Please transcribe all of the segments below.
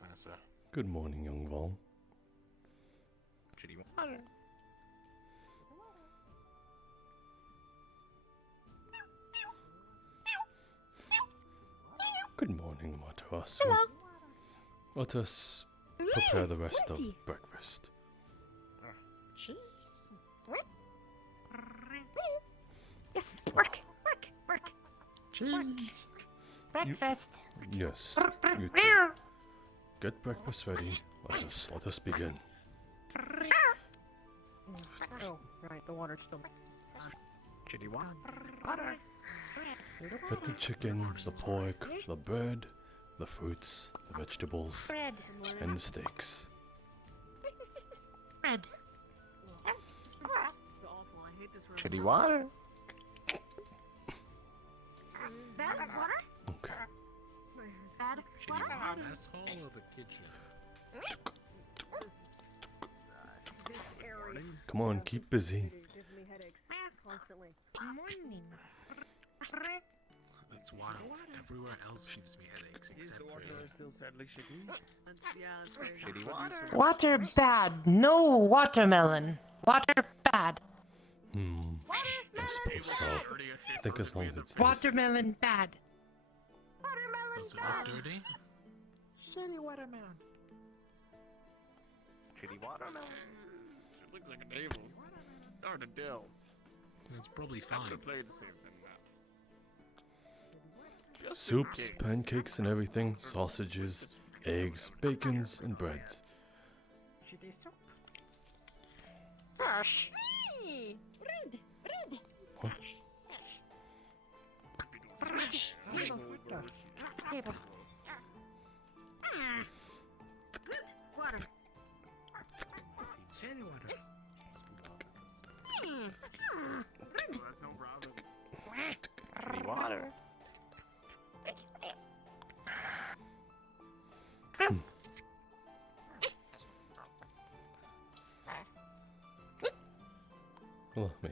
Professor. Good morning, young Vol. Chitty water. Good morning, Matasu. Let us prepare the rest of breakfast. Cheese. Yes, work. Cheese. Breakfast. Yes, you too. Get breakfast ready. Let us begin. Oh, right, the water's still. Chitty water. Get the chicken, the pork, the bread, the fruits, the vegetables, Bread. and the steaks. Bread. Chitty water. Bad water? Okay. Bad Chitty water? water. Asshole of the kitchen. Come on, keep busy. Morning. It's wild. Everywhere else gives me headaches except for here. Chitty water. Water bad. No watermelon. Water bad. I suppose so. I think as long as it's this. Watermelon bad. Does it look dirty? Shitty watermelon. Chitty watermelon. It looks like a navel. Hard to tell. It's probably fine. I played the same thing that. Soups, pancakes, and everything. Sausages, eggs, bacons, and breads. Fresh. Bread. What? Fresh. Table. Good water. Chitty water. That's no problem. Chitty water. Allow me.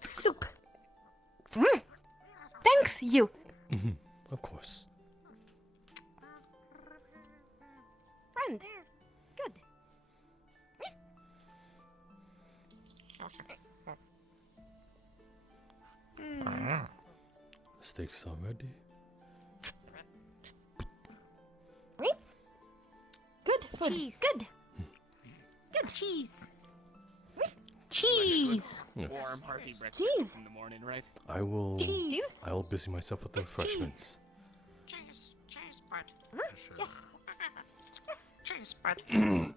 Soup. Thanks, you. Of course. Friend. Good. Steaks are ready. Good food. Cheese. Good. Good cheese. Cheese. Yes. Warm hearty breakfast Jeez. in the morning, right? I will Cheese. busy myself with the refreshments. Cheese bread. Yes, Yes. Cheese bread. You seem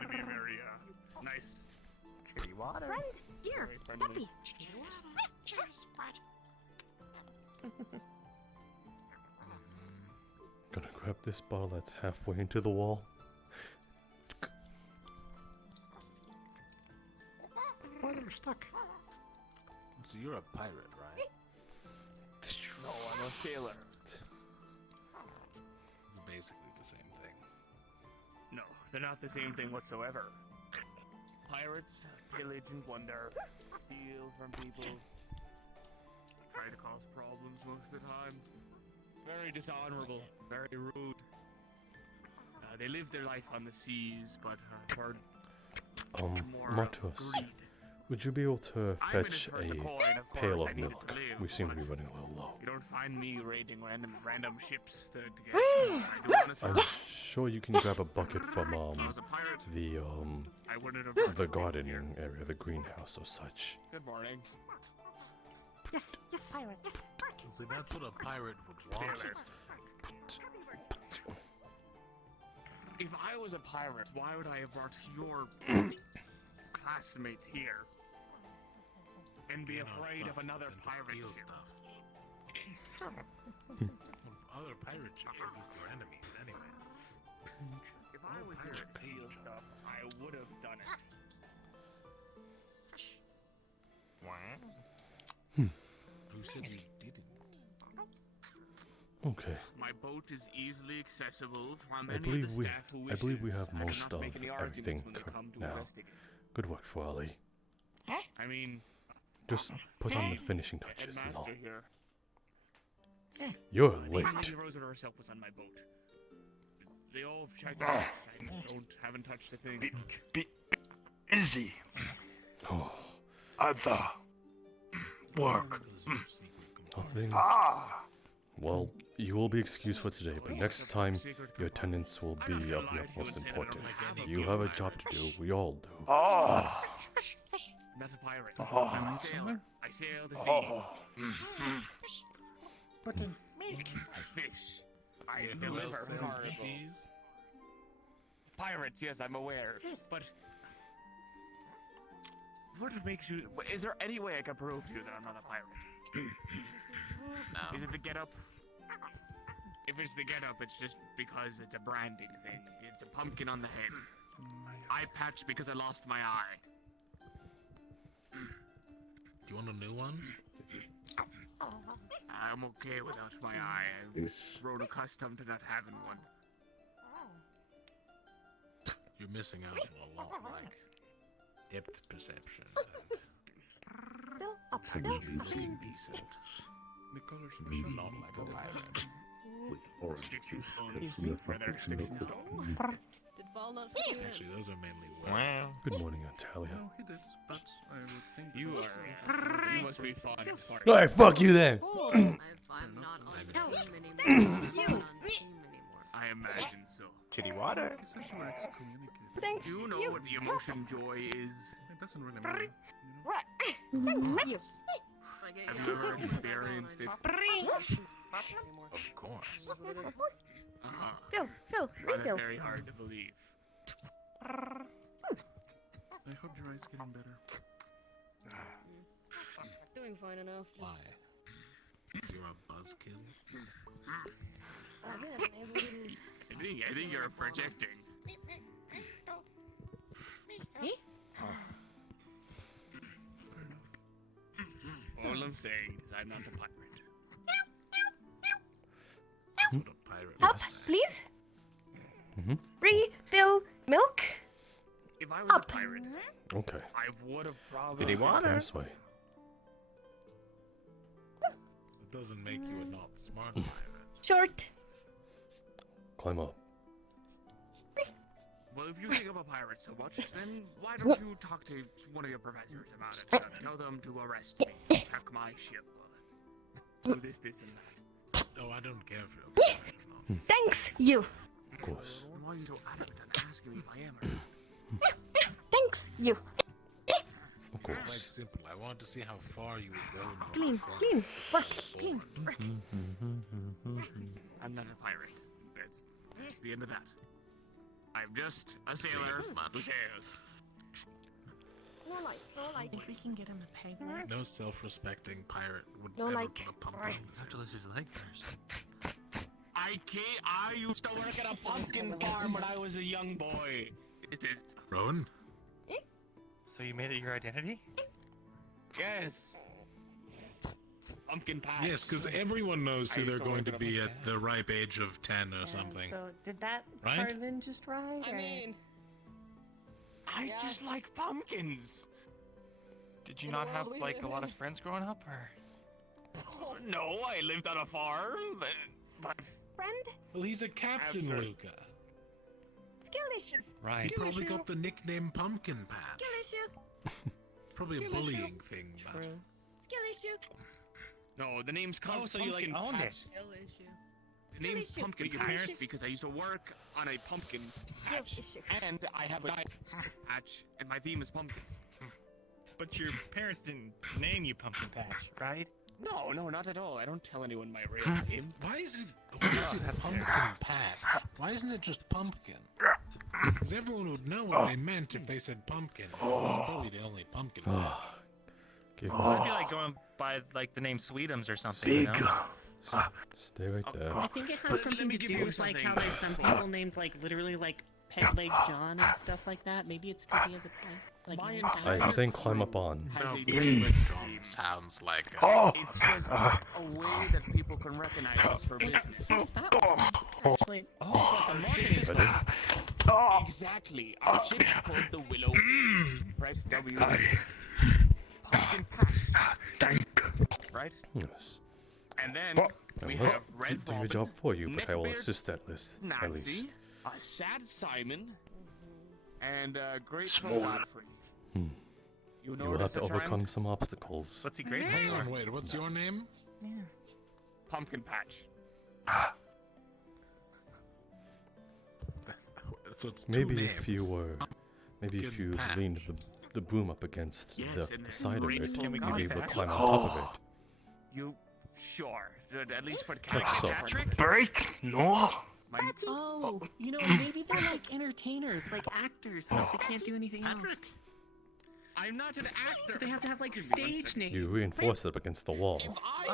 to be very, nice. Chitty water. Friend. Here. Very friendly. Happy. Cheese bread. Gonna grab this bottle that's halfway into the wall. Water stuck. So you're a pirate, right? No, I'm a sailor. It's basically the same thing. No, they're not the same thing whatsoever. Pirates pillage and plunder, steal from people, try to cause problems most of the time. Very dishonorable, very rude. They live their life on the seas, but for more Martus, greed. would you be able to I'm in it fetch for the a coin, of pail course, I of need it milk? to live, We seem to but be running a little low. You don't find me raiding random ships to get. I do honestly. I'm sure you can grab a bucket from If I was a pirate, the I wouldn't have. the gardening area, the greenhouse or such. Good morning. Yes. Pirate. Yes. See, that's what a pirate would want. Sailor. If I was a pirate, why would I have brought your classmates here and be afraid of another pirate Steal here? stuff. Other pirate ships are just your enemies, anyway. If I was here to steal stuff, I would have done it. Who said you didn't? Okay. My boat is easily accessible from I any believe of the we staff who I believe we wishes. have I do most not of make any everything arguments when they come to now. investigate. Good work, Frawley. I mean, Just put on the finishing touches is all. Headmaster here. You're Even late. Lady Rosewood herself was on my boat. They all checked out. I haven't touched a thing. Busy. Oh, Other work. nothing. Ah. Well, you will be excused for today, but next time your attendance will be of the utmost importance. You have a job to do. We all do. Oh. I'm not a pirate. Oh. I'm a sailor. I sail the sea. Oh. But then, I fish. I who deliver else sails the cargo. seas? Pirates, yes, I'm aware. But what makes you? Is there any way I can prove to you that I'm not a pirate? No. Is it the getup? If it's the getup, it's just because it's a branding thing. It's a pumpkin on the head. Eye patch because I lost my eye. Do you want a new one? I'm okay without my eye. I've grown accustomed to not having one. You're missing out on a lot, like depth perception and actually looking decent. Not like a pirate. Sticks and stones. Rather, sticks and stones. Did Val not figure it? Actually, those are mainly words. Good morning, Antalya. No, he did, but I would think that You was are. You must be fond of parties. Alright, fuck you then! I'm not on the team anymore. I'm not on the team anymore. I imagine so. Kitty water. he says you were excommunicated. Thanks. Do you know what the emotion joy is? It doesn't really matter. Yes. I've never experienced it. Of course. Uh-huh. Phil, Find it refill. very hard to believe. I hope your eye's getting better. Doing fine enough. Why? Is you're a buzzkill? Again, it is what it is. I think you're projecting. Me? All I'm saying is I'm not a pirate. That's what a pirate Up, is. please. Mhm. Refill milk. If I was Up. a pirate, Okay, I would have probably. Kitty water. this way. It doesn't make you a not smart pirate. Short. Climb up. Well, if you think I'm a pirate so much, then why don't you talk to one of your professors about it? Tell them to arrest me, check my ship, do this, and that. Oh, I don't care for your pirate. No. Thanks, you. Of course. Why are you so adamant on asking me if I am or not? Thanks, you. Of It's quite course. simple. I want to see how far you would go in your Clean, performance. work, clean. I'm not a pirate. That's the end of that. I'm just a sailor who sails. No light, no light. If we can get him a peg leg. No self-respecting pirate would No, ever like- put a pumpkin in his Have to lift his leg first. I used to work at a pumpkin farm when I was a young boy. It's it. Rowan? So you made it your identity? Yes. Pumpkin patch. Yes, because everyone knows who I they're used to going work to at a be pumpkin at the ripe age of 10 or something. So did that Right? Carlin just ride? I or- mean, I Yeah. just like pumpkins. Did you In the not world have we like live a lot in. of friends growing up, or? No, I lived on a farm, but friend, Well, he's a captain, After- Luca. skillicious, He Right. probably got the nickname Pumpkin Patch. skillicious, Probably a bullying thing, but... True. skillicious. no, the name's Oh, so you like Pumpkin owned Patch. it? Skill issue. The name's Skill issue. Pumpkin But your Patch parents- because I used to work on a pumpkin patch, issue. and I have a patch, and my theme is pumpkins. But your parents didn't name you Pumpkin Patch, right? No, not at all. I don't tell anyone my real name. Why is it Pumpkin Patch? Why isn't it just Pumpkin? Because everyone would know what they meant if they said pumpkin. 'cause This is probably the only pumpkin patch. Give Well, it'd be like going by like the name Sweetums or something, you Big. know? Stay right there. I think it has Let something me to give do you with like something. how there's some people named like literally like Peg Leg John and stuff like that. Maybe it's because he has a pen. Like My name entire- tag. I'm saying climb up on. Has No, a Infant different John theme. sounds like Oh. It's just a way that people can recognize us for business. What is that one? Actually, It's like a marketing Ready? stuff. Exactly. A chip called the Willow. Right? W. Pumpkin patch. Right? Yes. And then I we will have Red do your Robin, job for you, but I will Neckbeard, assist at least. At Nancy, least. Sad Simon, and Great Small. Godfrey. Hmm. You will have to overcome some obstacles. What's he great Hang for? on, wait. What's your name? Yeah. Pumpkin Patch. So it's two Maybe names. if you were, maybe if Pumpkin you patch. leaned the broom up against Yes, the and side of great it, pumpkin you'd be able to patch. climb on top of it. You sure? At least put Like so. Patrick? Break? No. My, Oh, you know, maybe they're like entertainers, like actors, since they can't do anything else. Patrick? I'm not an actor. So they have to have like Give me one stage second. names. You reinforce it up against the wall, If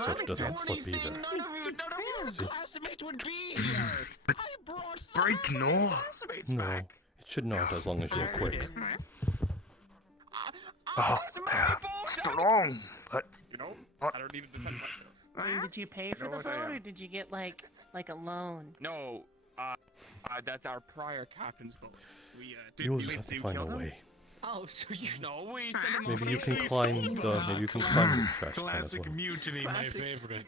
so I it doesn't slip either. none of your See? classmates would be here. I brought Break? No. classmates No, back. it should not as long as you're quick. Oh, strong. But you know, What? I don't need to defend myself. I mean, did you pay for know the what I boat, am. or did you get like a loan? No, that's our prior captain's boat. We, You'll just have to find a way. Oh, so you No, we sent him Maybe off you to can the climb school. the maybe you can climb the trash can as Classic well. mutiny, my Classic. favorite.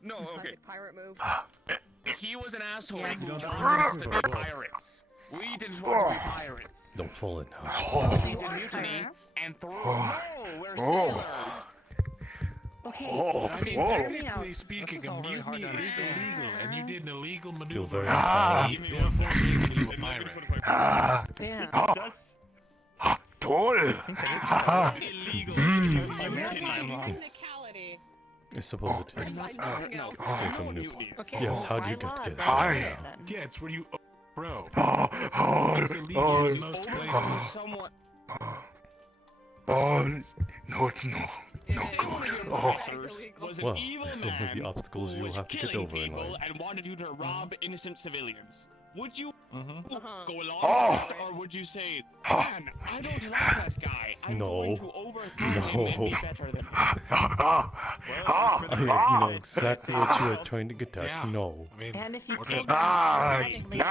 No, okay. pirate move. He was an asshole Yeah. who You don't wanted have us to to ask be for a boat. pirates. We didn't want to be pirates. Don't fall in now. So we You did are mutiny pirates? and threw. Oh. No, we're Oh. sailors. Okay. Oh, I mean, oh. technically speaking, This is a all really hard mutiny to is understand. illegal, and you did an illegal Feel maneuver. very Ah. See, therefore making you a pirate. Ah. Yeah. Ah. Toll. Illegal Mm. to do a mutiny. Technicality. I suppose it is. Something else. Safe from new point. Okay. Yes, how do by you get law, to get it? Hi. then. Yeah, it's where you bro. Oh, oh, It's illegal in oh, most Overcome places. someone. oh, no, no, no good. Oh, Was Well, an evil some of the man obstacles who you'll was have to get killing over in people life. and wanted you to rob innocent civilians. Would you Uh-huh. go along Oh. with it, or would you say, man, I don't like that guy. I'm No. going to overcome him and be No. better than him. I know exactly what you are trying to get at. Yeah. No. I mean, And if you what killed the- technically, yeah,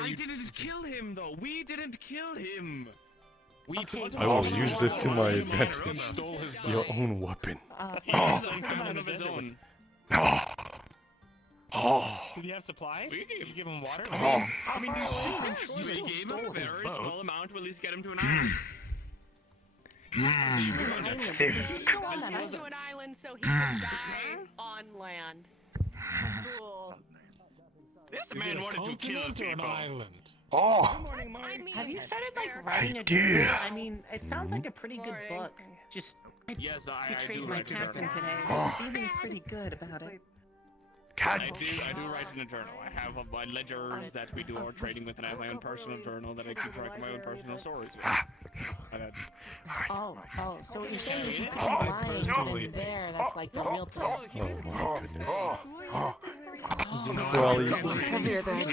I you didn't kill him though. We didn't kill him. We Okay, put I will him use on this to the my line. advantage. stole his Your boat. own weapon. He Oh. has a gun of his own. oh, Did he have supplies? Did you give him water? oh, I mean, you You still still gave him stole a his very boat. small amount to at least get him to an island. mm, He's still on to an island so he could die on land. Cool. This Is it man a wanted to kill continent or an people. island? oh, I mean, have you started like there- writing a Idea. journal? I mean, it sounds like a pretty good Morning. book. Just Yes, I betrayed do my write a captain journal. today. Oh. I'm feeling pretty good about it. cat, I do write in a journal. I have my ledgers that we do our trading with, and I have my own personal journal that I keep track of my own personal stories with. And Oh, so what you're saying is you could be lying personally- in there. That's like the real thing. Oh my goodness. You know, For all I you, recently used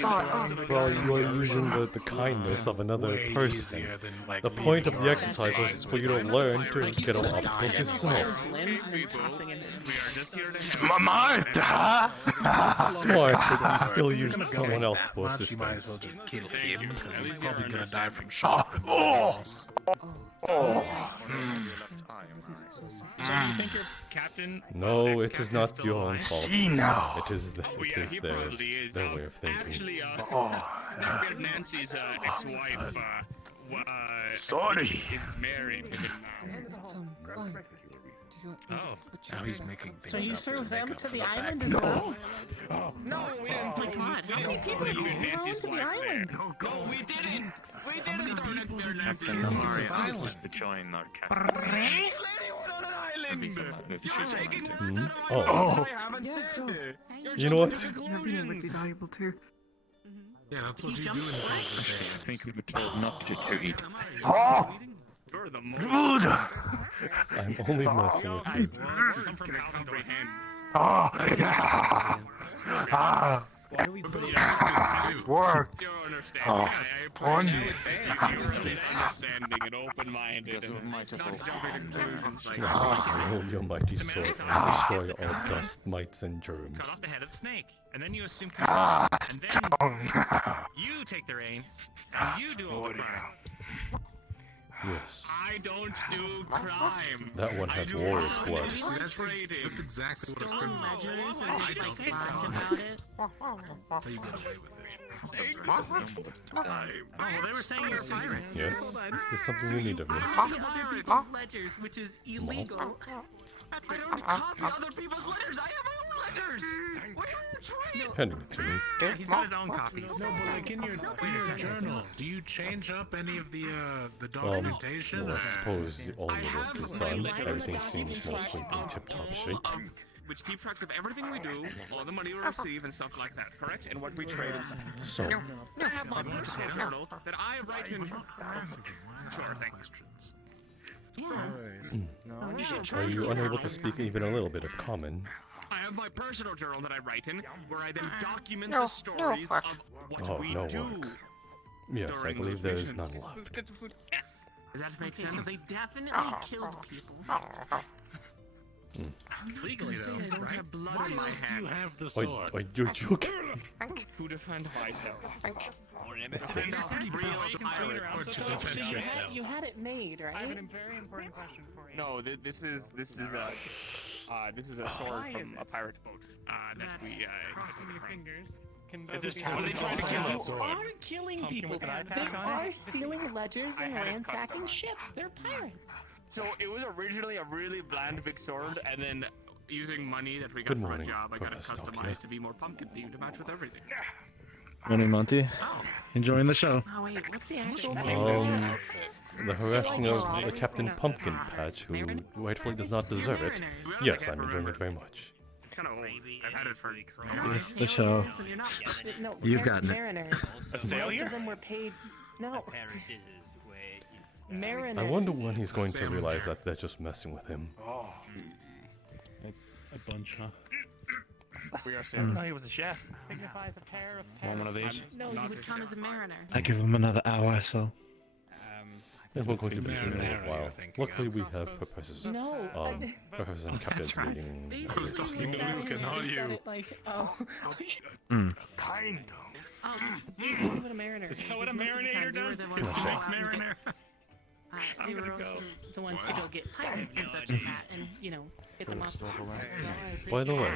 for all you are using the kindness of another way person. easier than, like, The point of the leaving exercise your was eyes for you to with learn to Like, he's get over gonna die obstacles anyway. yourself. Limbs and then tossing him. We are just here to help. Mama, Smart, but you still If you're used gonna someone go else that for much, you might as well assistance. just kill Thank him you. because At he's least you're probably gonna honest. die from shock and nothing Oh. else. oh, So you think your captain? No, ex-captain's it is not still your own alive? fault. see now. It is Oh it yeah, is he theirs, probably is. their way of thinking. Actually, Oh, Nancy's ex-wife, sorry. is married to him now. Oh. Now he's making things So you up threw to make them up to for the fact island that- as well? No, we didn't. Oh my God, how many people leave did you throw Nancy's into the wife island? there. No, we didn't. We How many didn't throw people it did there, you Nancy. kill on this island? join our Kill anyone on an island. You're taking words out of my Oh. mouth that I haven't said. You're You know what? jumping to conclusions. Yeah, that's what you do in the conversation. we were told not to eat. Oh, You're the most. good. I'm only messing with you. Come from out comprehend. Oh, yeah. Ah, Why do we put it work. You're understanding. Oh, I on appreciate you. it. You're at least understanding and open-minded and not jumping to conclusions like Ah. Roll your mighty sword and destroy all dust, mites, and germs. cut off the head of the snake, and then you assume Ah, control, and then oh, you take the reins, and you do all the crime. Yes. I don't do crime. That one has I do warrior's not blood. See, trading. that's exactly what a Stolen criminal is. ledgers and I just don't like crime. bragged about it. That's how you get away with it. Oh, well, they were saying you're pirates. Yes. Hold on. Is this something you need of me? I copy other people's ledgers, which is illegal. I don't copy other people's letters. I have my own letters. What are you trying? Handing it to me. Yeah, he's got his own copies. No, but like in your journal, do you change up any of the documentation? Well, I suppose all the work is done. Everything seems mostly in tip-top shape. Which keeps tracks of everything we do, all the money we receive, and stuff like that, correct? And what we trade and stuff. So, I have my personal journal that I write in. Sure thing. Questions. are you unable to speak even a little bit of common? I have my personal journal that I write in, where I then document the stories of what Oh, we no do. work. Yes, I during believe those there is none missions. left. Does that make Okay, sense? so they definitely killed people. Legally, Say though, I don't right? have blood Why in my else do you hands. have the Are sword? you okay? To defend myself. It's pretty real big sword pirate. to defend yourself. You had it made, I have right? a very important question for you. No, this is a sword from a pirate boat. That we Crossing your fingers. Can both This be is held what in it's all one about, hand? You sword. are killing people. with an eye They patch on are it? stealing ledgers I and had it ransacking customized. ships. They're pirates. So it was originally a really bland big sword, and then using money that we got Good for a morning, job, I got it Professor customized Dokia. to be more pumpkin themed to match with everything. Morning, Monty. Enjoying the show. Oh wait, what's the actual The harassing of the Captain Pumpkin Patch, who rightfully does not deserve it. Yes, I'm enjoying it very much. It's kind of old. I've had it for. It's the show. No, You've gotten it. mariners. Most of them were paid. No. Mariners. I wonder when he's going to realize that they're just messing with him. A bunch, huh? We are saying. No, he was a chef. Signifies a pair of Want one of these? No, you would count as a mariner. I give him another hour or so. Yes, we're going to be here in a Marinara, while. you're thinking Luckily, of. we have Professors. No. Professor and Captain's meeting. was talking to Luke and not you. Like, oh. Kind This is what a mariner is. Is that what a Most of the time, marinator they were does? the Is ones it to go make out and get- mariner? They were also the ones to go get pirates and such as that, and hit them up. By the way,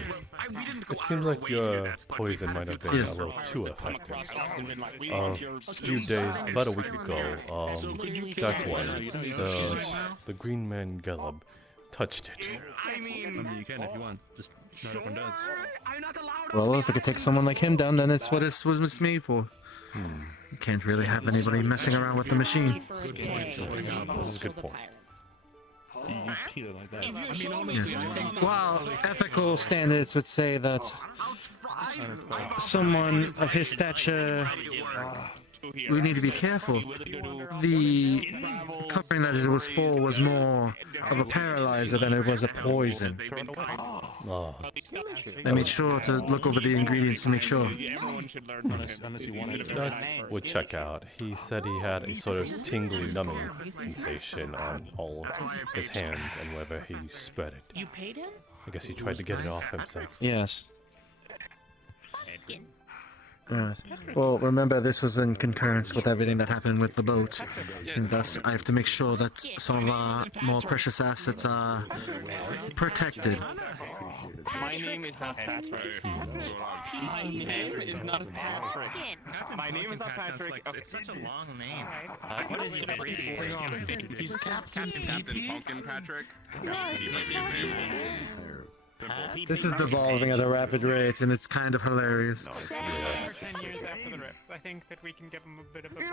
We didn't go it out seems of our like way to do your that, but poison we've might had have a been few a little pirates too who've come effective. across us and been like, we A want your few days, about a week ago, Literally that one, Pirates in the ocean right now? the Green Man Gallop touched it. I mean, You can if you want. Just not everyone does. I'm not allowed. Well, if I could take someone like him down, then it's what it was made for. You can't really have anybody messing around with the machine. This is a good point. You peel it like that. I mean, honestly, I think Well, ethical standards would say that someone of his stature, we need to be careful. The covering that it was for was more of a paralyzer than it was a poison. Ah, I made sure to look over the ingredients to make sure. Everyone should learn Unless you want it. that would check out. He said he had a sort of tingly, numbing sensation on all of his hands and wherever he spread it. You paid him? I guess he tried to get it off himself. Yes. Right. Well, remember this was in concurrence with everything that happened with the boat, and thus I have to make sure that some of our more precious assets are protected. My name is not Patrick. My name is not Patrick. My name is not Patrick. It's such a long name. What is your name? hang on. He's Captain PP? Pumpkin Patrick. This is devolving at a rapid rate, and it's kind of hilarious. Yes. 10 years after the rips, I think that we can give him a bit of a break.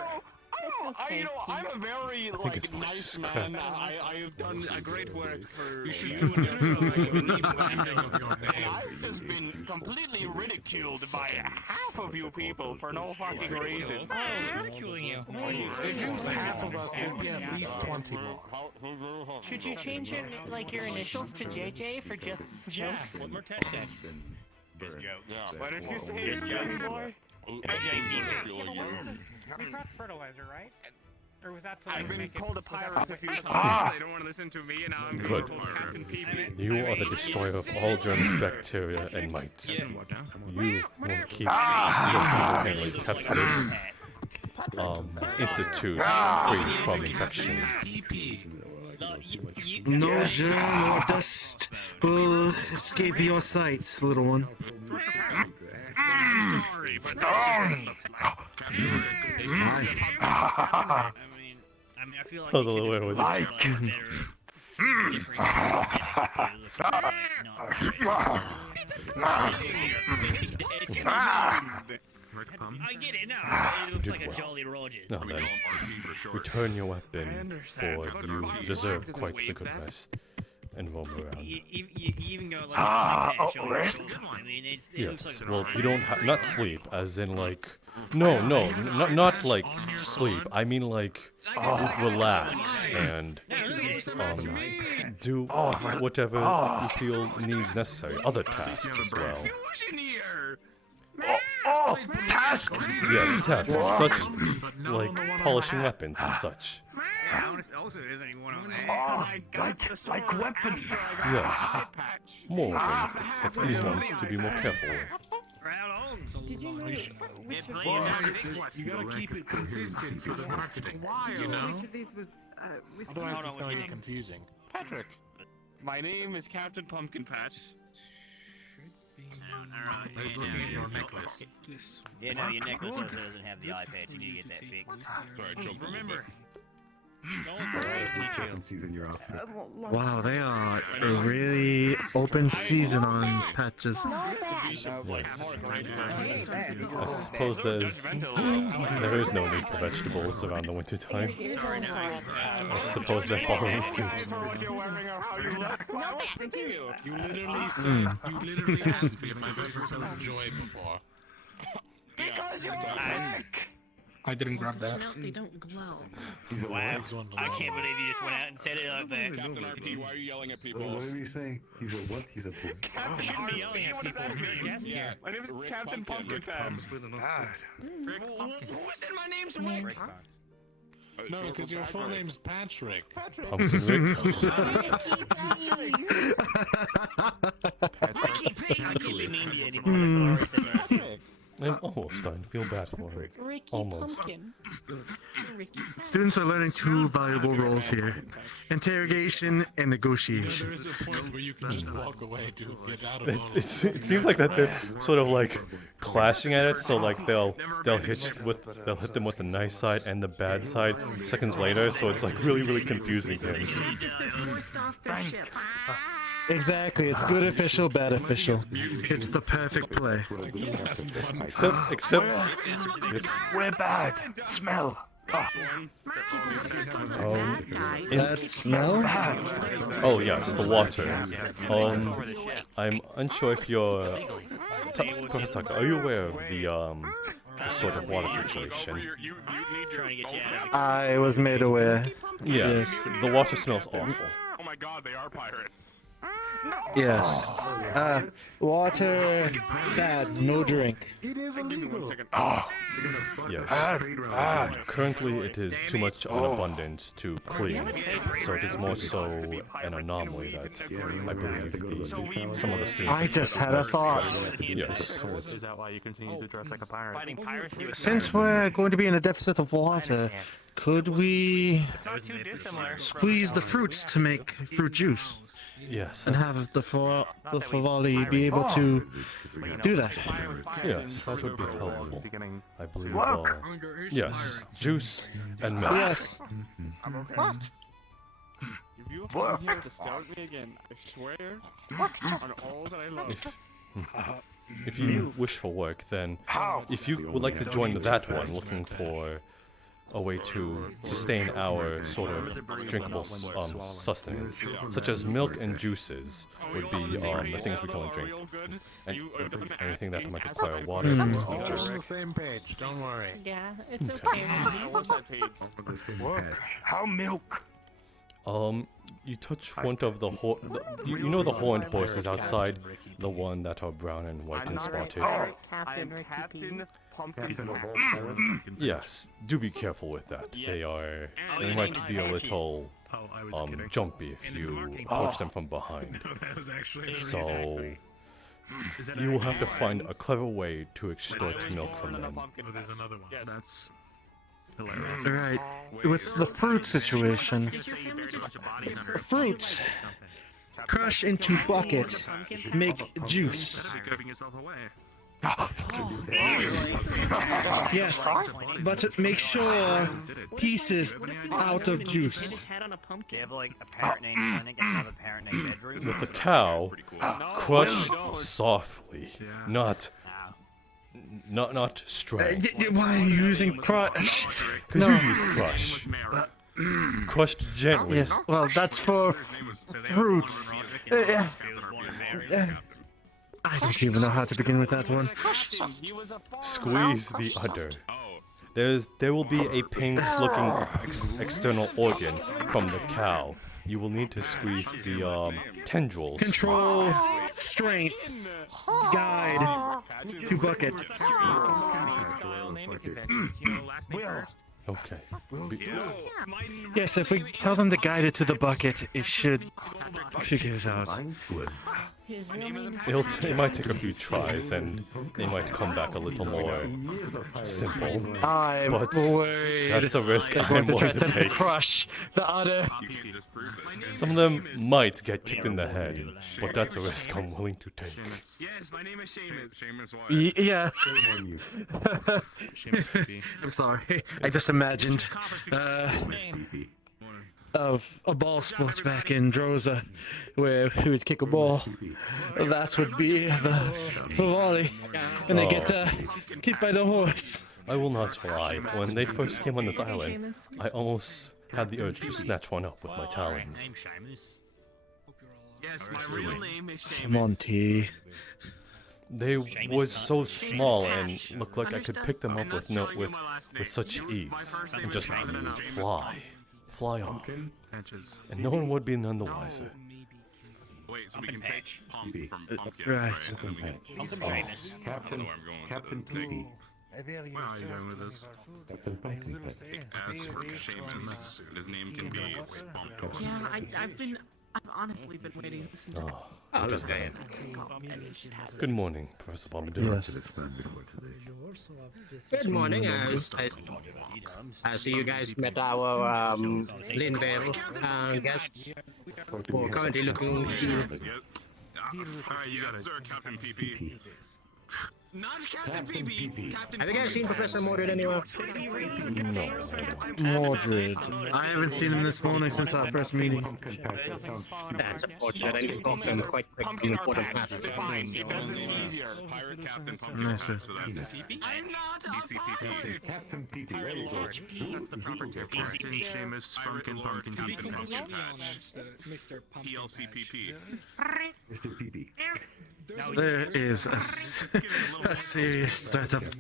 I'm a very it's nice crap. man. I have done a great work for You should you. consider like a rebranding of your name. I've just been completely ridiculed by half of you people for no fucking reason. Ridiculing you. If it was half of us, there'd be at least 20 more. Should you change your your initials to JJ for just jokes? What Mertet said. Why did you say it's jokes for? We brought fertilizer, right? Or was that to I've been make called a it... pirate a few times. They don't want to listen to me, and now I'm being Good. told Captain PB. You are the destroyer of all germs, bacteria, and mites. What now? You will keep your single-handedly kept this institute free from infections. No germ or dust will escape your sight, little one. Stone! I feel like That was a little weird, was it? I get it now. It looks like a Jolly Rogers. Now then, return your weapon, for you deserve quite the good rest. And roam around. You even go like I mean, it looks Yes, like well, you don't not sleep, as in like... No, not like sleep. I mean like relax and do whatever you feel needs necessary. Other tasks as well. Task! Yes, tasks such like polishing weapons and such. Also, there isn't one on there. Like weapons. Yes, more weapons, except these ones to be more careful with. Did you know which You gotta keep it consistent for the marketing. You know? Which of these was whiskey? Otherwise, it's gonna get confusing. Patrick, my name is Captain Pumpkin Patch. I was looking at your necklace. Yeah, no, your necklace also doesn't have the eye patch. You need to get that fixed. Remember, Wow, they are a really open season on patches. I suppose there is no need for vegetables around the winter time. I suppose they're following suit. You literally said, you literally asked me if I've ever felt joy before. Because you're black. I didn't grab that. No, they don't glow. wow, I can't believe you just went out and said it like that. Captain RP, why are you yelling at people? What did he say? He's a what? He's a boy. You shouldn't be yelling at people. You're a guest here. My name is Captain Pumpkin Patch. Who said my name's Rick? No, because your full name's Patrick. Pumpkin Rick. Ricky Pig! I can't be mean to you anymore. I'm almost starting to feel bad for her. Ricky Almost. Pumpkin. Ricky. Students are learning two valuable roles here: interrogation and negotiation. There is a point where you can just walk away, dude. Get out of it. It seems like that they're sort of like clashing at it, so like they'll hit them with the nice side and the bad side seconds later, so it's like really confusing things. Exactly, it's good official, bad official. It's the perfect play. Except We're bad. Smell. That smell? Oh yes, the water. I'm unsure if you're Professor Tucker, are you aware of the sort of water situation? I was made aware. Yes, the water smells awful. Oh my god, they are pirates. Yes. Water, bad, no drink. It is illegal. Yes. Currently, it is too much unabundant to clean, so it is more so an anomaly that I believe some of the students. I just had a thought. Yes. Is that why you continue to dress like a pirate? Since we're going to be in a deficit of water, could we squeeze the fruits to make fruit juice? Yes. And have the Favali be able to do that. Yes, that would be helpful. I believe. Yes, juice and milk. Yes. I'm okay. What? If you come here to start me again, I swear on all that I love. If you wish for work, then if you would like to join that one, looking for a way to sustain our sort of drinkable sustenance, such as milk and juices would be the things we can only drink. And anything that might require water. We're all on the same page, don't worry. Yeah, it's okay. What's that page? How milk? You touch one of the you know the horned horses outside, the one that are brown and white and spotted. Captain Ricky Pumpkin. Yes, do be careful with that. They might be a little jumpy if you approach them from behind. So you will have to find a clever way to extort milk from them. Oh, there's another one. Yeah, that's Right. With the fruit situation, fruit crush into bucket, make juice. Yes, but make sure pieces out of juice. They have like a parent named clinic and another parent named bedroom. With the cow, crush softly, not strain. Why are you using crush? Because you used crush. Crushed gently. Yes, well, that's for fruits. I don't even know how to begin with that one. Squeeze the udder. There will be a pink-looking external organ from the cow. You will need to squeeze the tendrils. Control, strength, guide, to bucket. Okay. Yes, if we tell them to guide it to the bucket, it should figure it out. It might take a few tries, and they might come back a little more simple. But that's a risk I'm willing to take. Crush the udder. Some of them might get kicked in the head, but that's a risk I'm willing to take. Yes, my name is Seamus. Yeah. I'm sorry. I just imagined of a ball sport back in Droza, where we would kick a ball. That would be the volley, and they get kicked by the horse. I will not lie. When they first came on this island, I almost had the urge to snatch one up with my talons. Yes, my real name is Seamus. Monty. They were so small and looked like I could pick them up with such ease and just fly off, and no one would be none the wiser. Wait, so we can take pump from pumpkin, Right. And then we can Captain Piggy. Where are you going with this? As for Seamus, his name can be Pumpkin. Yeah, I've honestly been waiting to listen to it. Understand. Good morning, Professor Bombadil. Yes. Good morning. I see you guys met our Lindvale guest. Who currently looking to... Alright, you got it, sir, Captain PP. Not Captain PP. Captain Have you guys seen Professor Mordred anywhere? No. Mordred. I haven't seen him this morning since our first meeting. That's unfortunate. I need to talk to him quite quick on important matters. Pirate Captain Pumpkin Patch, so that's I'm not PCPP. Captain PP. That's the proper term. Captain Seamus Pumpkin Captain Pumpkin Patch. PLCPP. Mr. PP. There is a serious threat of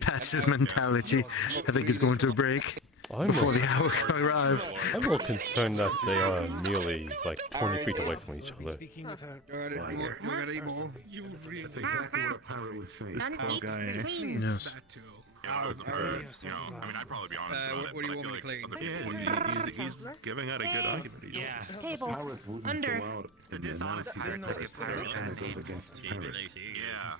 Patch's mentality. I think he's going to break before the hour arrives. I'm a little concerned that they are nearly like 20 feet away from each other. That's exactly what a pirate would say. This poor guy. Yes. Yeah, I mean, I'd probably be honest about it. What do you want me to claim? He's giving out a good argument. Yeah. Tables. Under. It's the dishonest pirates that get pirates. Yeah.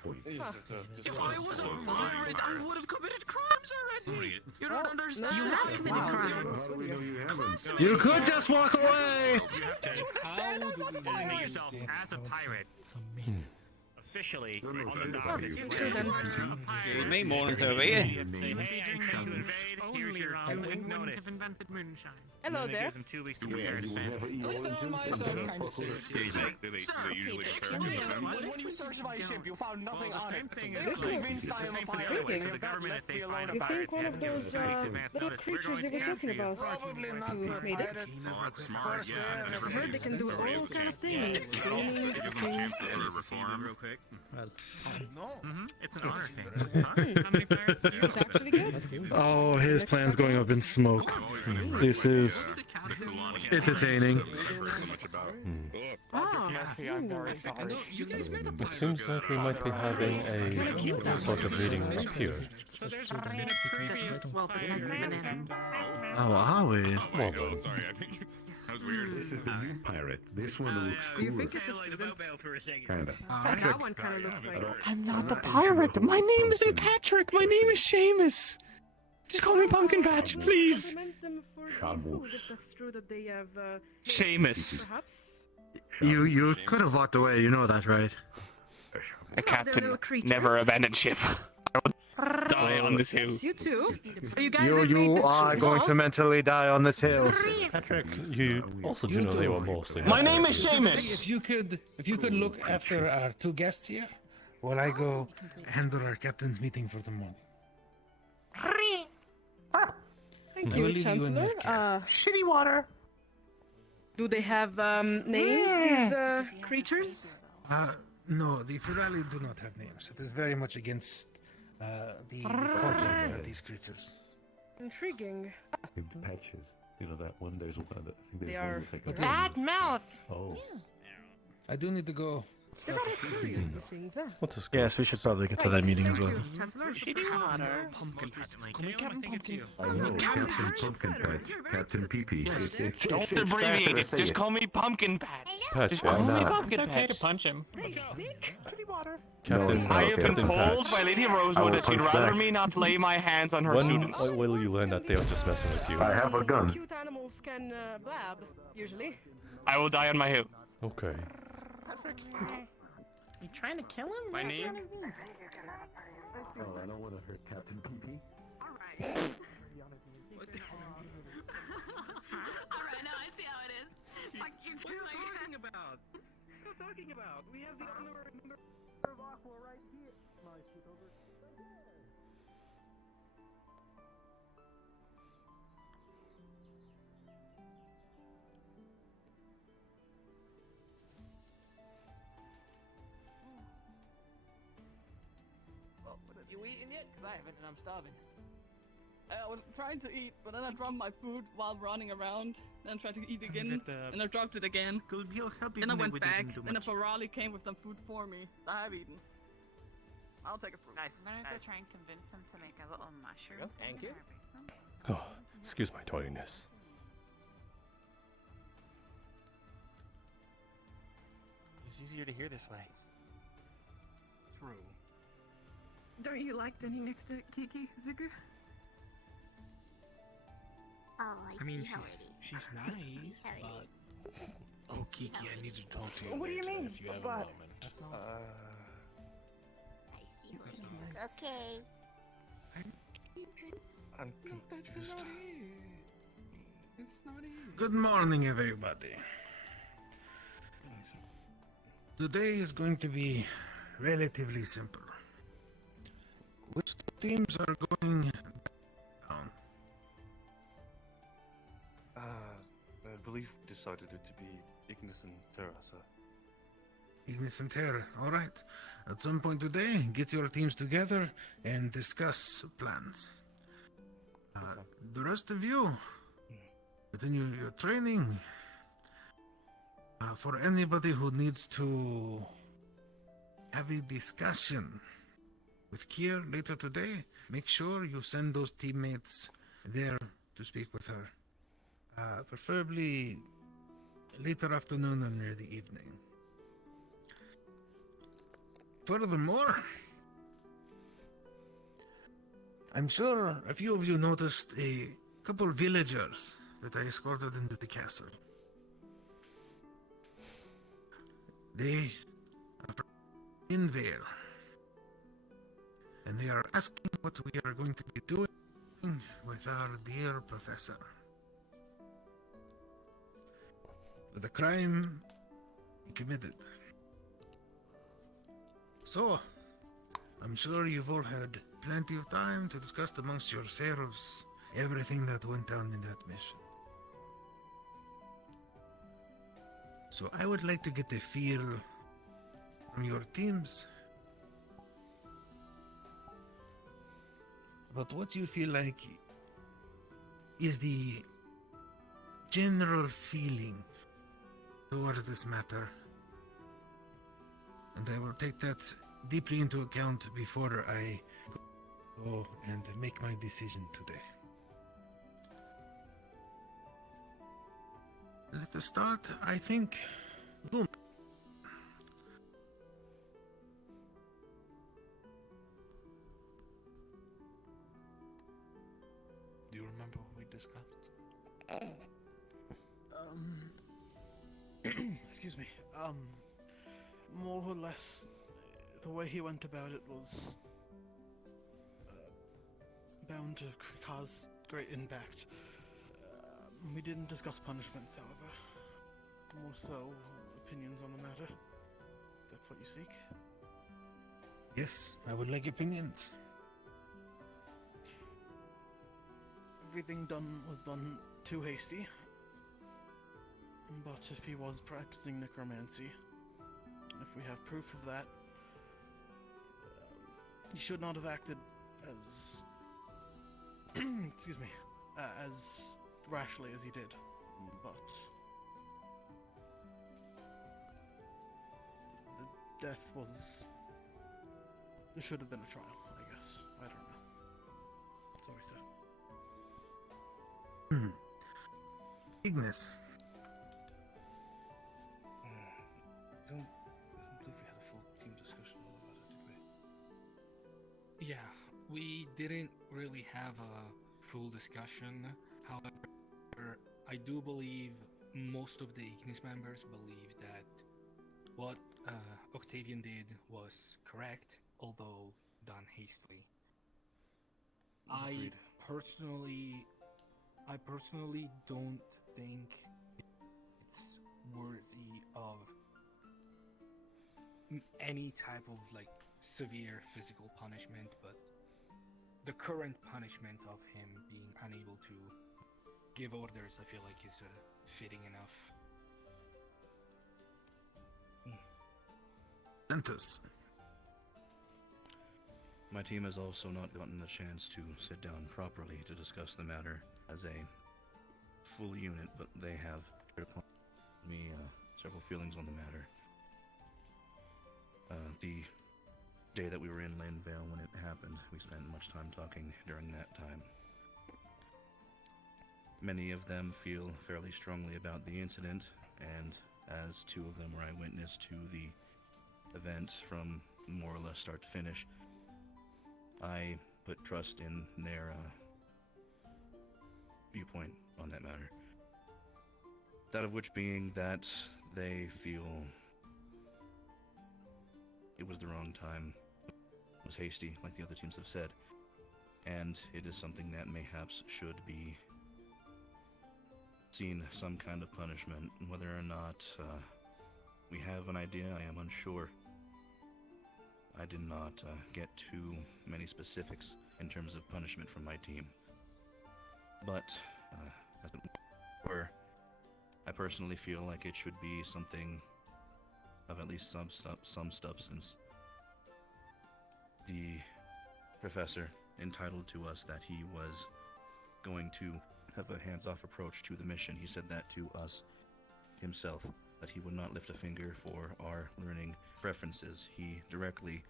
If I was a pirate, I would have committed crimes already. You don't understand. You have committed crimes. You could just walk away. Designate yourself as a pirate. Officially on the docket. May mornings over here. Hey, I'm trying to invade. Here's your 2-week notice. Hello there. Gives them 2 weeks to prepare defense. Do they usually prepare for defense? When you searched my ship, you found nothing Well, the on same it. thing This is convinced I am a pirate. so the government, if they find a You pirate, think one they of have to give those us 2 weeks advance little notice. We're creatures going they to were capture talking you. about? Probably not You for made it? pirates. Oh, that's smart. Yeah, I heard they can do all kind of things. It gives them a chance to sort of reform. Real quick. No. It's an honor thing. How many pirates? It's actually good. Oh, his plan's going up in smoke. This is entertaining. You guys made a It seems like we might be having a sort of meeting up here. Well, besides the banana. Oh, are we? Well then. Sorry, I think that was weird. This is the new pirate. This one looks Do you cool. think it's a student? Kinda. That one kind of looks like. I'm not the pirate. My name isn't Patrick. My name is Seamus. Just call me Pumpkin Patch, please. Compliment them for the food, if that's true that they have. Seamus. Perhaps. You could have walked away. You know that, right? A captain little creatures. never abandoned ship. I will die on this hill. You too. So you guys have made You this are trip, going huh? to mentally die on this hill. Patrick, you also do know they were mostly. My name is Specifically, Seamus. If you could look after our two guests here, while I go handle our captain's meeting for the morning. Thank I will you, leave you in Chancellor. that Shitty water. Do they have names, these creatures? No, the Ferali do not have names. It is very much against the culture of these creatures. Intriguing. Patches. You know that one. There's one that I think They there's are one that's like a bad mouth. Oh. I do need to go. They're rather curious, the things, huh? What is Yes, we should probably get to that meeting as well. Chancellor, Shitty water. Pumpkin patch. Call me Captain Pumpkin. I know, Captain Pumpkin Patch, Captain Pee-Pee. Don't abbreviate it. Just call me Pumpkin Patch. Patch, Just call me yes. Pumpkin It's okay to Patch. punch him. Captain, No, I have been Captain told Patch. by Lady I Rosewood will that she'd punch rather back. me not lay my hands on her When students. will you learn that they are just messing with you? I have a gun. Cute animals can blab, usually. I will die on my hill. Okay. You trying to kill him? My What's name? on his knees? Oh, I don't want to hurt Captain Pee-Pee. Alright, now I see how it is. Fuck you, What are you talking about? What are you talking about? We have the honor of Aqua right here. Well, you eating yet? Because I haven't and I'm starving. I was trying to eat, but then I dropped my food while running around. Then I tried to eat again, and I dropped it again. He'll help you Then I when went we back, didn't do and a much. Ferrari came with some food for me, so I have eaten. I'll take a fruit. Nice. I'm gonna go try and convince him to make a little mushroom. Thank you. Oh, excuse my tardiness. It's easier to hear this way. True. Don't you like standing next to Kiki, Zuku? Oh, I mean, she's nice, but... Oh, Kiki, I need to talk to you What do you later mean? if you have a But- moment. Okay. I'm confused. It's not it. Good morning, everybody. Today is going to be relatively simple. Which teams are going down? I believe decided it to be Ignis and Terra, sir. Ignis and Terra, alright. At some point today, get your teams together and discuss plans. The rest of you, continue your training. For anybody who needs to have a discussion with Kier later today, make sure you send those teammates there to speak with her. Preferably later afternoon or near the evening. Furthermore, I'm sure a few of you noticed a couple villagers that I escorted into the castle. They are from Invale, and they are asking what we are going to be doing with our dear professor. The crime he committed. So, I'm sure you've all had plenty of time to discuss amongst yourselves everything that went down in that mission. So I would like to get a feel from your teams about what you feel like is the general feeling towards this matter. And I will take that deeply into account before I go and make my decision today. Let us start, I think, Loom. discussed? Excuse me. More or less, the way he went about it was bound to cause great impact. We didn't discuss punishments, however. More so, opinions on the matter. That's what you seek? Yes, I would like opinions. Everything was done too hasty. But if he was practicing necromancy, if we have proof of that, he should not have acted as excuse me, as rashly as he did. But the death was... There should have been a trial, I guess. I don't know. That's all we said. Ignis. I don't believe we had a full team discussion about it, did we? Yeah, we didn't really have a full discussion. However, I do believe most of the Ignis members believe that what Octavian did was correct, although done hastily. Agreed. I personally don't think it's worthy of any type of like severe physical punishment, but the current punishment of him being unable to give orders, I feel like is fitting enough. Ventus. My team has also not gotten the chance to sit down properly to discuss the matter as a full unit, but they have shared upon me several feelings on the matter. The day that we were in Landvale when it happened, we spent much time talking during that time. Many of them feel fairly strongly about the incident, and as two of them were eyewitness to the event from more or less start to finish, I put trust in their viewpoint on that matter. That of which being that they feel it was the wrong time, was hasty, like the other teams have said, and it is something that mayhaps should be seen some kind of punishment. Whether or not we have an idea, I am unsure. I did not get too many specifics in terms of punishment from my team. But, as it were, I personally feel like it should be something of at least some substance. The professor entitled to us that he was going to have a hands-off approach to the mission. He said that to us himself, that he would not lift a finger for our learning preferences. He directly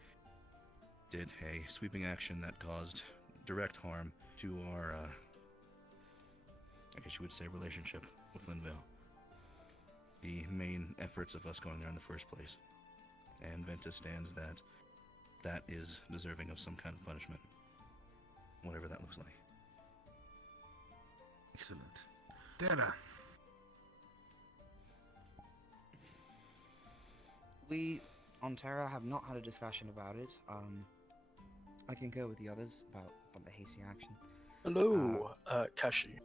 did a sweeping action that caused direct harm to our, I guess you would say, relationship with Linvale. The main efforts of us going there in the first place. And Ventus stands that that is deserving of some kind of punishment. Whatever that looks like. Excellent. Terra. We, on Terra, have not had a discussion about it. I concur with the others about the hasty action. Hello, Kashi.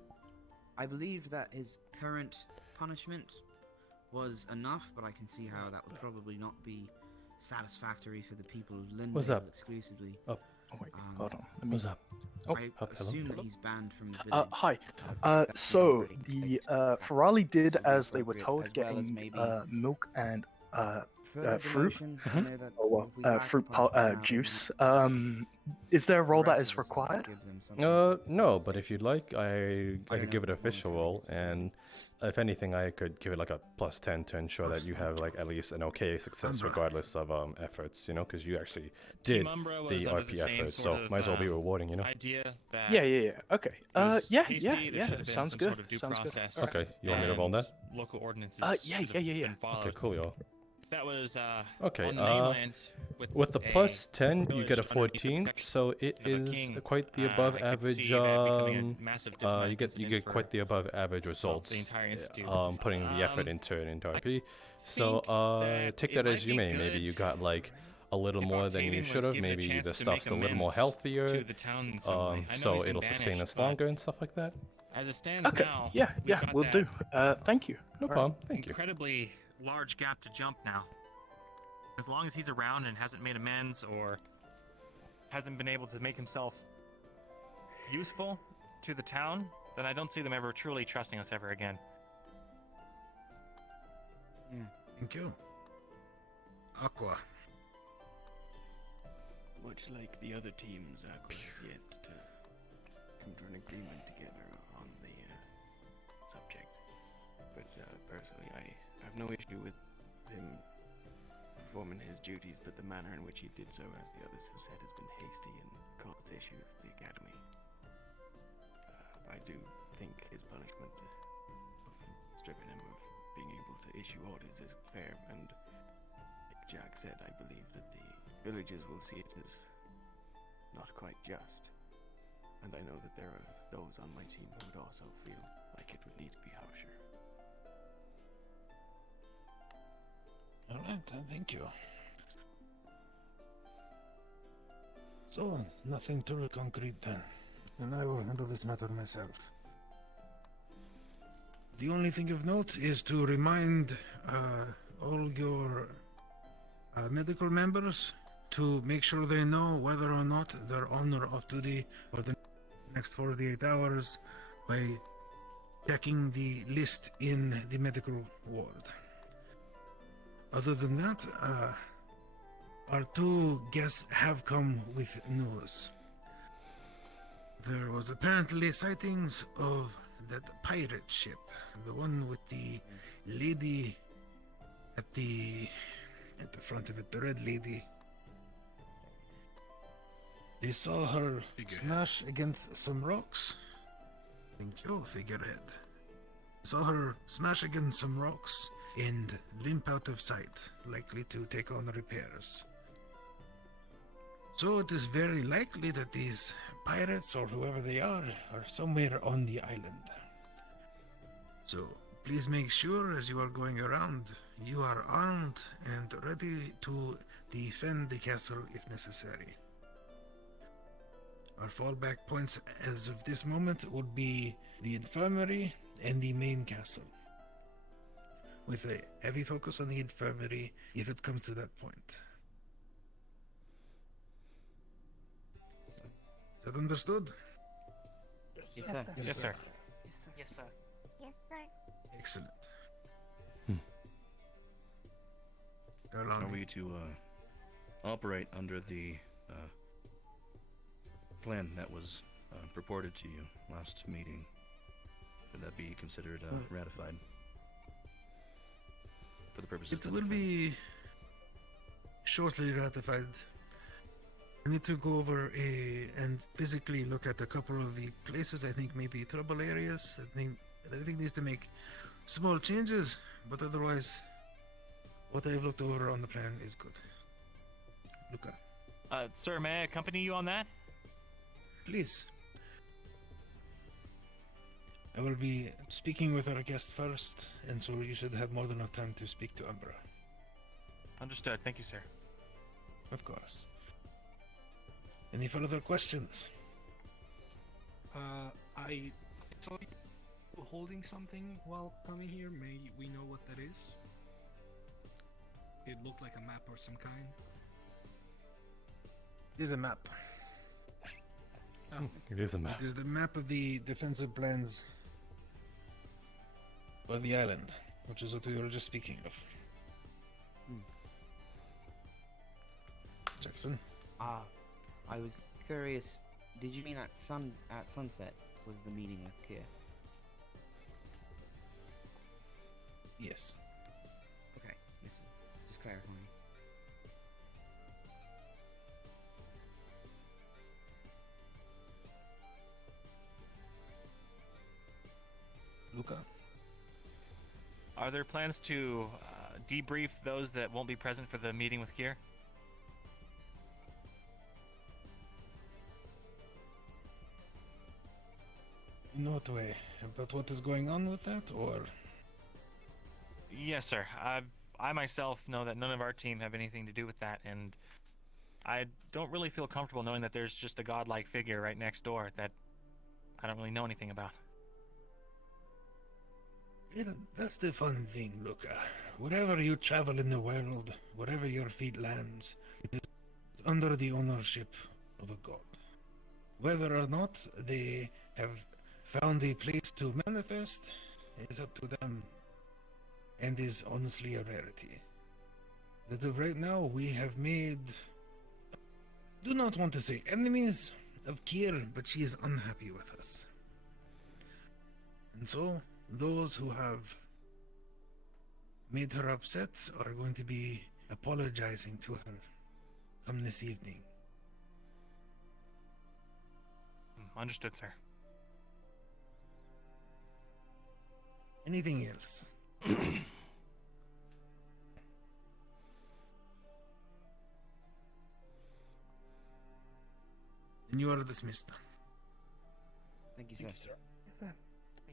I believe that his current punishment was enough, but I can see how that would probably not be satisfactory for the people of Lindale What's up? exclusively. Oh, wait, hold on. What's up? Oh, I hello. assume that he's banned from the village. Hi. So the Ferrari did as they were told, getting milk and fruit. Juice. Is there a role that is required? No, but if you'd like, I could give it an official role, and if anything, I could give it like a +10 to ensure that you have like at least an okay success regardless of efforts, you know, because you actually did the RP effort, so might as well be rewarding, you know. Yeah. Okay. Yeah. Sounds good. Sounds good. Okay, you want me to roll that? Local ordinances. Yeah. Okay, cool, yo. that was Okay, on the mainland with the plus 10, you get a 14, so it is quite the above average. You get quite the above average results. entire institute. Putting the effort into it into RP. So take that as you may. Maybe you got like a little more than you should have. Maybe the stuff's a little more healthier. So it'll sustain us longer and stuff like that. As it stands now, yeah, we'll do. Thank you. No problem. Thank you. Incredibly large gap to jump now. As long as he's around and hasn't made amends or hasn't been able to make himself useful to the town, then I don't see them ever truly trusting us ever again. Thank you. Aqua. Much like the other teams, Aqua has yet to come to an agreement together on the subject. But personally, I have no issue with him performing his duties, but the manner in which he did so, as the others have said, has been hasty and caused issue for the academy. I do think his punishment of stripping him of being able to issue orders is fair, and like Jack said, I believe that the villagers will see it as not quite just. And I know that there are those on my team who would also feel like it would need to be harsher. Alright, thank you. So, nothing too concrete then. And I will handle this matter myself. The only thing of note is to remind all your medical members to make sure they know whether or not they're on or off duty for the next 48 hours by checking the list in the medical ward. Other than that, our two guests have come with news. There was apparently sightings of that pirate ship, the one with the lady at the front of it, the red lady. They saw her smash against some rocks. Thank you, figurehead. Saw her smash against some rocks and limp out of sight, likely to take on repairs. So it is very likely that these pirates, or whoever they are somewhere on the island. So please make sure as you are going around, you are armed and ready to defend the castle if necessary. Our fallback points as of this moment would be the infirmary and the main castle, with a heavy focus on the infirmary if it comes to that point. Is that understood? Yes, sir. Yes, sir. Yes, sir. Yes, sir. Excellent. Are we to operate under the plan that was purported to you last meeting? Should that be considered ratified for the purposes? It will be shortly ratified. I need to go over and physically look at a couple of the places I think may be trouble areas. I think needs to make small changes, but otherwise, what I've looked over on the plan is good. Luca. Sir, may I accompany you on that? Please. I will be speaking with our guest first, and so you should have more than enough time to speak to Umbra. Understood. Thank you, sir. Of course. Any further questions? I saw you holding something while coming here. May we know what that is? It looked like a map or some kind. It is a map. Oh. It is a map. It is the map of the defensive plans for the island, which is what we were just speaking of. Jackson? I was curious, did you mean at sunset was the meeting with Kier? Yes. Okay, yes, just clarifying. Luca? Are there plans to debrief those that won't be present for the meeting with Kier? In what way? About what is going on with that, or? Yes, sir. I myself know that none of our team have anything to do with that, and I don't really feel comfortable knowing that there's just a godlike figure right next door that I don't really know anything about. Yeah, that's the fun thing, Luca. Wherever you travel in the world, wherever your feet lands, it is under the ownership of a god. Whether or not they have found a place to manifest is up to them, and is honestly a rarity. As of right now, we have made, do not want to say enemies of Kier, but she is unhappy with us. And so, those who have made her upset are going to be apologizing to her come this evening. Understood, sir. Anything else? And you are dismissed. Thank you, sir. Yes, sir.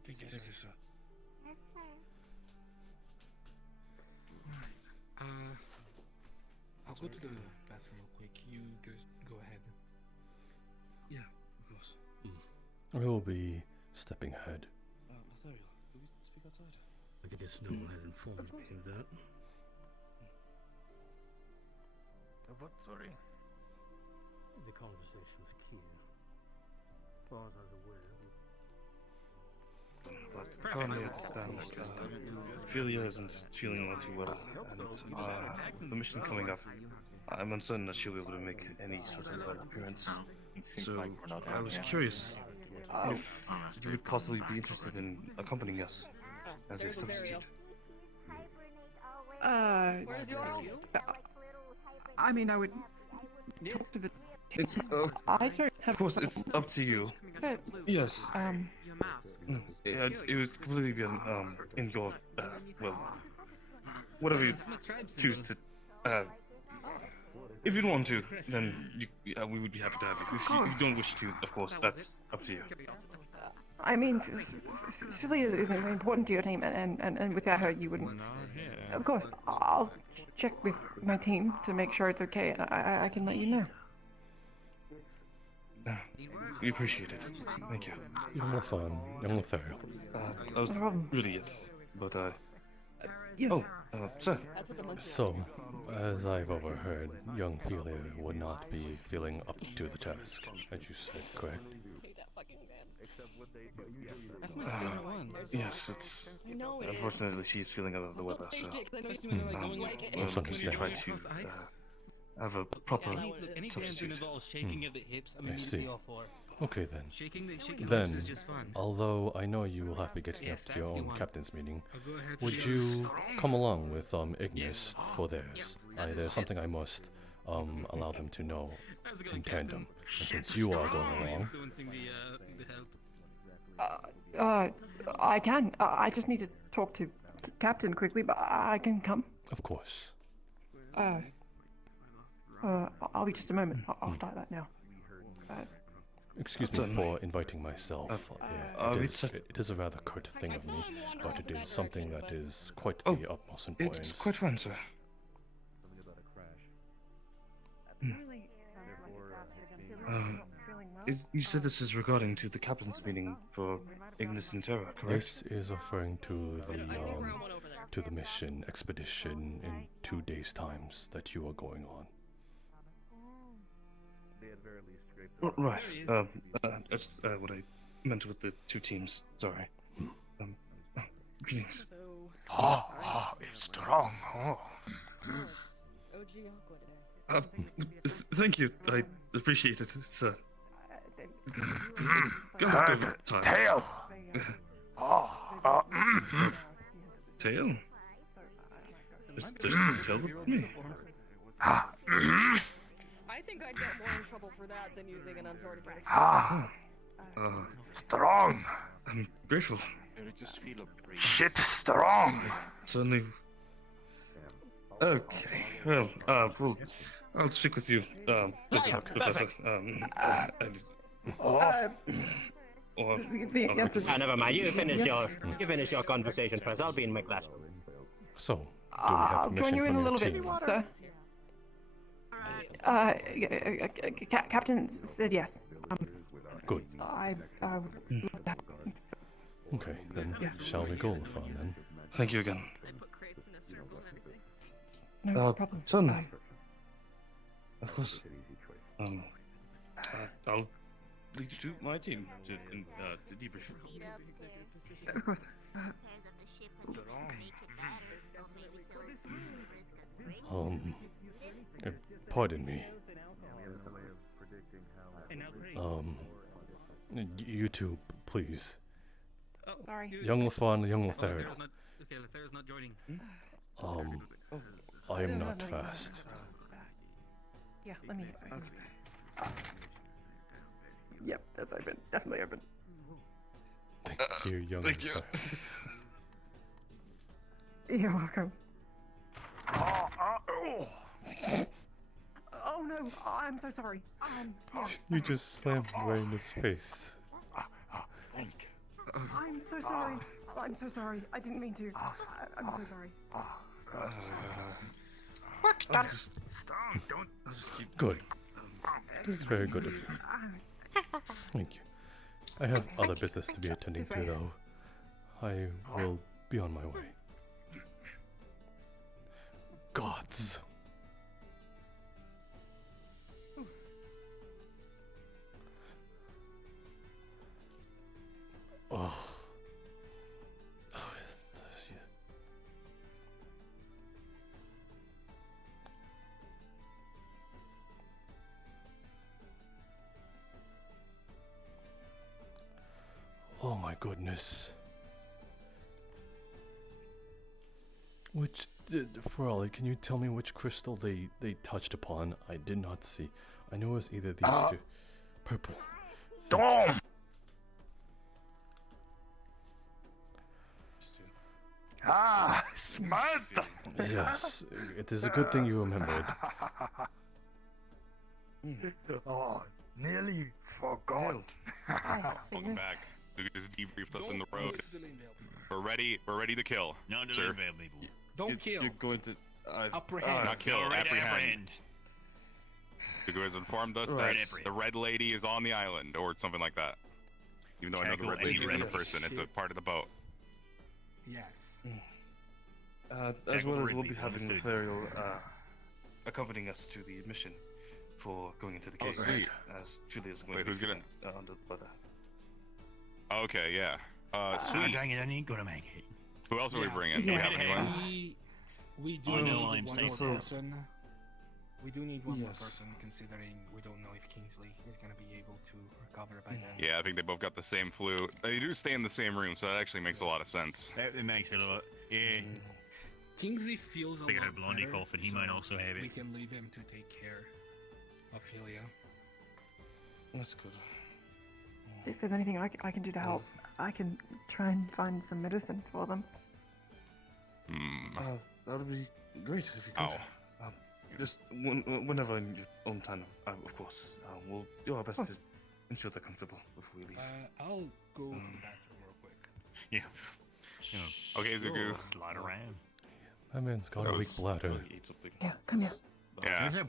Thank you, sir. Yes, sir. I'll go to the bathroom real quick. You guys go ahead. Yeah, of course. I will be stepping ahead. Nathaniel, do we speak outside? I guess no one had informed me of that. Of what, sorry? The conversation with Kier. As far as I was aware. But currently as it stands, Ophelia isn't feeling all too well, and the mission coming up, I'm uncertain that she'll be able to make any sort of appearance. So I was curious if you would possibly be interested in accompanying us as a substitute. I mean, I would talk to the. It's I don't have. Of course, it's up to you. But, Yes. Yeah, it was completely been in your well, whatever you choose to. If you want to, then we would be happy to have you. If you don't wish to, of course, that's up to you. I mean, Philly is important to your team, and without her, you wouldn't. Of course, I'll check with my team to make sure it's okay, and I can let you know. We appreciate it. Thank you. Young Lafon, young Lothario. I was really yes, but yes. Sir. So, as I've overheard, young Ophelia would not be feeling up to the task, as you said, correct? Yes, it's unfortunately she's feeling under the weather, so That's understandable. try to have a proper substitute. I see. Okay then. Although I know you will have to be getting up to your own captain's meeting, would you come along with Ignis for theirs? There's something I must allow them to know in tandem. And since you are going along, I can. I just need to talk to Captain quickly, but I can come. Of course. I'll be just a moment. I'll start that now. Excuse me for inviting myself. It is a rather curt thing of me, but it is something that is quite the utmost importance. It's quite fine, sir. You said this is regarding to the captain's meeting for Ignis and Terra, correct? This is referring to the mission expedition in 2 days' times that you are going on. Right. That's what I meant with the two teams. Sorry. Greetings. It's strong. Thank you. I appreciate it. It's gonna look over time. Tail. Tail? There's tails of me. I think I'd get more in trouble for that than using an unsorted Strong. I'm grateful. Shit strong. Certainly Okay. Well, I'll stick with you, Professor. Never mind. You finish your conversation first. I'll be in my class. So, do we have I'll join permission you in from a your little team? bit, sir. Captain said yes. Good. I would love that. Okay, then shall we go, LaFawn, then? Thank you again. No problem. Son. Of course. I'll lead you to my team to debrief. Of course. Pardon me. You two, please. Sorry. Young LaFawn, young Lethard. Okay, Lethair's not joining. I am not fast. Yeah, let me. Yep, that's open. Definitely open. Thank you, young Thank you. Lethard. You're welcome. Oh no, I'm so sorry. You just slammed right in his face. I'm so sorry. I'm so sorry. I didn't mean to. I'm so sorry. Just stop. Don't. Just keep. Good. This is very good of you. Thank you. I have other business to be attending to, though. I will be on my way. Gods. Oh. Oh my goodness. Which, Ferrari, can you tell me which crystal they touched upon? I did not see. I know it was either these two. Purple. Dom! Smart! Yes, it is a good thing you remembered. Oh, nearly forgot. Welcome back. Lucas debriefed us in the road. We're ready to kill. No, sir. Don't kill. You're going to apprehend. Not kill, apprehend. Dugu has informed us that the red lady is on the island, or something like that. Even though I know the red lady isn't a person, it's a part of the boat. Yes. As well as we'll be having Lothario accompanying us to the mission for going into the cave. Sweet. As Julia is going Wait, to be who's gonna? under the weather. Okay, yeah. Sweet. Dang it, I ain't gonna make it. Who else are we bringing? Do we have anyone? We do need one more person. We do need one more person, considering we don't know if Kingsley is gonna be able to recover by then. Yeah, I think they both got the same flu. They do stay in the same room, so that actually makes a lot of sense. It makes it a lot. Yeah. Kingsley feels a They lot got a blondie better, cough, and he might also have it. We can leave him to take care of Philia. That's good. If there's anything I can do to help, I can try and find some medicine for them. That would be great if you could. Just whenever in your own time, of course. We'll do our best to ensure they're comfortable before we leave. I'll go to the bathroom real quick. Yeah. Okay, Zugu. Slide around. That man's got a weak bladder. Yeah, come here. Yeah.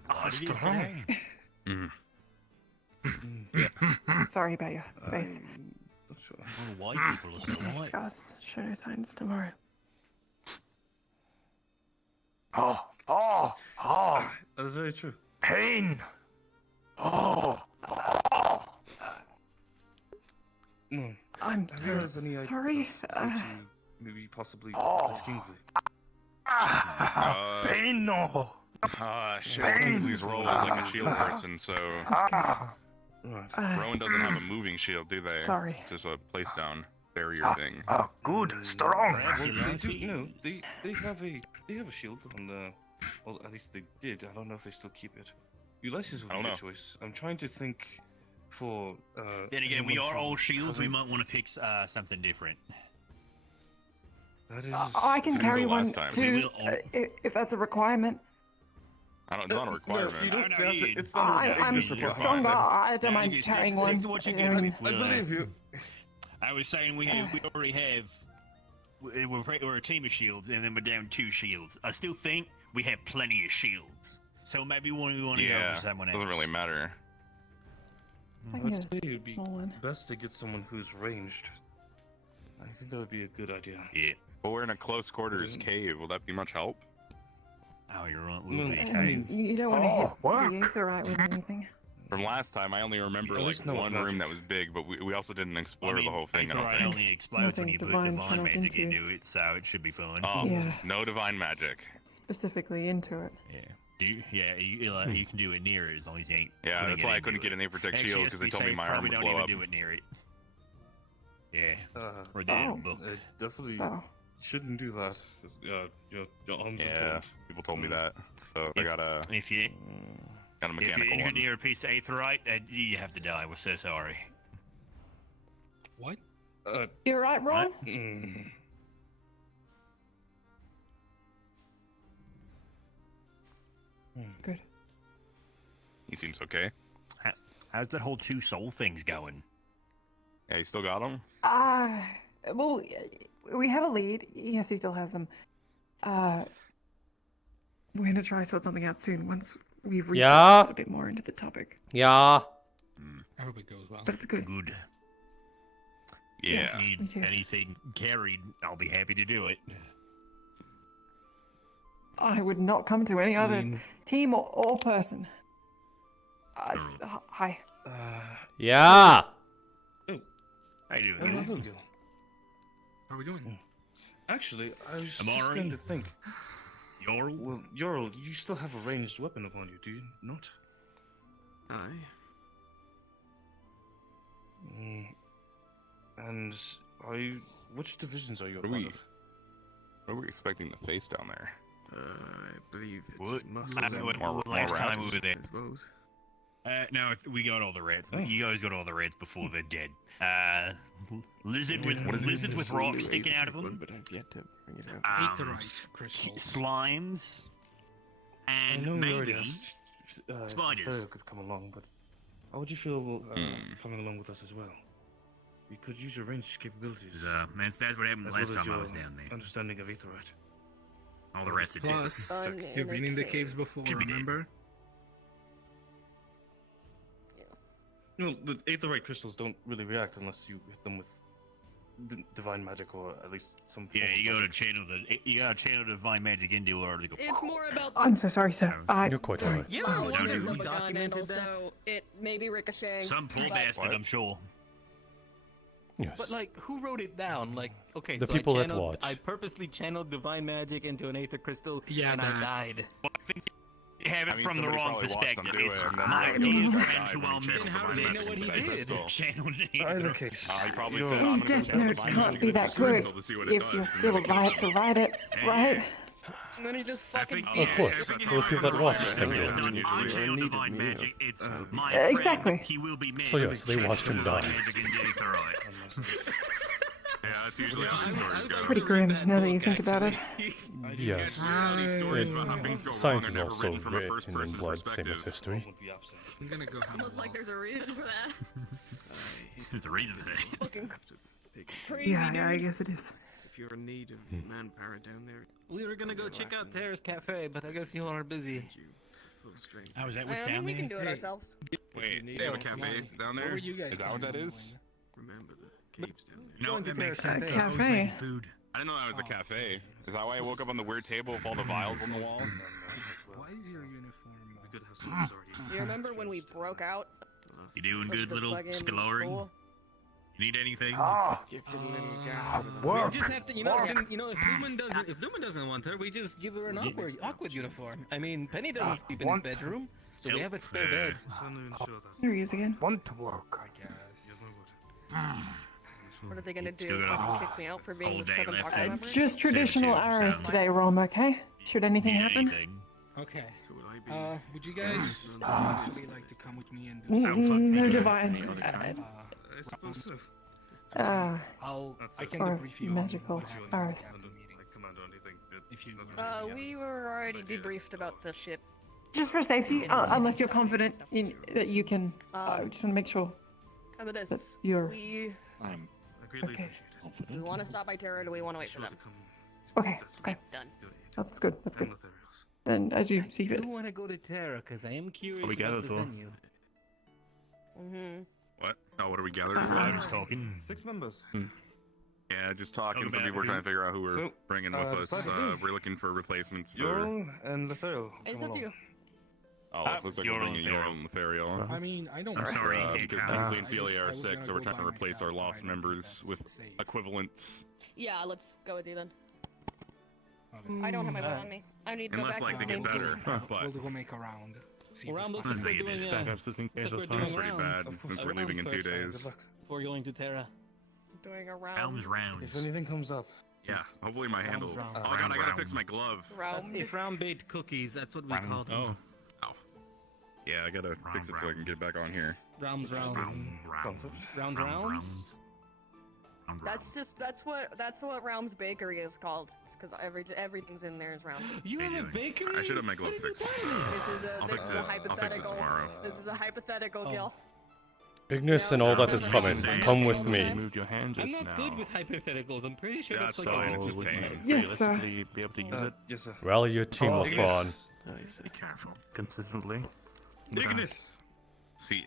Sorry about your face. White people are so white. Scars show no signs tomorrow. That's very true. Pain! I'm so sorry. Maybe possibly Kingsley. Pain, no! Shit, Kingsley's role is like a shield person, so... Rowan doesn't have a moving shield, do they? Sorry. It's just a place down barrier thing. Good, strong. They have a shield on the... Well, at least they did. I don't know if they still keep it. Ulysses would be a choice. I'm trying to think for... Then again, we are all shields. We might want to pick something different. That is. I can Didn't carry go one last time. too, if that's a requirement. It's not a requirement. It's not a I'm requirement. stronger. I don't mind carrying one. I believe you. I was saying we already have. We're a team of shields, and then we're down 2 shields. I still think we have plenty of shields. So maybe we want to go for someone else. Doesn't really matter. I'd say it'd be best to get someone who's ranged. I think that would be a good idea. Yeah. But we're in a close quarters cave. Will that be much help? Oh, you're right. You don't want to hit the aetherite with anything. From last time, I only remember At like least no one magic. room that was big, but we also didn't explore the whole thing. I don't Aetherite think. only explodes when you put divine magic into. into it, so it should be fun. Oh, Yeah. no divine magic. Specifically into it. Yeah. You can do it near it as long as you ain't. Yeah, putting that's it why I into couldn't it. get an Aethertech Actually, shield just because they to be told me safe, my probably arm would don't blow even up. do it near it. Yeah. Or definitely shouldn't do that. Your arms are Yeah, blunt. people told me that. So I got a If you got a if you're mechanical injured one. near a piece of aetherite, you have to die. We're so sorry. What? You're right, Ron. Good. He seems okay. How's that whole 2 soul things going? Yeah, you still got him? Well, we have a lead. Yes, he still has them. We're gonna try sort something out soon once we've researched a bit more into the topic. I hope it goes well. But it's good. Good. Yeah. If you me too. need anything carried, I'll be happy to do it. I would not come to any other team or person. Hi. Yeah. How you Hello. doing? How are we doing? Actually, I was I'm just alright. going to think. Yorl? Well, Yorl, you still have a ranged weapon upon you, do you not? Aye. And are you? Which divisions are you a What are part we- of? What were we expecting to face down there? I believe it's What? muscles I and mean, last time we were there. I suppose. No, we got all the reds. You guys got all the reds before they're dead. Lizard with lizards with rocks sticking out of them. But I've yet to bring it out. Aetherite crystals. Slimes. I And know we already maybe asked spiders. Theo could come along, but how would you feel coming along with us as well? We could use your ranged capabilities. That's what happened as last well as time I your was down there. understanding of aetherite. All the rest are dead. Plus, you've been in the caves before, Should be dead. remember? No, the aetherite crystals don't really react unless you hit them with divine magic or at least some. Yeah, form of you gotta magic. channel the divine magic into her to go. It's more about. I'm so sorry, sir. You're quite sorry. alright. Yeah, Don't oneness do of it. a gun, and also it may be ricocheting. Some poor but- bastard, I'm sure. Yes. But like, who wrote it down? Like, okay, The so people I that channeled, watch. I purposely channeled divine magic into an aether crystal, Yeah, and that. I died. Well, I think you have it I mean, from the somebody wrong probably watched them perspective. do It's it, and then my they dear go, friend "Die who when I'll he miss channels for divine the magic rest into of that the crystal." channeled Either it. case, He probably you're- said, Well, "I'm gonna Death channel Note divine can't magic be into that this good crystal to see what it if does." you're And still then he alive to write it, right? And then he just fucking. Of course, those people that watch If can it's do. not I channel needed divine me magic, of- it's my friend. Exactly. He will be missed. So yes, they Channel watched him divine die. magic into aetherite. Yeah, that's usually how these stories go. Pretty grim now that you think about it. Yes. These stories about how things go wrong Science are is never also written from a written in first-person blood, same perspective. as history. Won't be absent. I'm gonna go have Almost like there's a reason for that. There's a reason for that. Fucking crazy, Yeah, dude. yeah, I guess it is. If you're in need of manpower down there, We were gonna go check out Terrace Cafe, but I guess you all are busy. send you full strength. How is that I what's mean, down we there? can do it Hey. ourselves. Wait, need they have a help, cafe come down What there? were you guys Is that what that planning on is? Remember the caves down there. No, Going to that makes Terrace sense. Cafe. I was making Cafe. food. I didn't know that was a cafe. Is that why I woke up on the weird table with all the vials on the wall? Why is your uniform? We could have soldiers already. Do you remember when we broke out? You doing Pushed good, the little plug in Skaloring? school? You need anything? Give you a little gas with a- We just have to, you know, if Lumen doesn't want her, we just give her an awkward uniform. I mean, Penny doesn't sleep in his bedroom, so we have a spare bed. Here he is again. Want to work. I guess. What are they gonna do? Still got Fucking kick me out for being whole the day seventh left. Aqua member? Just traditional 17, arrows so- today, Rome, okay? Should anything happen? Anything. Okay. So would I be? Would you guys Ah. actually like to come with me and do No divine. I suppose so. I'll I can Or debrief you on magical what happened. arrows. If you. We were already debriefed about the ship. Just for safety, unless you're confident that you can. I just want to make sure How about that this? you're. I'm Okay. Do we want to stop by Terra or do we want to wait for them? Okay. Okay. Done. Oh, that's good. That's good. And as you see I fit. do want to go to Terra because I am curious Are we about gathered the for? venue. Mm-hmm. What? Oh, what are we gathered for? I was talking. 6 members. Yeah, just talking. Talk Some about people are who- trying to figure out who we're So, bringing with us. decided. We're looking for replacements for. Yorl and Lethal. It's come up to you. along. Oh, it looks like we're Yorl bringing and Yorl and Lethariel. I mean, I don't. I'm sorry, know. he can't because come. Kingsley and I Felia I are was sick, gonna so we're go trying to by replace our myself, lost but I don't think members that's with safe. equivalents. Yeah, let's go with you then. Okay. I don't have my phone on me. I need to go Unless, back like, to they the get main better. queue. But We'll go make a round. See Well, if round we looks find like we're it. doing Backups just in case looks those like we're phones doing pretty rounds. bad Of since course, we're leaving in 2 round first, days. Good luck. Before going to Terra. Doing a round. Elms If rounds. anything comes up, Yeah, hopefully my handle. round. Oh god, I gotta fix my glove. That's Round. if round baked cookies, that's what we call them. Oh. Yeah, I gotta fix it so I can get back on here. Rounds. Rounds. That's what Realms Bakery is called. It's because everything's in there is round. You have a bakery? I should have my glove fixed. I'll This fix is it. a I'll fix it hypothetical. tomorrow. This is a hypothetical, Oh. Gil. Ignis and all that is coming. Come with me. Moved your hand I'm just not now. good with hypotheticals. I'm pretty sure Yeah, that's it's like fine. a It's just would pain. Yes, sir. Realistically, be able to use it. yes, sir. Rally your team, Oh, Lafon. Be careful. Consistently. Ignis. See.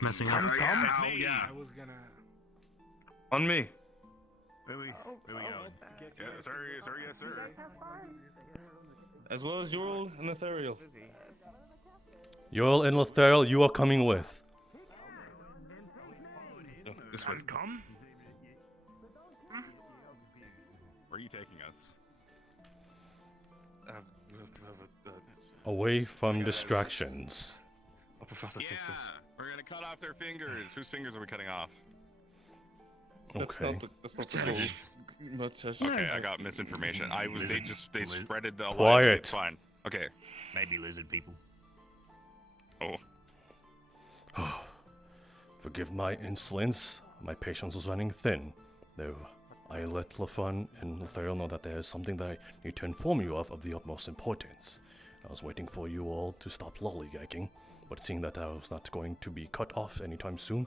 Messing up. Come, It's oh, me. yeah. I was gonna. On me. Where we go? Yeah, sir, yes, sir. As well as Yorl and Ethereal. Yorl and Lethariel, you are coming with. This way. Come. Where are you taking us? We have Away from distractions. Professor Sixes. We're gonna cut off their fingers. Whose fingers are we cutting off? That's Okay. not the goal. But Okay, I got misinformation. They spreaded the Quiet. It's fine. Okay. Maybe lizard people. Oh. Forgive my insolence. My patience was running thin. Though I let Lafon and Lethariel know that there is something that I need to inform you of the utmost importance. I was waiting for you all to stop lollygagging, but seeing that I was not going to be cut off anytime soon,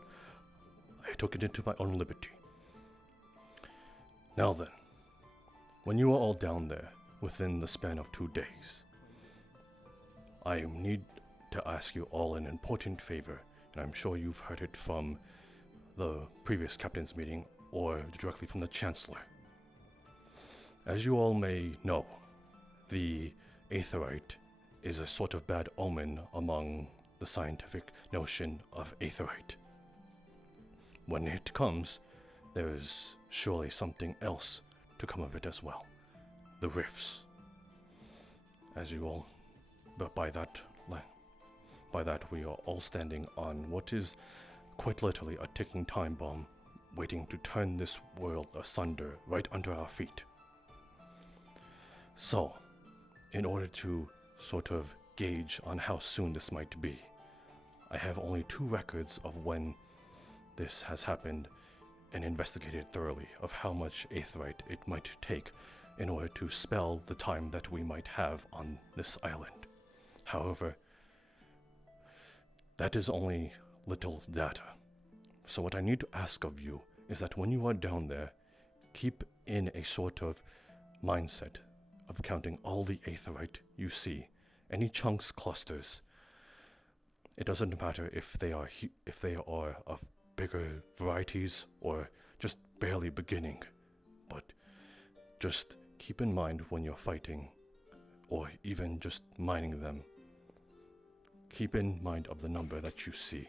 I took it into my own liberty. Now then, when you are all down there, within the span of 2 days, I need to ask you all an important favor, and I'm sure you've heard it from the previous captain's meeting or directly from the Chancellor. As you all may know, the Aetherite is a sort of bad omen among the scientific notion of Aetherite. When it comes, there is surely something else to come of it as well. The rifts. As you all, but by that we are all standing on what is quite literally a ticking time bomb, waiting to turn this world asunder right under our feet. So, in order to sort of gauge on how soon this might be, I have only 2 records of when this has happened and investigated thoroughly of how much aetherite it might take in order to spell the time that we might have on this island. However, that is only little data. So what I need to ask of you is that when you are down there, keep in a sort of mindset of counting all the aetherite you see, any chunks, clusters. It doesn't matter if they are of bigger varieties or just barely beginning, but just keep in mind when you're fighting or even just mining them, keep in mind of the number that you see.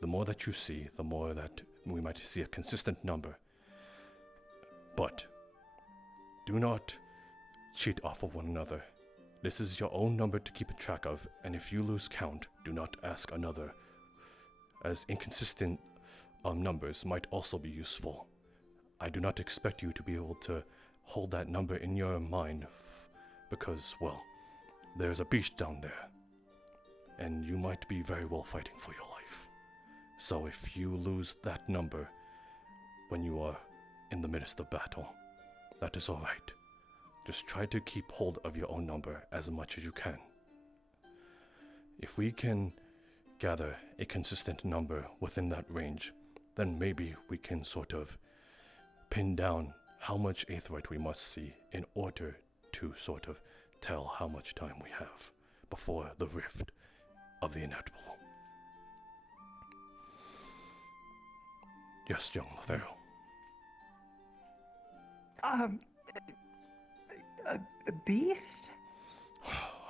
The more that you see, the more that we might see a consistent number. But do not cheat off of one another. This is your own number to keep track of, and if you lose count, do not ask another, as inconsistent numbers might also be useful. I do not expect you to be able to hold that number in your mind, because, well, there's a beast down there, and you might be very well fighting for your life. So if you lose that number when you are in the midst of battle, that is alright. just try to keep hold of your own number as much as you can. If we can gather a consistent number within that range, then maybe we can sort of pin down how much aetheryte we must see in order to sort of tell how much time we have before the rift of the inevitable. Yes, young Lothario. A beast?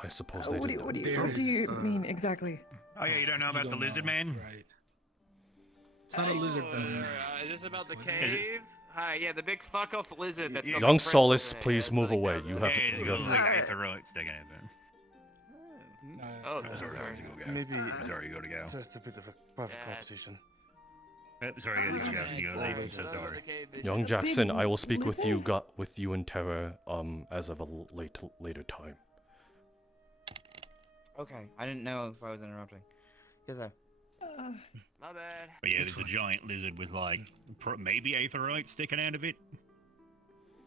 I suppose they What did. do you mean exactly? Oh yeah, you don't know about the lizard man? Right. It's not a lizard man. Is this about the cave? Hi, yeah, the big fuck off lizard that's got Young the Solus, crystals in it. please move away. You have. Yeah, You have like aetheroids taking it, man. Oh, sorry. Maybe. Sorry, you gotta go. So it's a bit of a private conversation. Sorry, you gotta go. You gotta leave. I'm so sorry. Young Jackson, I will speak with you in terror as of a later time. Okay, I didn't know if I was interrupting. Yes, sir. My bad. But yeah, there's a giant lizard with like maybe aetheroid sticking out of it.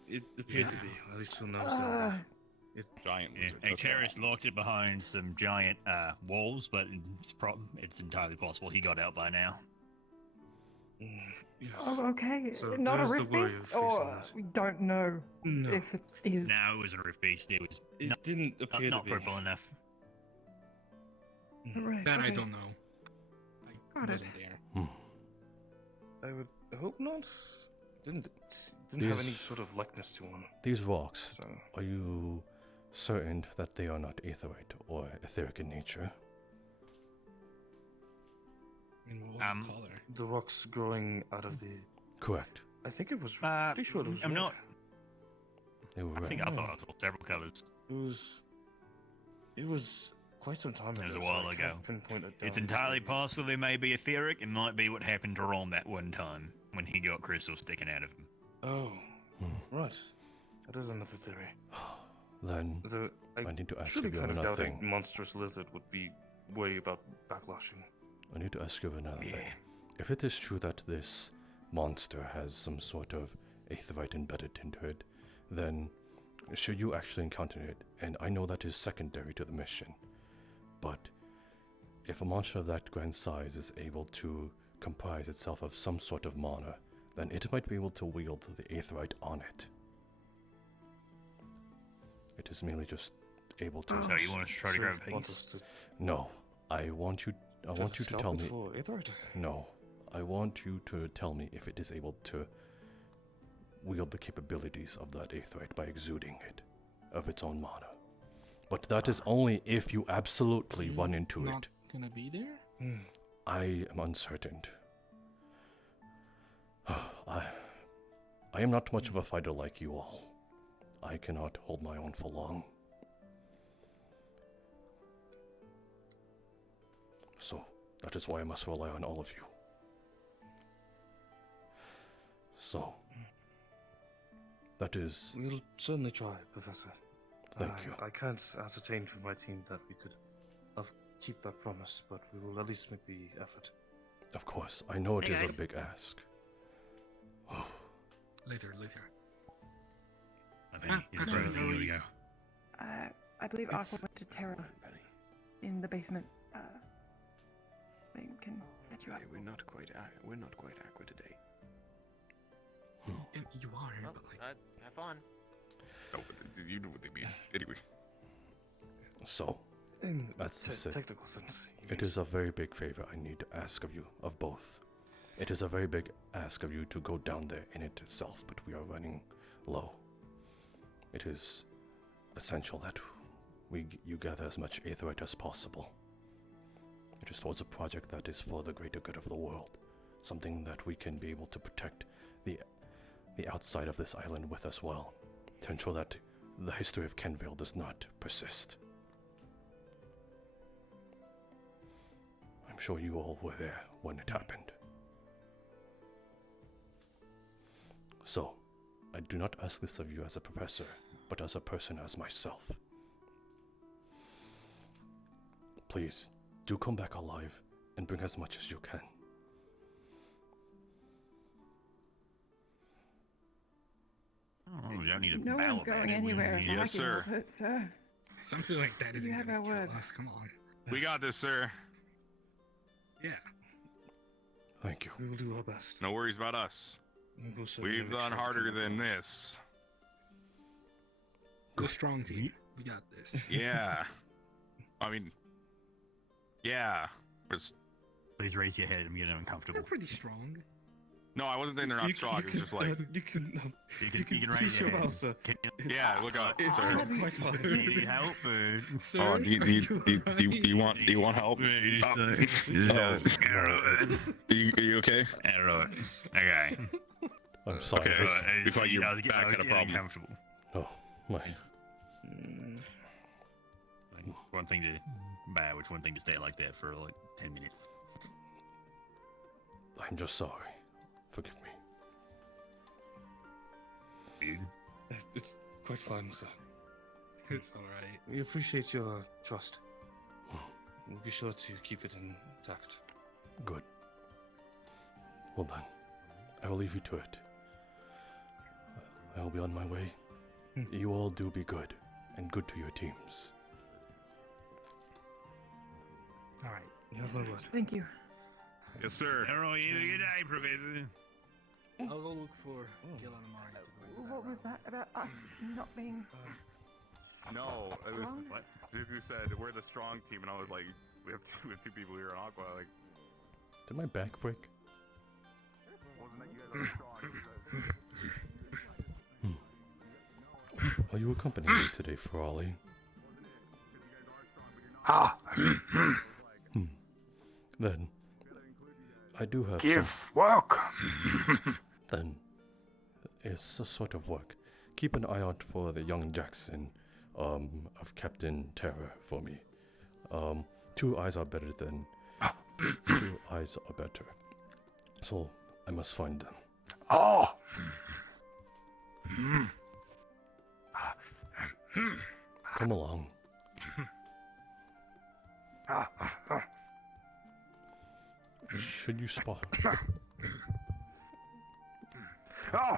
It appeared to be. At least we'll notice that. It's giant lizard. A terrorist locked it behind some giant walls, but it's entirely possible he got out by now. Yes. Oh, okay. So Not a there's the rift worry beast, of or facing that. we don't know No. if it is. No, it wasn't a rift beast. It was. It didn't appear not to be. purple enough. Right, That I okay. don't know. I Got it. wasn't there. I would hope not. Didn't have any These- sort of likeness to one. These rocks, So. are you certain that they are not aetheryte or etheric in nature? I mean, what was the color? The rocks growing out of the. Correct. I think it was. Pretty sure it was. I'm red. not. They were I think red. I thought I saw several colors. It was quite some time ago. It was a so while I ago. can't pinpoint it It's down. entirely possible they may be etheric. It might be what happened to Rom that one time when he got crystals sticking out of him. Oh, right. That is another theory. Then So I need to ask truly you kind of another doubt a thing. monstrous lizard would be worried about backlashing. I need to ask you another thing. If it is true that this monster has some sort of aetheryte embedded into it, then should you actually encounter it, and I know that is secondary to the mission, but if a monster of that grand size is able to comprise itself of some sort of mana, then it might be able to wield the aetheryte on it. It is merely just able to. So you want us to try to grab a want piece? us to No, I want you. I want you to scalp tell it me. for aetheryte? No, I want you to tell me if it is able to wield the capabilities of that aetheryte by exuding it of its own mana. But that is only if you absolutely run into Not it. gonna be there? I am uncertain. I am not much of a fighter like you all. I cannot hold my own for long. So, that is why I must rely on all of you. So, that is... We'll certainly try, Professor. Thank you. I can't ascertain from my team that we could keep that promise, but we will at least make the effort. Of course, I know it Hey, is guys. a big ask. Later. I believe Aqua went to Terra in the basement. They can catch you up. We're not quite Aqua today. And you are, but like. Have fun. Oh, but you know what they mean. Anyway. So, In that's just it. technical sense. It is a very big favor I need to ask of you, of both. It is a very big ask of you to go down there in it itself, but we are running low. It is essential that you gather as much aetheryte as possible. It is towards a project that is for the greater good of the world, something that we can be able to protect the outside of this island with as well, to ensure that the history of Kenvale does not persist. I'm sure you all were there when it happened. So, I do not ask this of you as a professor, but as a person as myself. Please, do come back alive and bring as much as you can. Oh, we don't need a No battle one's going about it. anywhere if I Yes, can sir. help it, sir. Something like that isn't You have gonna our kill word. us. Come on. We got this, sir. Yeah. Thank you. We will do our best. No worries about us. We'll certainly We've make done sure to harder keep than our- this. Go strong, team. We got this. Yeah. I mean, yeah. Please raise your head. I'm getting uncomfortable. They're pretty strong. No, I wasn't saying they're not strong. It's just like, you can You can raise cease your your head. mouth, sir. yeah, look up, It's sir. quite fine. Do you need help? Sir, Oh, do you want help? Are you okay? Okay. I'm sorry. Okay, it's- we thought your back had a problem. Uncomfortable. Oh, my. Like, one thing to bow, it's one thing to stay like that for like 10 minutes. I'm just sorry. Forgive me. It's quite fine, sir. It's alright. We appreciate your trust. We'll be sure to keep it intact. Good. Well then, I will leave you to it. I will be on my way. You all do be good, and good to your teams. All right. You have my word. Thank you. Yes, sir. All right, have a good day, Professor. I'll go look for Gil and Amari to go. What was that about us not being... No, it was Strong? what Zuzu said. We're the strong team, and I was like, we have two people here in Aqua. Like, Did my back break? wasn't that you guys are strong? Will you accompany me today, Ferrari? Then, I do have some... work. Then, it's a sort of work. Keep an eye out for the young Jackson, of Captain Terror for me. 2 eyes are better than... 2 eyes are better. So, I must find them. Oh. Come along. Should you spot? Oh.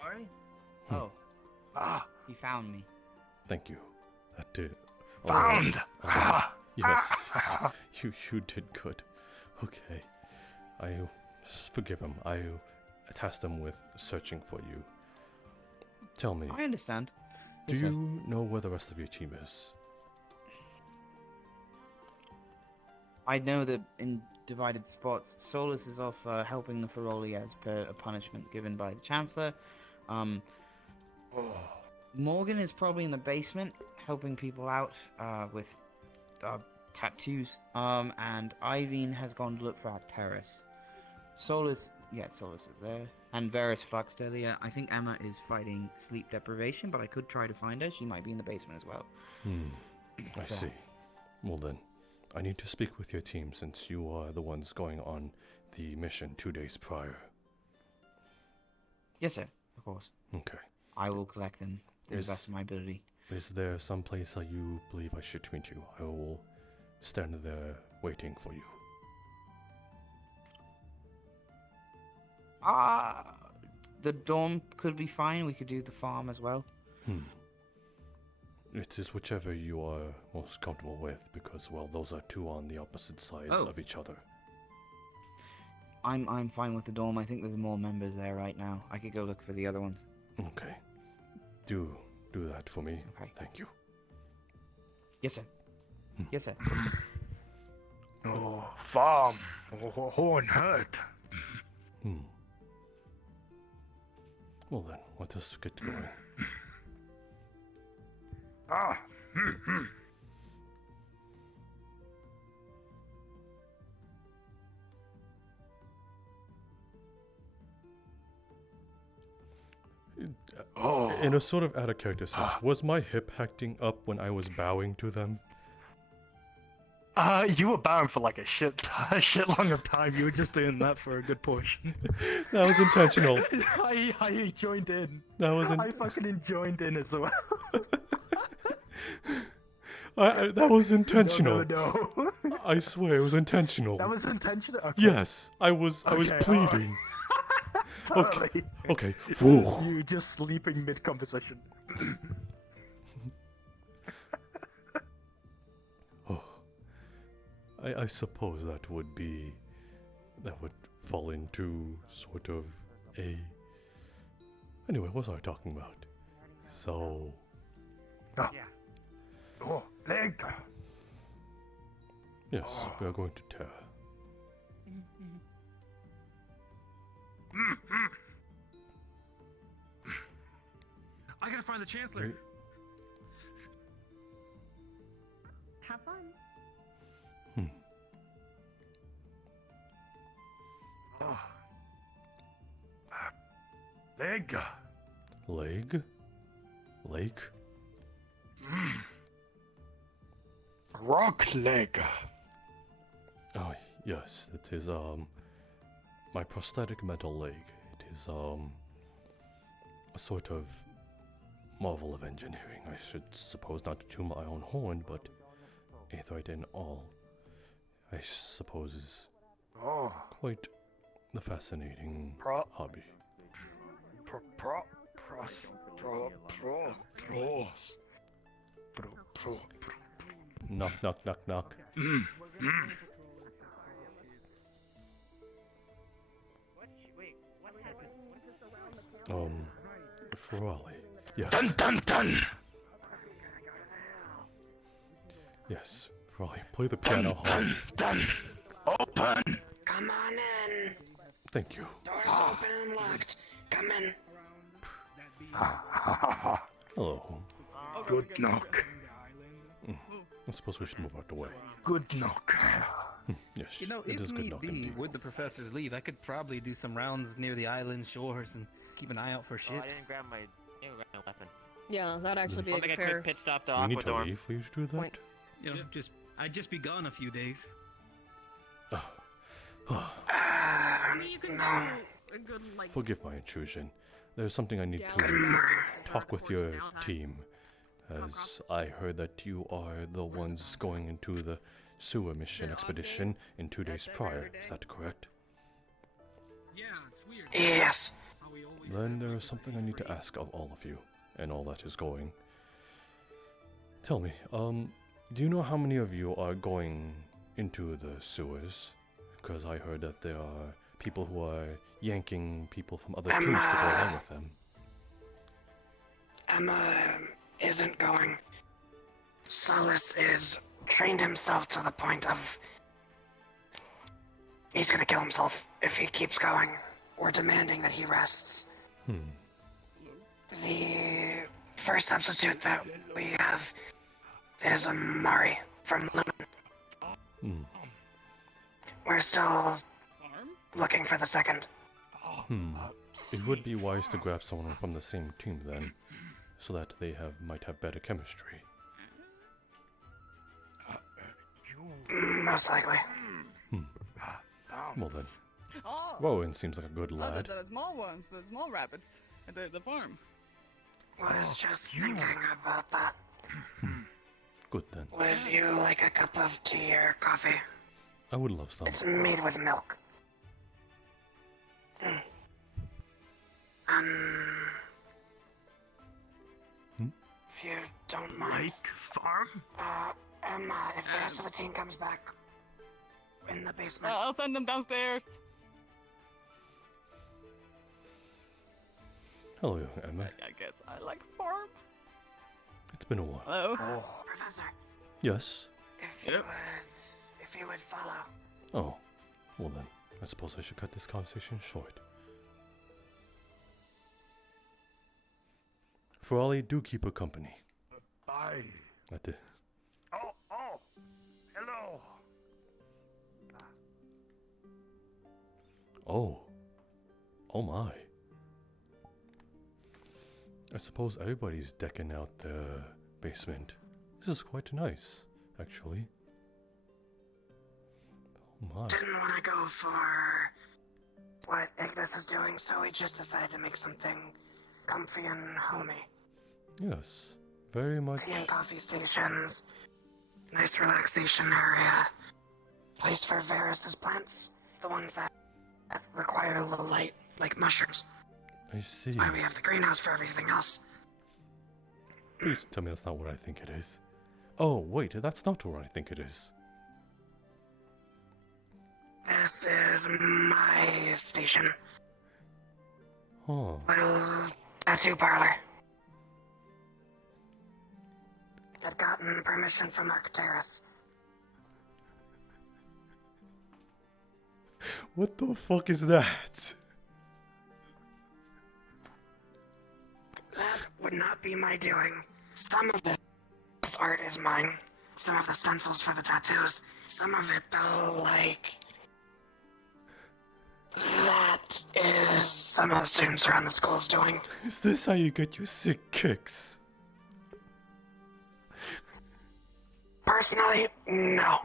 Sorry? Oh. He found me. Thank you. That did. Found. Yes. You did good. Okay. Forgive him. I tasked him with searching for you. Tell me. I understand. Do you know where the rest of your team is? I know that in divided spots, Solus is off helping the Feroli as per a punishment given by the Chancellor. Morgan is probably in the basement helping people out with tattoos. And Iveen has gone to look for our terrace. Solus is there. And Varys fluxed earlier. I think Emma is fighting sleep deprivation, but I could try to find her. She might be in the basement as well. I see. Well then, I need to speak with your team since you are the ones going on the mission 2 days prior. Yes, sir. Of course. Okay. I will collect them to the best of my ability. Is there some place that you believe I should meet you? I will stand there waiting for you. The dorm could be fine. We could do the farm as well. It is whichever you are most comfortable with, because, well, those are 2 on the opposite sides of each other. I'm fine with the dorm. I think there's more members there right now. I could go look for the other ones. Okay. Do that for me. Okay. Thank you. Yes, sir. Yes, sir. Oh, farm. Oh, horn hurt. Well then, let us get going. In a sort of out of character sense, was my hip acting up when I was bowing to them? You were bowing for like a shit long of time. You were just doing that for a good portion. That was intentional. I joined in. I fucking joined in as well. That was intentional. No. I swear it was intentional. That was intentional? Okay. Yes, I was Okay, pleading. Totally. Okay. It was you just sleeping mid-conversation. I suppose that would fall into sort of a... Anyway, what was I talking about? So... Oh, leg! Yes, we are going to Terra. I gotta find the Chancellor. Have fun. Leg! Leg? Lake? Rock leg! Oh, yes, it is, my prosthetic metal leg. It is, a sort of marvel of engineering. I should suppose not to toot my own horn, but Aetheryte in all, I suppose is quite the fascinating hobby. Knock, knock, knock, knock. Ferrari. Yes. Dun dun dun! Yes, Ferrari, play the piano hard. Dun! Open! Come on in. Thank you. Doors open and locked. Come in. Hello. Good knock. I suppose we should move out the way. Good knock. Yes, You know, it if is good need knocking be, people. would the professors leave, I could probably do some rounds near the island shores and keep an eye out for Oh, I ships. didn't grab my weapon. Yeah, that'd actually be I'll a make a fair. quick pit stop to We need to Aquadorm. leave for you to do that? Point. You know, I'd just be gone a few days. I mean, you can do a good like. Forgive my intrusion. There's something I need to talk with your team, as I heard that you are the ones going into the sewer mission expedition in 2 days prior. Is that correct? Yeah, it's weird. Yes. Then there is something I need to ask of all of you, and all that is going. Tell me, do you know how many of you are going into the sewers? Because I heard that there are people who are yanking people from other teams to go along with them. Emma isn't going. Solus is trained himself to the point of... He's gonna kill himself if he keeps going. We're demanding that he rests. The first substitute that we have is Mari from Lumen. We're still looking for the second. It would be wise to grab someone from the same team then, so that they might have better chemistry. Most likely. Well then, Oh. Rowan seems like a good Oh, lad. the small ones, the small rabbits at the farm. I was just thinking about that. Good then. Would you like a cup of tea or coffee? I would love some. It's made with milk. If you don't mind. Farm? If the rest of the team comes back in the basement. I'll send them downstairs. Hello, Emma. I guess I like farm. It's been a while. Hello. Professor, Yes? if you would follow. Oh. Well then, I suppose I should cut this conversation short. Ferrari, do keep her company. Bye. I did. Oh, hello. Oh my. I suppose everybody's decking out the basement. This is quite nice, actually. Oh my. Didn't want to go for what Ignis is doing, so we just decided to make something comfy and homey. Yes, very much. Tea and coffee stations, nice relaxation area, place for Varus's plants. The ones that require a little light, like mushrooms. I see. Why we have the greenhouse for everything else. Please tell me that's not what I think it is. Oh, wait, that's not what I think it is. This is my station. Huh. Little tattoo parlor. I've gotten permission from Arcturus. What the fuck is that? That would not be my doing. Some of this art is mine. Some of the stencils for the tattoos. Some of it, though, like... That is some of the students around the school's doing. Is this how you get your sick kicks? Personally, no.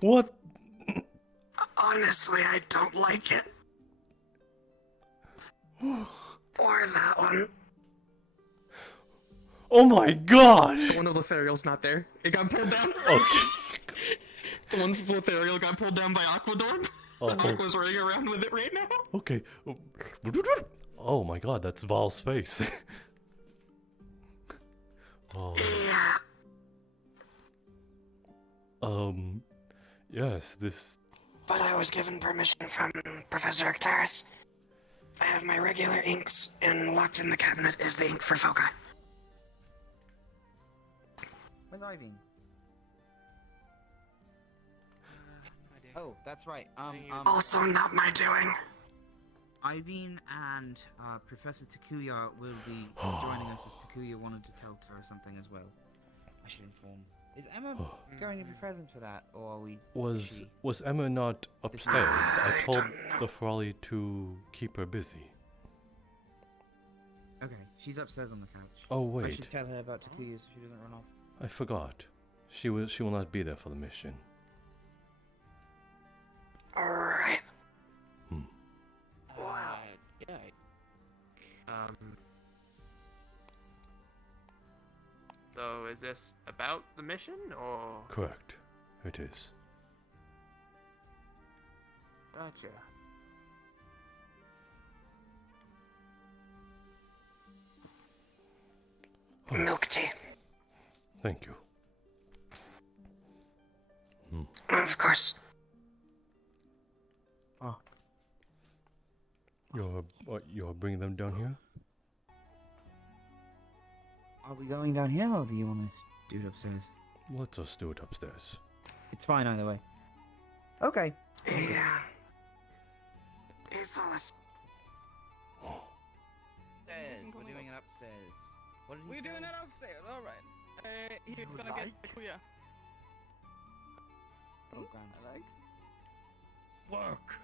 What? Honestly, I don't like it. Or that one. Oh my god! One of Lothariel's not there. It got pulled down. Okay. The one from Lothariel got pulled down by Aquadorm. Oh, Aqua's running around with it right now. Okay. Oh my god, that's Val's face. Oh. Yes, this... But I was given permission from Professor Arcturus. I have my regular inks, and locked in the cabinet is the ink for foci. Where's Ivy? Oh, that's right. Also not my doing. Ivy and Professor Takuya will be joining us as Takuya wanted to tell her something as well. I should inform. Is Emma going to be present for that, or are we? Was Emma not upstairs? I told the Ferrari to keep her busy. Okay, she's upstairs on the couch. Oh wait. I should tell her about Takuya so she doesn't run off. I forgot. She will not be there for the mission. Alright. Wow. Yeah. So is this about the mission, or? Correct. It is. Gotcha. Milk tea. Thank you. Of course. Oh. You're bringing them down here? Are we going down here, or do you want to do it upstairs? Let us do it upstairs. It's fine either way. Okay. Yeah. Hey, Solace. Upstairs. We're doing it upstairs. What did We're doing it upstairs, alright. He's gonna get Takuya. Oh, grand. I like. Work.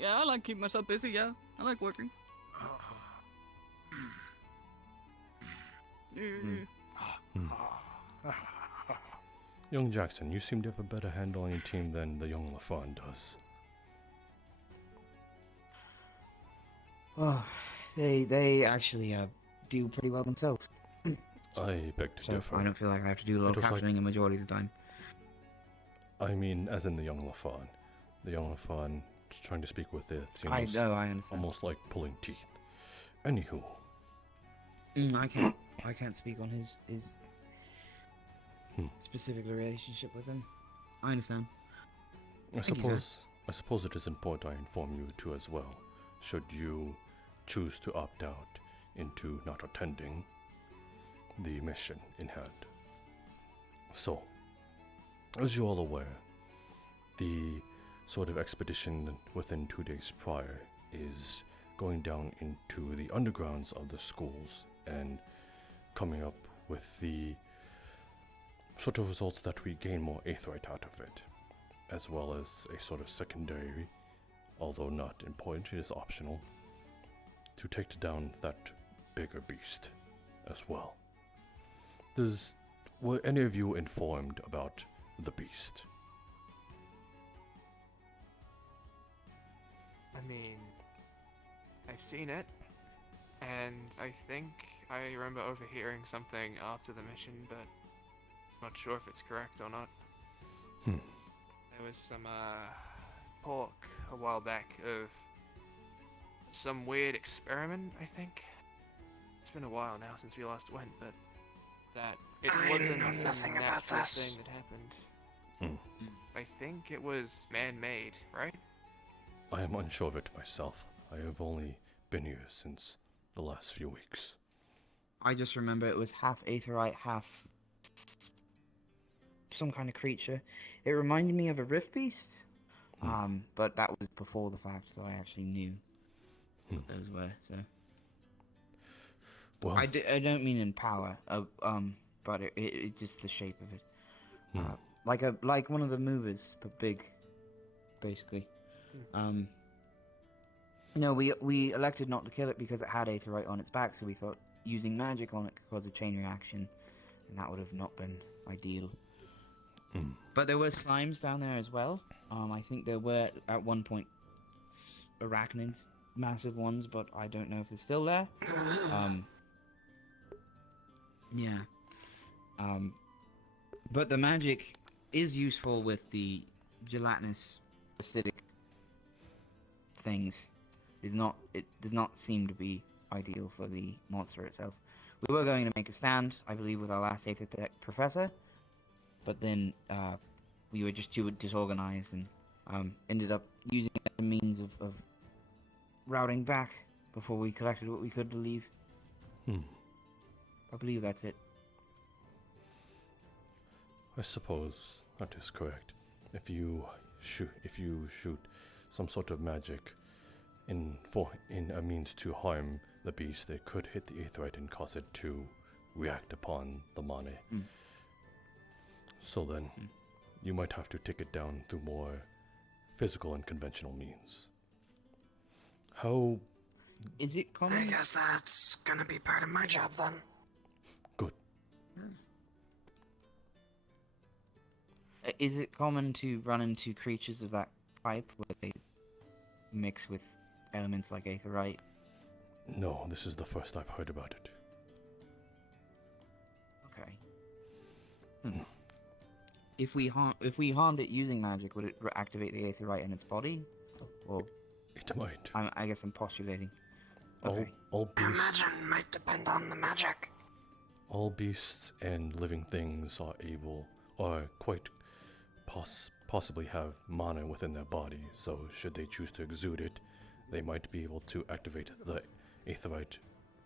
Yeah, I like keeping myself busy, yeah. I like working. Young Jackson, you seem to have a better handle on your team than the young LaFawn does. Oh, they actually do pretty well themselves. I beg to differ. I don't feel like I have to do a lot of captioning a majority of the time. I mean, as in the young LaFawn. The young LaFawn just trying to speak with it. I know, I understand. Almost like pulling teeth. Anywho. I can't speak on his specific relationship with him. I understand. I Thank you, sir. suppose it is important I inform you too as well, should you choose to opt out into not attending the mission in hand. So, as you're all aware, the sort of expedition within 2 days prior is going down into the undergrounds of the schools and coming up with the sort of results that we gain more aetheryte out of it, as well as a sort of secondary, although not important, it is optional, to take down that bigger beast as well. Were any of you informed about the beast? I mean, I've seen it, and I think I remember overhearing something after the mission, but Not sure if it's correct or not. Hmm. There was some talk a while back of some weird experiment, I think. It's been a while now since we last went, but that it I wasn't know some nothing about natural this. thing that happened. I think it was man-made, right? I am unsure of it myself. I have only been here since the last few weeks. I just remember it was half aetherite, half some kind of creature. It reminded me of a rift beast, but that was before the fact that I actually knew what those were. So, well, I don't mean in power, but it just the shape of it, like one of the movers, but big, basically. No, we elected not to kill it because it had aetherite on its back, so we thought using magic on it could cause a chain reaction, and that would have not been ideal. But there were slimes down there as well. I think there were at one point arachnids, massive ones, but I don't know if they're still there. Yeah. But the magic is useful with the gelatinous acidic things. It does not seem to be ideal for the monster itself. We were going to make a stand, I believe, with our last Aether Professor, but then we were just too disorganized and ended up using it as a means of routing back before we collected what we could to leave. I believe that's it. I suppose that is correct. If you shoot some sort of magic in a means to harm the beast, it could hit the aetherite and cause it to react upon the mana. So then, you might have to take it down through more physical and conventional means. How is it common? I guess that's gonna be part of my job then. Good. Is it common to run into creatures of that type where they mix with elements like aetherite? No, this is the first I've heard about it. Okay. If we harmed it using magic, would it activate the aetherite in its body? Or it might. I guess I'm postulating. Okay. All beasts. Imagine might depend on the magic. All beasts and living things are quite possibly have mana within their body. So should they choose to exude it, they might be able to activate the aetherite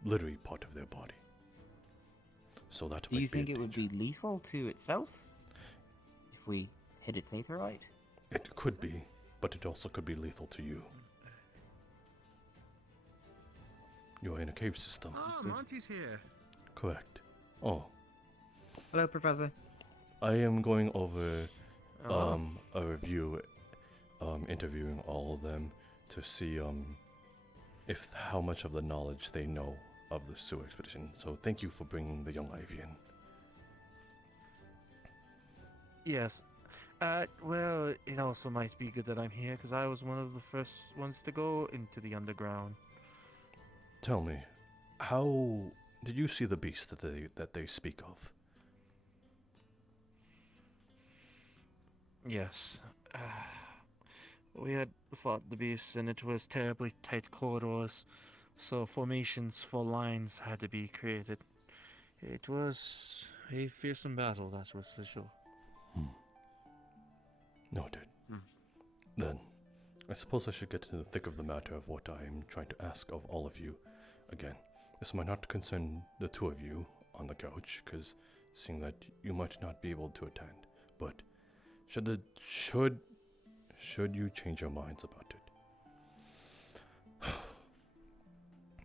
literally part of their body. So that. Do you think it would be lethal to itself if we hit its aetherite? It could be, but it also could be lethal to you. You're in a cave system. Oh, Monty's here. Correct. Oh. Hello, Professor. I am going over a review, interviewing all of them to see if how much of the knowledge they know of the sewer expedition. So thank you for bringing the young Ivy in. Yes. Well, it also might be good that I'm here because I was one of the first ones to go into the underground. Tell me, how did you see the beast that they speak of? Yes. We had fought the beast and it was terribly tight corridors, so formations for lines had to be created. It was a fearsome battle, that was for sure. Noted. Then, I suppose I should get into the thick of the matter of what I am trying to ask of all of you. Again, this might not concern the two of you on the couch, because seeing that you might not be able to attend, but should you change your minds about it,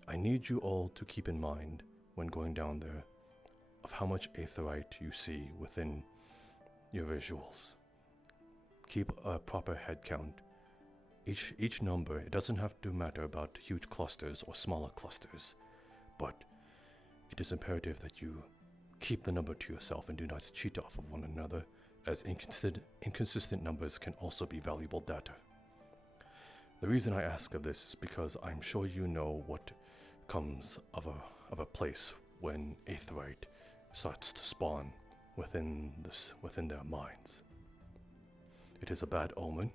I need you all to keep in mind when going down there of how much aetherite you see within your visuals. Keep a proper head count. Each number, it doesn't have to matter about huge clusters or smaller clusters, but it is imperative that you keep the number to yourself and do not cheat off of one another, as inconsistent numbers can also be valuable data. The reason I ask of this is because I'm sure you know what comes of a place when aetherite starts to spawn within their minds. It is a bad omen,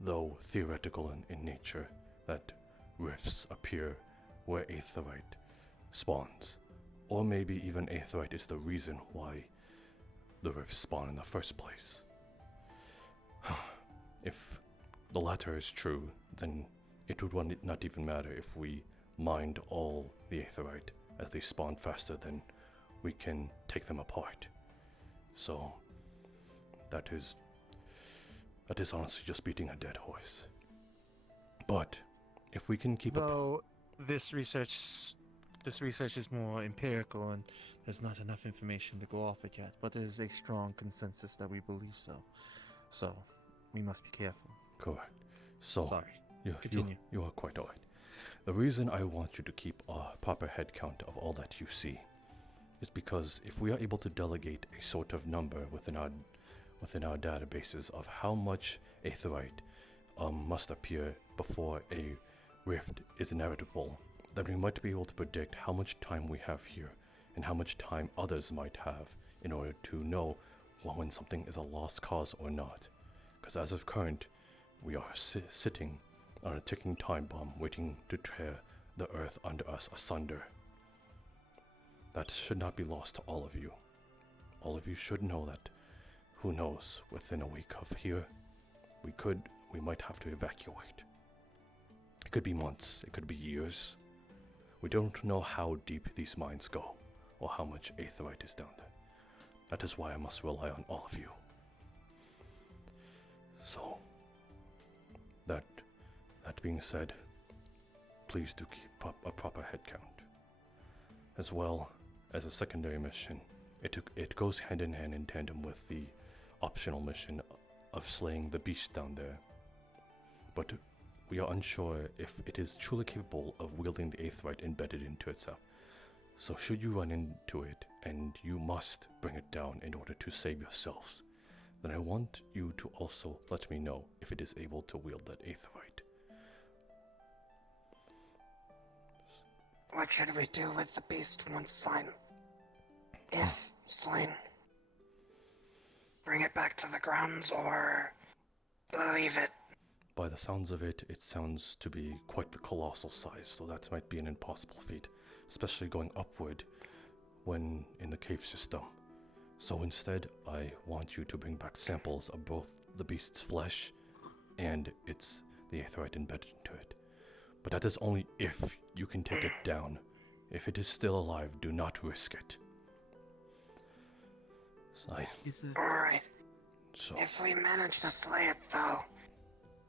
though theoretical in nature, that rifts appear where aetheryte spawns, or maybe even aetheryte is the reason why the rifts spawn in the first place. If the latter is true, then it would not even matter if we mined all the aetheryte, as they spawn faster than we can take them apart. So that is honestly just beating a dead horse. But if we can keep Though this research is more empirical and there's not enough information to go off it yet, but there is a strong consensus that we believe so. So we must be careful. Correct. So Sorry. Continue. You are quite alright. The reason I want you to keep a proper head count of all that you see is because if we are able to delegate a sort of number within our databases of how much aetheryte must appear before a rift is inevitable, then we might be able to predict how much time we have here and how much time others might have in order to know when something is a lost cause or not. Because as of current, we are sitting on a ticking time bomb waiting to tear the earth under us asunder. That should not be lost to all of you. All of you should know that, who knows, within a week of here, we might have to evacuate. It could be months, it could be years. We don't know how deep these mines go, or how much aetheryte is down there. That is why I must rely on all of you. So, that being said, please do keep up a proper head count. As well as a secondary mission, it goes hand in hand in tandem with the optional mission of slaying the beast down there. But we are unsure if it is truly capable of wielding the aetheryte embedded into itself. So should you run into it, and you must bring it down in order to save yourselves, then I want you to also let me know if it is able to wield that aetheryte. What should we do with the beast once slain? If slain. Bring it back to the grounds or leave it? By the sounds of it, it sounds to be quite the colossal size, so that might be an impossible feat, especially going upward when in the cave system. So instead, I want you to bring back samples of both the beast's flesh and the aetheryte embedded into it. But that is only if you can take it down. If it is still alive, do not risk it. Alright. So, if we manage to slay it, though,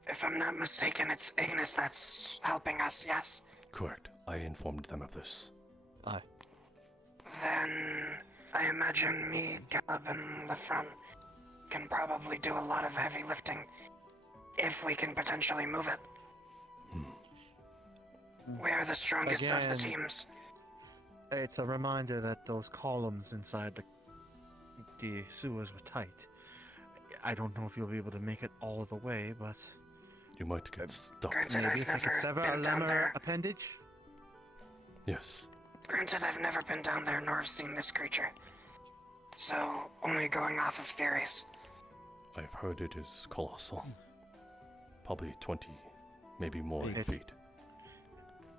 if I'm not mistaken, it's Ignis that's helping us, yes? correct. I informed them of this. Aye. Then I imagine me, Caleb, and Lefron can probably do a lot of heavy lifting if we can potentially move it. We are the strongest of the teams. It's a reminder that those columns inside the sewers were tight. I don't know if you'll be able to make it all the way, but you might get stuck. Granted, maybe I've if they could never sever been a down lemur there. appendage. Yes. Granted, I've never been down there nor have seen this creature. So, only going off of theories. I've heard it is colossal. Probably 20, maybe more feet.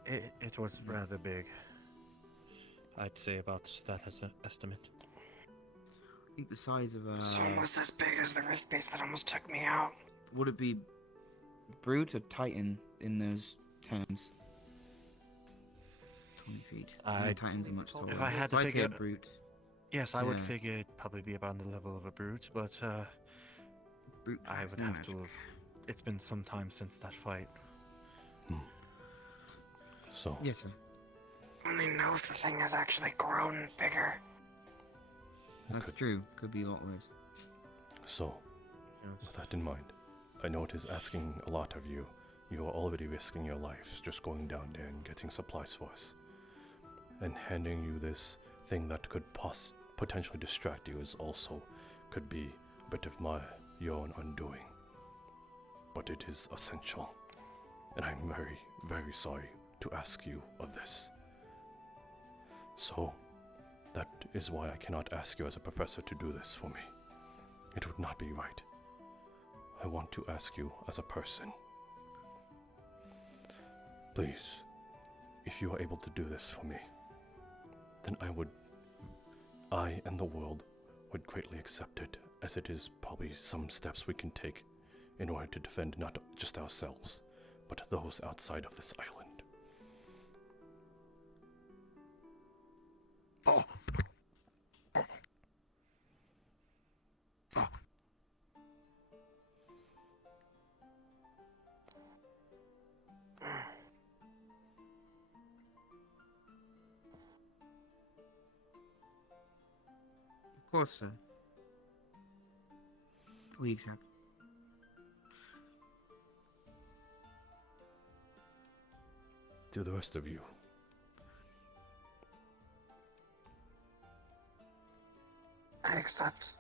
It was rather big. I'd say about that as an estimate. I think the size of It's almost as big as the rift base that almost took me out. Would it be brute or titan in those terms? 20 feet. Titans are much taller. If I had to I'd say figure, a brute. Yes, I would Yeah. figure it'd probably be about the level of a brute, but brute I would no have magic. to have. It's been some time since that fight. So. Yes, sir. Only know if the thing has actually grown bigger. That's true. Could be a lot worse. So, with that in mind, I know it is asking a lot of you. You are already risking your lives just going down there and getting supplies for us. And handing you this thing that could potentially distract you is also could be a bit of your own undoing. But it is essential. And I'm very, very sorry to ask you of this. So, That is why I cannot ask you as a professor to do this for me. It would not be right. I want to ask you as a person. Please, if you are able to do this for me, then I and the world would greatly accept it, as it is probably some steps we can take in order to defend not just ourselves, but those outside of this island. Oh. Of course, sir. We accept. To the rest of you, I accept.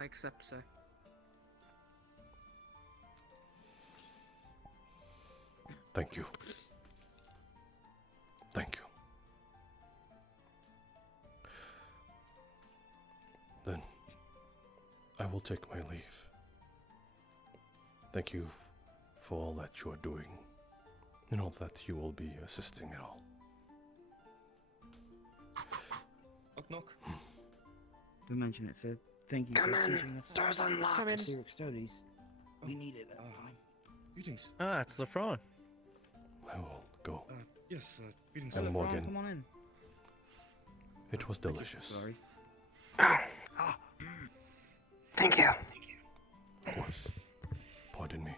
I accept, sir. thank you. Thank you. Then, I will take my leave. Thank you for all that you are doing, and all that you will be assisting at all. Knock, knock. Don't mention it, sir. Thank you Come for in. teaching us. Doors unlocked. Come in. Serious studies. We need it at the time. Greetings. Ah, it's LeFron. I will go. Yes, greetings. And Come Morgan, on in. it was delicious. Sorry. Thank you. Of course. Pardon me.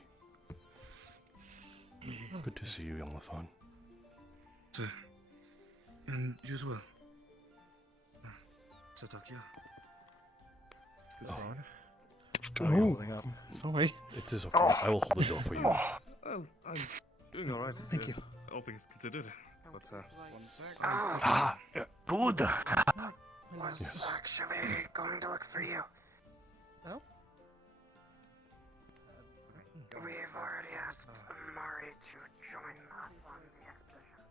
Good to see you, young LaFawn. Sir. And you as well. Satakia. It's good, Ron. Oh. Holding up. Sorry. It is okay. I will hold the door for you. Oh, I'm doing alright. Thank you. All things considered. But, Good. Yes. Was actually going to look for you. Oh? We've already asked Mari to join us on the expedition.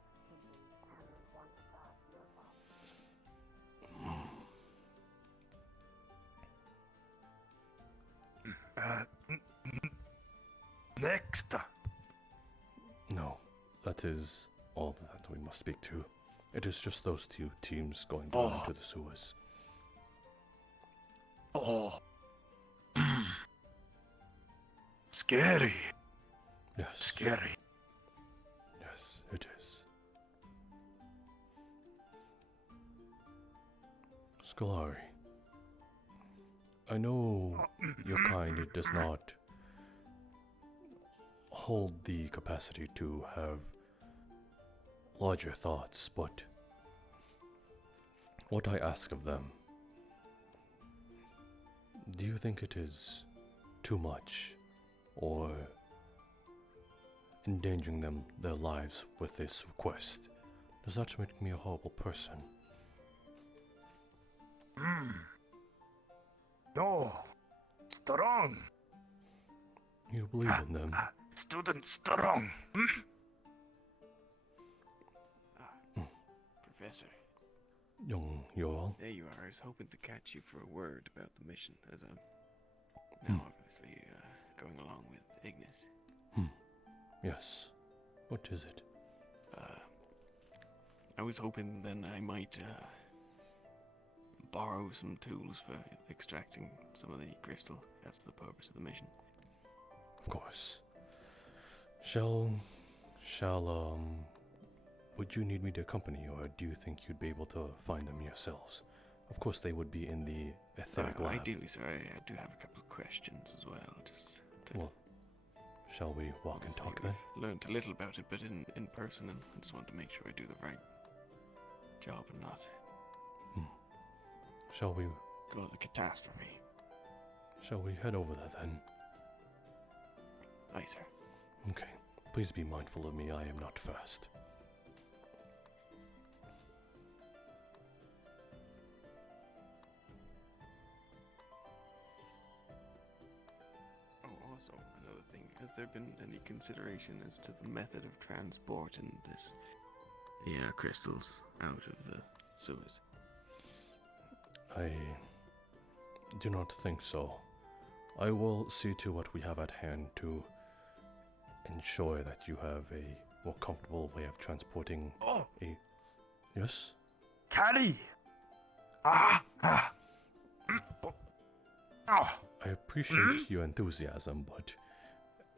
Next. No, that is all that we must speak to. It is just those two teams going down into the sewers. Oh. Scary. Yes. Scary. Yes, it is. Scolari, I know your kind does not hold the capacity to have larger thoughts, but what I ask of them, do you think it is too much, or endangering their lives with this request? Does that make me a horrible person? No. Strong. You believe in them? Student strong. Professor. Young Yoel? There you are. I was hoping to catch you for a word about the mission, as I'm now obviously going along with Ignis. Yes. What is it? I was hoping then I might borrow some tools for extracting some of the crystal. That's the purpose of the mission. Of course. Would you need me to accompany you, or do you think you'd be able to find them yourselves? Of course, they would be in the etheric lab. Ideally, sir, I do have a couple of questions as well. Well, shall we walk and talk then? Learned a little about it, but in person, and I just want to make sure I do the right job and not Shall we go the catastrophe. Shall we head over there then? Aye, sir. Okay. Please be mindful of me. I am not fast. Oh, also, another thing. Has there been any consideration as to the method of transporting the crystals out of the sewers? I do not think so. I will see to what we have at hand to ensure that you have a more comfortable way of transporting a... Yes? Caddy! I appreciate your enthusiasm, but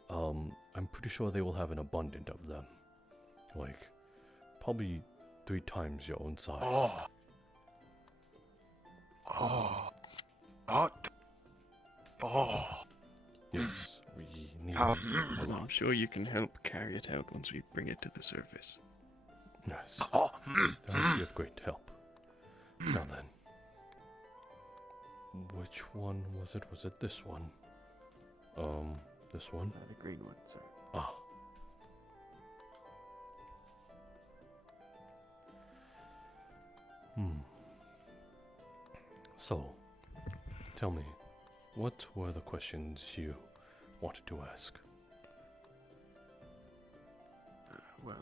I'm pretty sure they will have an abundance of them. Like, probably 3 times your own size. Yes, we need... Well, I'm sure you can help carry it out once we bring it to the surface. Yes, that would be of great help. Now then, which one was it? Was it this one? This one? The green one, sir. Ah. So, tell me, what were the questions you wanted to ask? Well,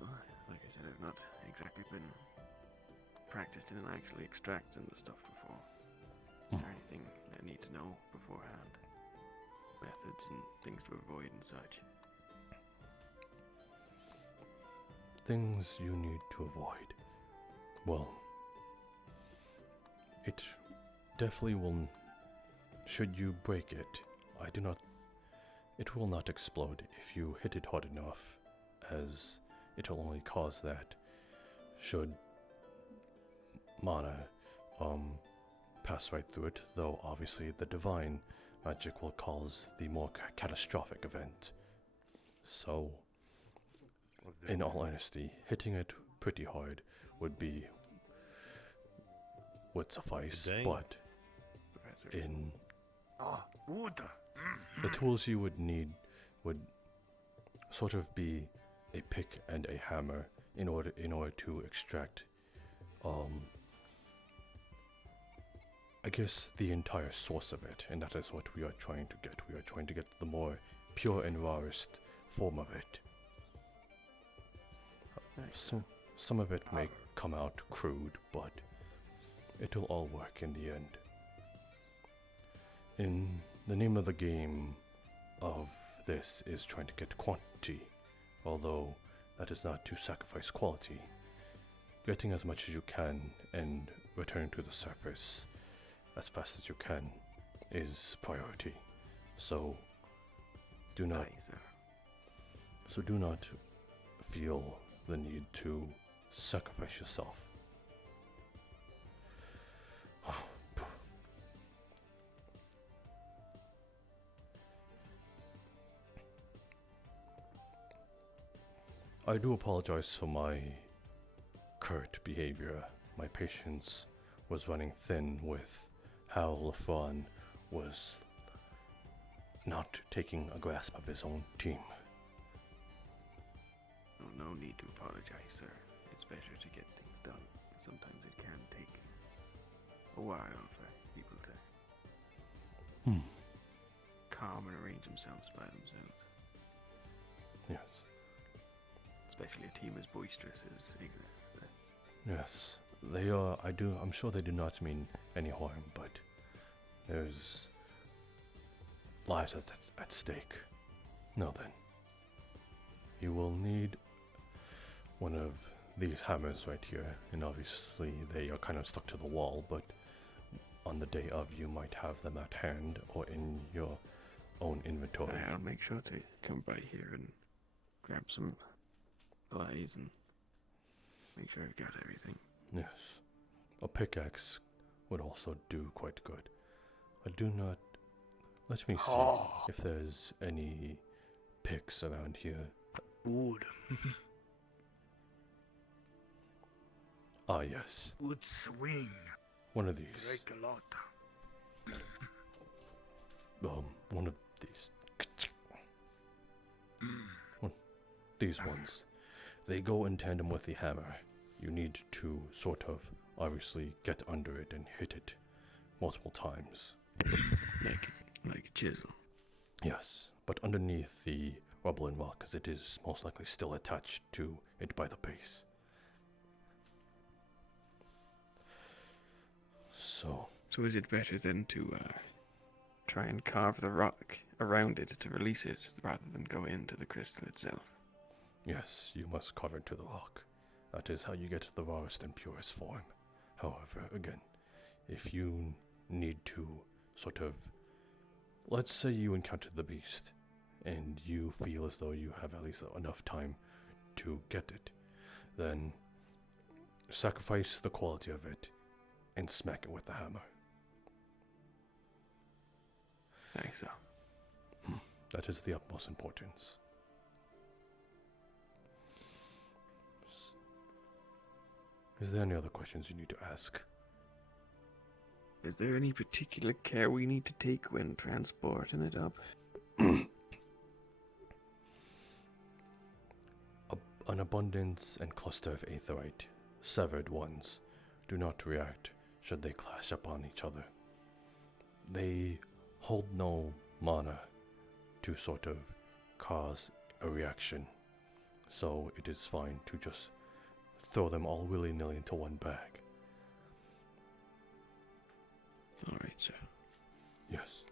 like I said, I've not exactly been practiced in actually extracting the stuff before. Is there anything I need to know beforehand? Methods and things to avoid and such? Things you need to avoid. Well, it definitely will. Should you break it, it will not explode if you hit it hard enough, as it will only cause that. Should mana pass right through it, though obviously the divine magic will cause the more catastrophic event. So, in all honesty, hitting it pretty hard would suffice, but in the tools you would need would sort of be a pick and a hammer in order to extract I guess the entire source of it, and that is what we are trying to get. We are trying to get the more pure and rawest form of it. Some of it may come out crude, but it will all work in the end. In the name of the game of this is trying to get quantity, although that is not to sacrifice quality. Getting as much as you can and returning to the surface as fast as you can is priority. So do not feel the need to sacrifice yourself. I do apologize for my curt behavior. My patience was running thin with how LeFron was not taking a grasp of his own team. No need to apologize, sir. It's better to get things done. Sometimes it can take a while for people to calm and arrange themselves by themselves. Yes. Especially a team as boisterous as Ignis. Yes, they are. I'm sure they do not mean any harm, but there's lives at stake. Now then, you will need one of these hammers right here, and obviously they are kind of stuck to the wall, but on the day of you might have them at hand or in your own inventory. I'll make sure to come by here and grab some supplies and make sure I've got everything. Yes. A pickaxe would also do quite good. I do not... Let me see if there's any picks around here. Wood. Ah, yes. Wood swing. One of these. Break a lot. One of these. These ones. They go in tandem with the hammer. You need to sort of, obviously, get under it and hit it multiple times. Like a chisel. Yes, but underneath the rubble and rock, as it is most likely still attached to it by the base. So is it better then to try and carve the rock around it to release it, rather than go into the crystal itself? Yes, you must carve it to the rock. That is how you get the rawest and purest form. However, again, if you need to sort of... Let's say you encountered the beast, and you feel as though you have at least enough time to get it, then sacrifice the quality of it and smack it with the hammer. I think so. That is the utmost importance. Is there any other questions you need to ask? Is there any particular care we need to take when transporting it up? An abundance and cluster of aetheryte, severed ones, do not react should they clash upon each other. They hold no mana to sort of cause a reaction, so it is fine to just throw them all willy-nilly into one bag. Alright, sir. Yes.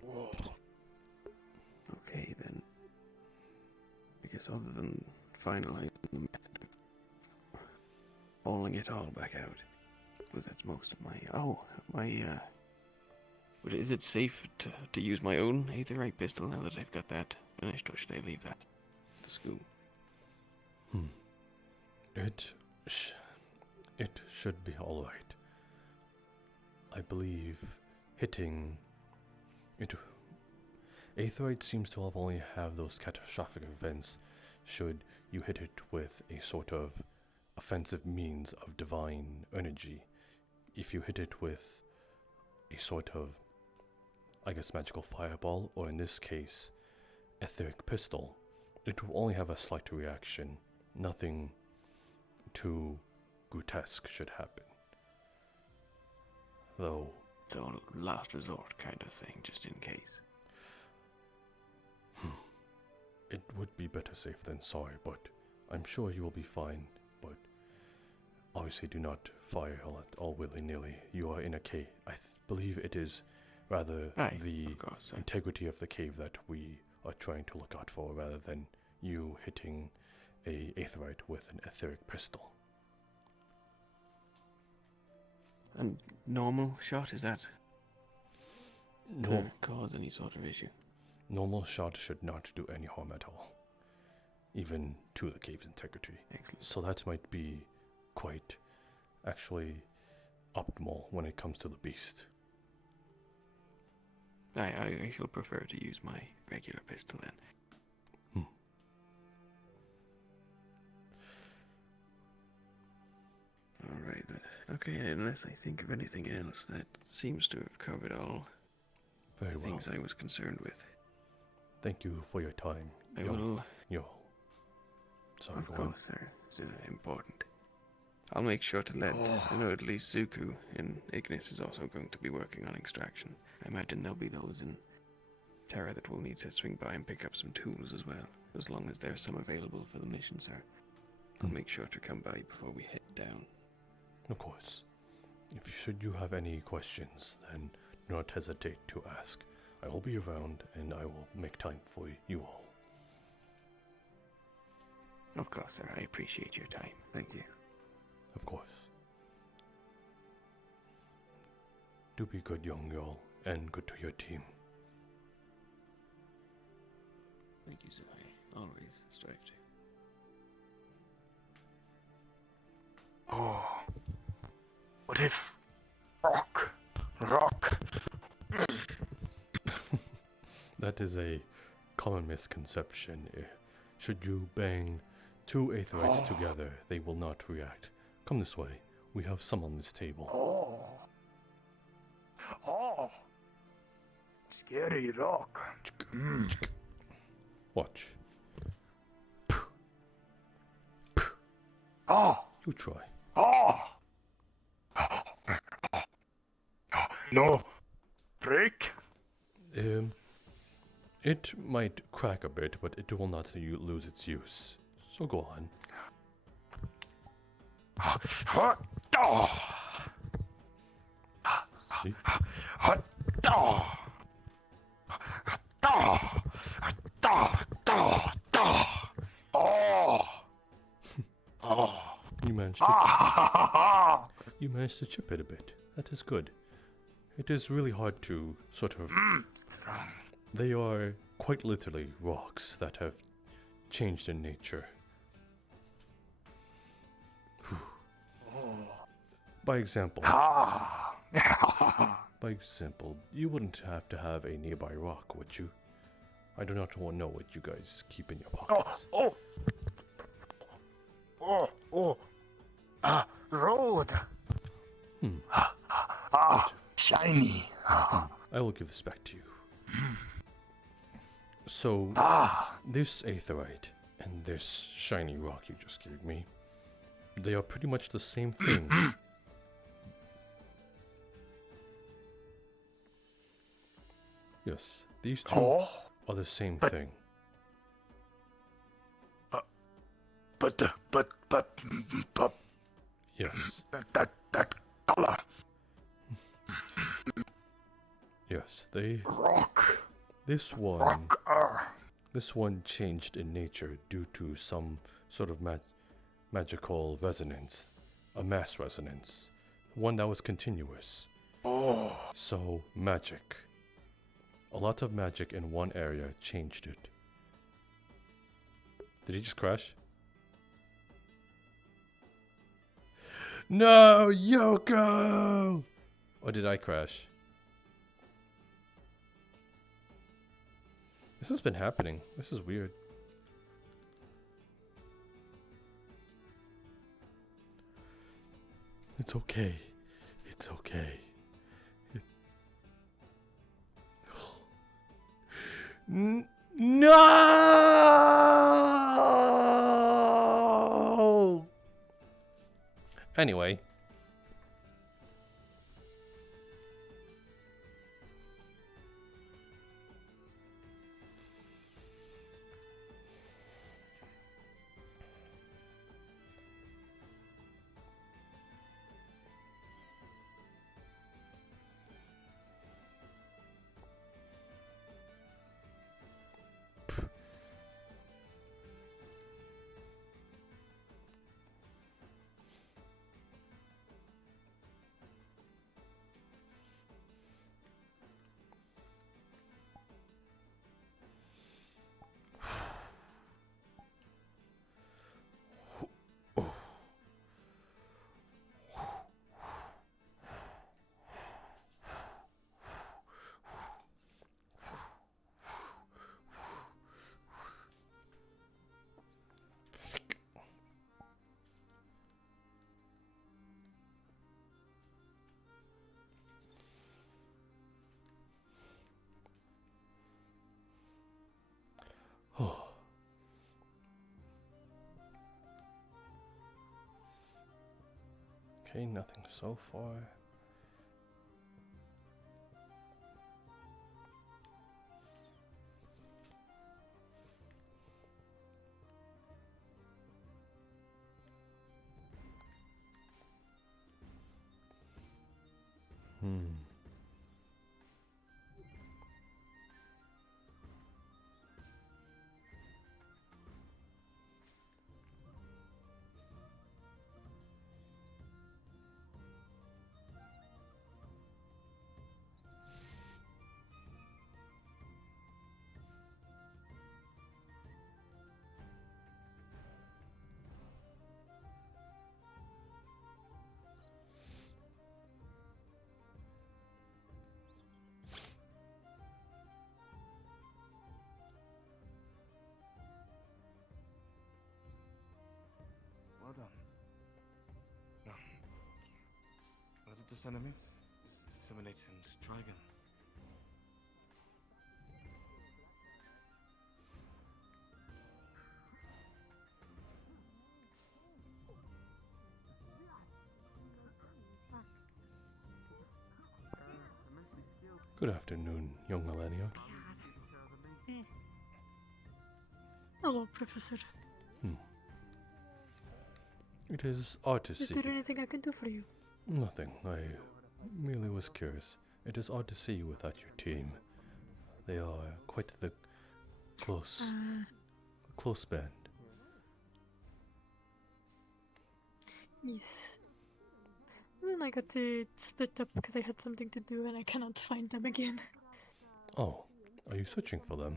Whoa. Okay, then. I guess other than finalizing the method of hauling it all back out, because that's most of my, but is it safe to use my own aetherite pistol now that I've got that finished, or should I leave that at the school? It should be alright. I believe hitting it... Aetherite seems to only have those catastrophic events should you hit it with a sort of offensive means of divine energy. If you hit it with a sort of, I guess, magical fireball, or in this case, etheric pistol, it will only have a slight reaction. Nothing too grotesque should happen. Though... So, last resort kind of thing, just in case. It would be better safe than sorry, but I'm sure you will be fine. But obviously do not fire all willy-nilly. You are in a cave. I believe it is rather the integrity of the cave that we are trying to look out for, rather than you hitting a aetherite with an etheric pistol. And normal shot, is that to cause any sort of issue? Normal shot should not do any harm at all, even to the cave's integrity. Excellent. So that might be quite, actually, optimal when it comes to the beast. I shall prefer to use my regular pistol then. Alright, okay, unless I think of anything else, that seems to have covered all Very the well. things I was concerned with. Thank you for your time. I will. Sorry, Of go on. course, sir. It's important. I'll make sure to let. I know at least Zuku and Ignis is also going to be working on extraction. I imagine there'll be those in Terra that will need to swing by and pick up some tools as well. As long as there's some available for the mission, sir. I'll make sure to come by before we head down. Of course. Should you have any questions, then do not hesitate to ask. I will be around, and I will make time for you all. Of course, sir. I appreciate your time. Thank you. Of course. Do be good, young y'all, and good to your team. Thank you, sir. I always strive to. Oh. What if... Rock. That is a common misconception. Should you bang two aetherites together, they will not react. Come this way. We have some on this table. Oh. Scary rock. Watch. Oh. You try. Oh. No. break? It might crack a bit, but it will not lose its use. So go on. See? You managed to you managed to chip it a bit. That is good. It is really hard to sort of. They are quite literally rocks that have changed in nature. By example, you wouldn't have to have a nearby rock, would you? I do not want to know what you guys keep in your pockets. Road. Shiny. I will give this back to you. So, this aetherite and this shiny rock you just gave me, they are pretty much the same thing. Yes, these two are the same thing. But, yes. That color. Yes, they. Rock. This one changed in nature due to some sort of magical resonance, a mass resonance, one that was continuous. So magic. A lot of magic in one area changed it. Did he just crash? No, Yoko! Or did I crash? This has been happening. This is weird. It's okay. It's okay. No! Anyway. Okay, nothing so far. Well done. No. Was it this enemy? Disseminate and try again. Good afternoon, young Melania. Hello, Professor. It is odd to Is see. there anything I can do for you? Nothing. I merely was curious. It is odd to see you without your team. They are quite the close band. Yes. Then I got to split up because I had something to do and I cannot find them again. Oh, are you searching for them?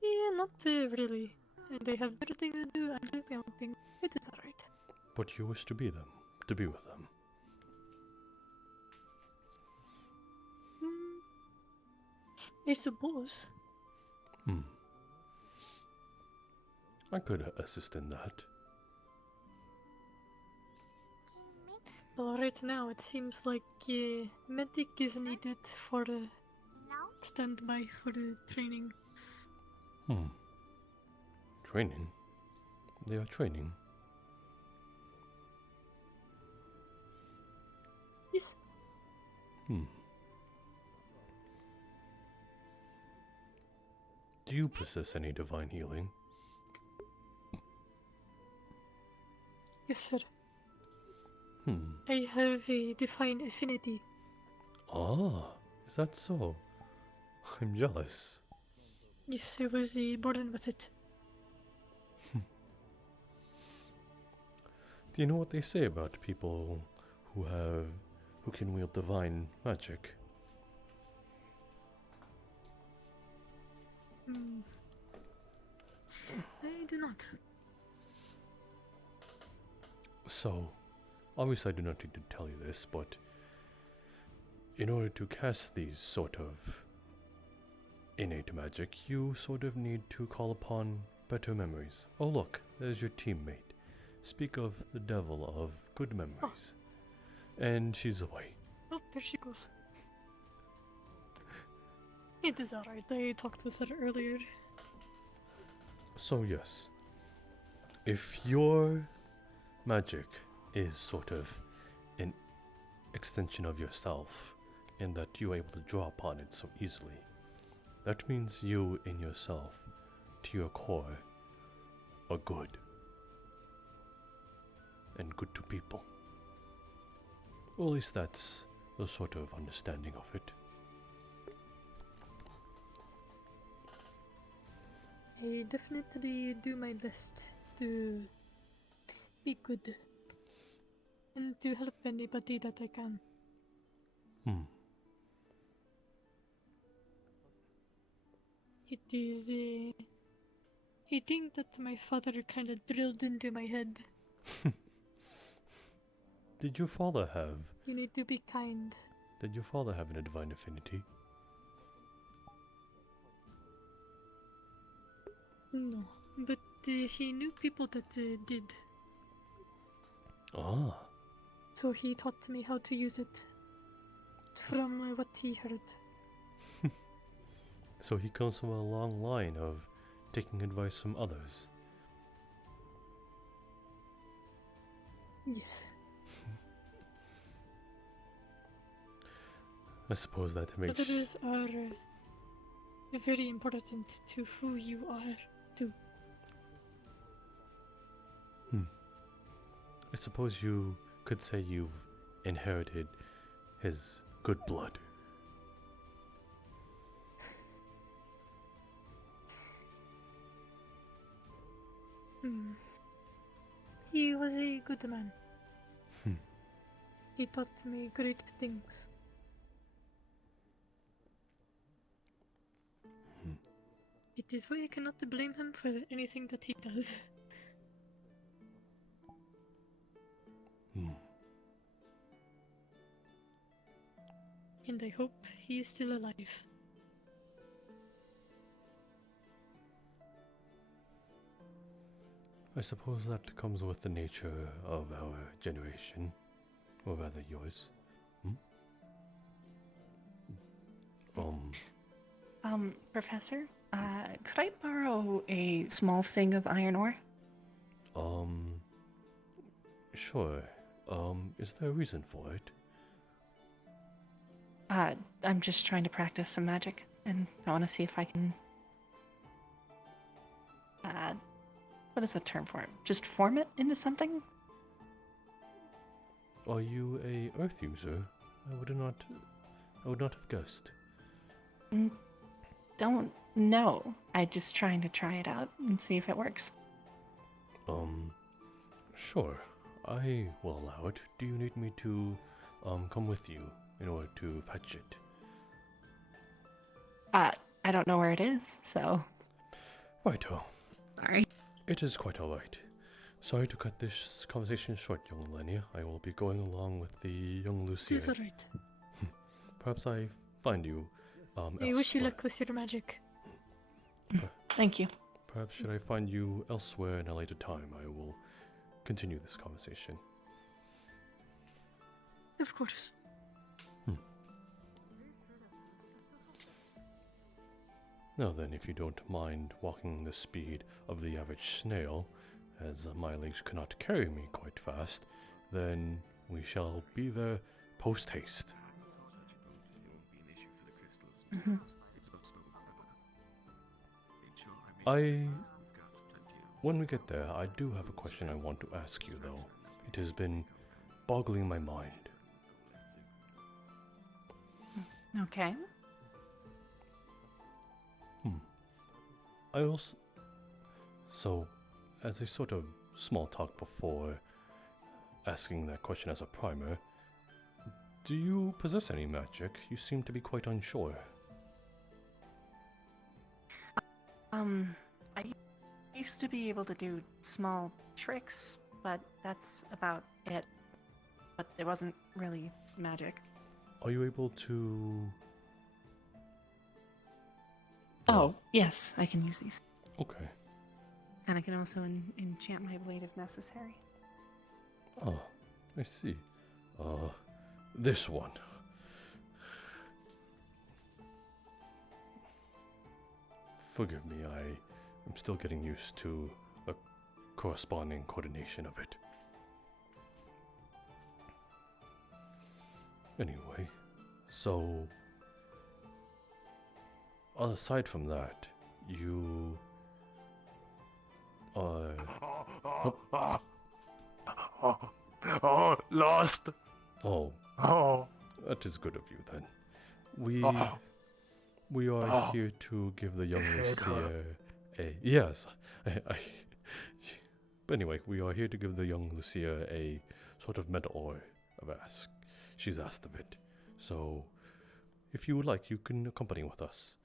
Yeah, not really. They have better things to do, I'm doing my own thing. It is alright. But you wish to be with them. I suppose. I could assist in that. Well, right now it seems like medic is needed for standby for the training. Training? They are training? Yes. Do you possess any divine healing? Yes, sir. I have a divine affinity. Ah, is that so? I'm jealous. Yes, I was born with it. Do you know what they say about people who can wield divine magic? I do not. So, obviously I do not need to tell you this, but in order to cast these sort of innate magic, you sort of need to call upon better memories. Oh look, there's your teammate. Speak of the devil of good memories. And she's away. Oh, there she goes. It is alright, I talked with her earlier. So yes, if your magic is sort of an extension of yourself, in that you're able to draw upon it so easily, that means you in yourself, to your core, are good. And good to people. Or at least that's the sort of understanding of it. I definitely do my best to be good and to help anybody that I can. It is a thing that my father kind of drilled into my head. Did your father have... You need to be kind. Did your father have a divine affinity? No, but he knew people that did. Ah. So he taught me how to use it from what he heard. So he comes from a long line of taking advice from others. Yes. I suppose that makes... Others are very important to who you are, too. I suppose you could say you've inherited his good blood. He was a good man. He taught me great things. It is why I cannot blame him for anything that he does. And I hope he is still alive. I suppose that comes with the nature of our generation, or rather yours. Professor, could I borrow a small thing of iron ore? Sure. Is there a reason for it? I'm just trying to practice some magic, and I want to see if I can... what is the term for it? Just form it into something? Are you a earth user? I would not have guessed. Don't know. I'm just trying to try it out and see if it works. Sure. I will allow it. Do you need me to, come with you in order to fetch it? I don't know where it is, so... Righto. Sorry. It is quite alright. Sorry to cut this conversation short, young Lenia. I will be going along with the young Lucia. It's alright. Perhaps I find you, I wish you elsewhere. luck with your magic. Thank you. Perhaps should I find you elsewhere in a later time, I will continue this conversation. Of course. Now then, if you don't mind walking the speed of the average snail, as my legs cannot carry me quite fast, then we shall be there post-haste. When we get there, I do have a question I want to ask you, though. It has been boggling my mind. Okay. So, as a sort of small talk before asking that question as a primer, do you possess any magic? You seem to be quite unsure. I used to be able to do small tricks, but that's about it. But it wasn't really magic. Are you able to... Oh, yes, I can use these. Okay. And I can also enchant my blade if necessary. Oh, I see. This one. Forgive me, I am still getting used to the corresponding coordination of it. Anyway, so... aside from that, you... Lost. Oh. Oh. That is good of you, then. We are here to give the young Lucia a... Yes. But anyway, we are here to give the young Lucia a sort of mentor of ask. She's asked of it. So, if you would like, you can accompany with us,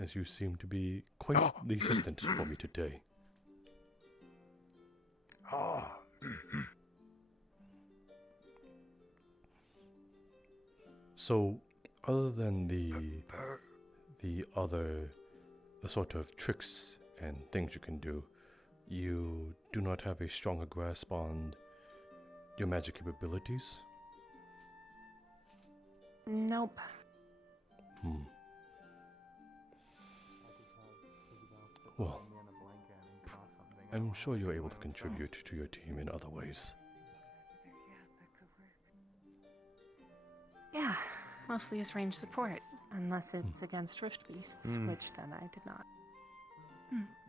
as you seem to be quite the assistant for me today. So, other than the sort of tricks and things you can do, you do not have a stronger grasp on your magic capabilities? Nope. Well, I'm sure you're able to contribute to your team in other ways. Yeah, mostly as range support, unless it's against Rift Beasts, which then I did not.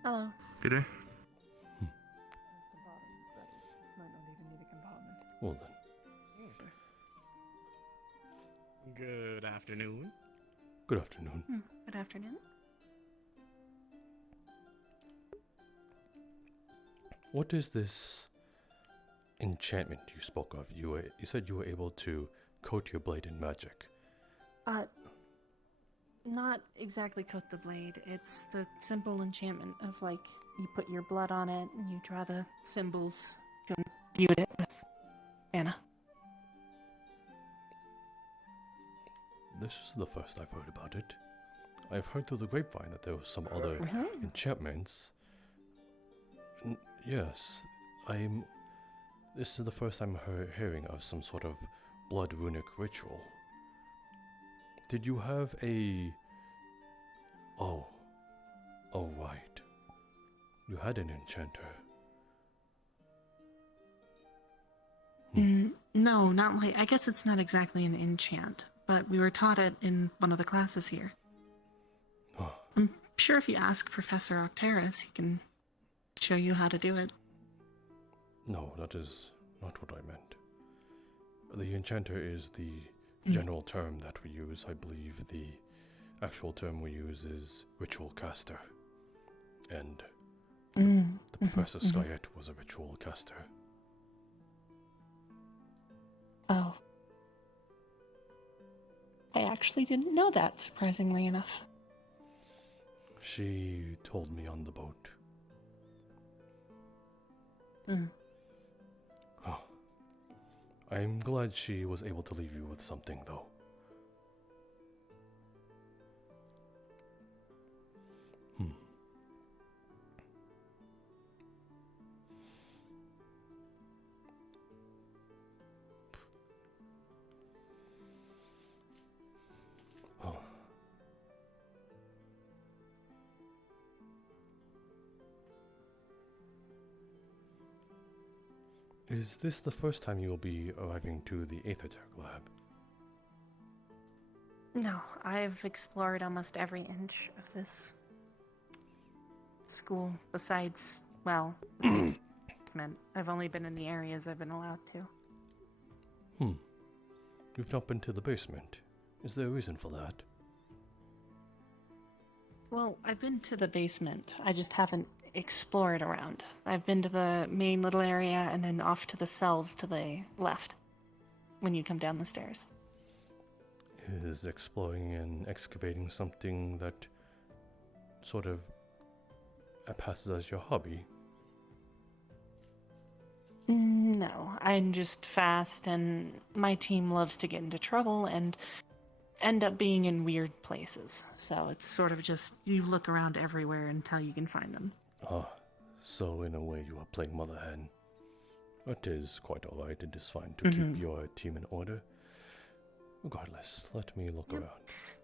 Hello. Good day. Well then. Good afternoon. Good afternoon. Good afternoon. What is this enchantment you spoke of? You said you were able to coat your blade in magic. Not exactly coat the blade. It's the simple enchantment of, like, you put your blood on it and you draw the symbols. You imbue it with Anna. This is the first I've heard about it. I've heard through the grapevine that there was some other enchantments. Yes, this is the first I'm hearing of some sort of blood runic ritual. Did you have a... Oh, right. You had an enchanter. No, not like... I guess it's not exactly an enchant, but we were taught it in one of the classes here. I'm sure if you ask Professor Octeris, he can show you how to do it. No, that is not what I meant. The enchanter is the general term that we use. I believe the actual term we use is ritual caster. And the Professor Skyette was a ritual caster. Oh. I actually didn't know that, surprisingly enough. She told me on the boat. Oh. I'm glad she was able to leave you with something, though. Is this the first time you will be arriving to the Aethertech lab? No, I've explored almost every inch of this school besides, well, the basement. I've only been in the areas I've been allowed to. You've not been to the basement. Is there a reason for that? Well, I've been to the basement. I just haven't explored around. I've been to the main little area and then off to the cells to the left when you come down the stairs. Is exploring and excavating something that sort of passes as your hobby? No, I'm just fast and my team loves to get into trouble and end up being in weird places. So it's sort of just you look around everywhere until you can find them. Ah, so in a way you are playing Mother Hen. It is quite alright, it is fine to keep your team in order. Regardless, let me look around.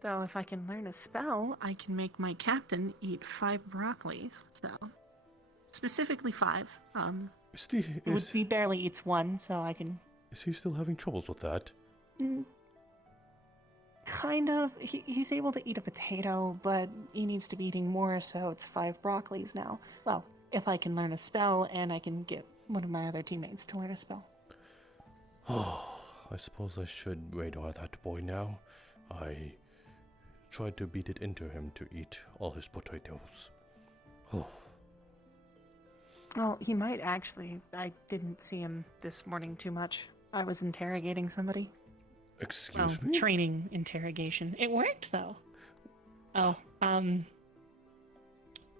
Though if I can learn a spell, I can make my captain eat 5 broccolis. So, specifically 5. He barely eats 1, so I can... Is he still having troubles with that? Kind of. He's able to eat a potato, but he needs to be eating more, so it's 5 broccolis now. Well, if I can learn a spell, and I can get one of my other teammates to learn a spell. Oh, I suppose I should radar that boy now. I tried to beat it into him to eat all his potatoes. Oh. Well, he might actually. I didn't see him this morning too much. I was interrogating somebody. Excuse me? Training interrogation. It worked, though. Oh,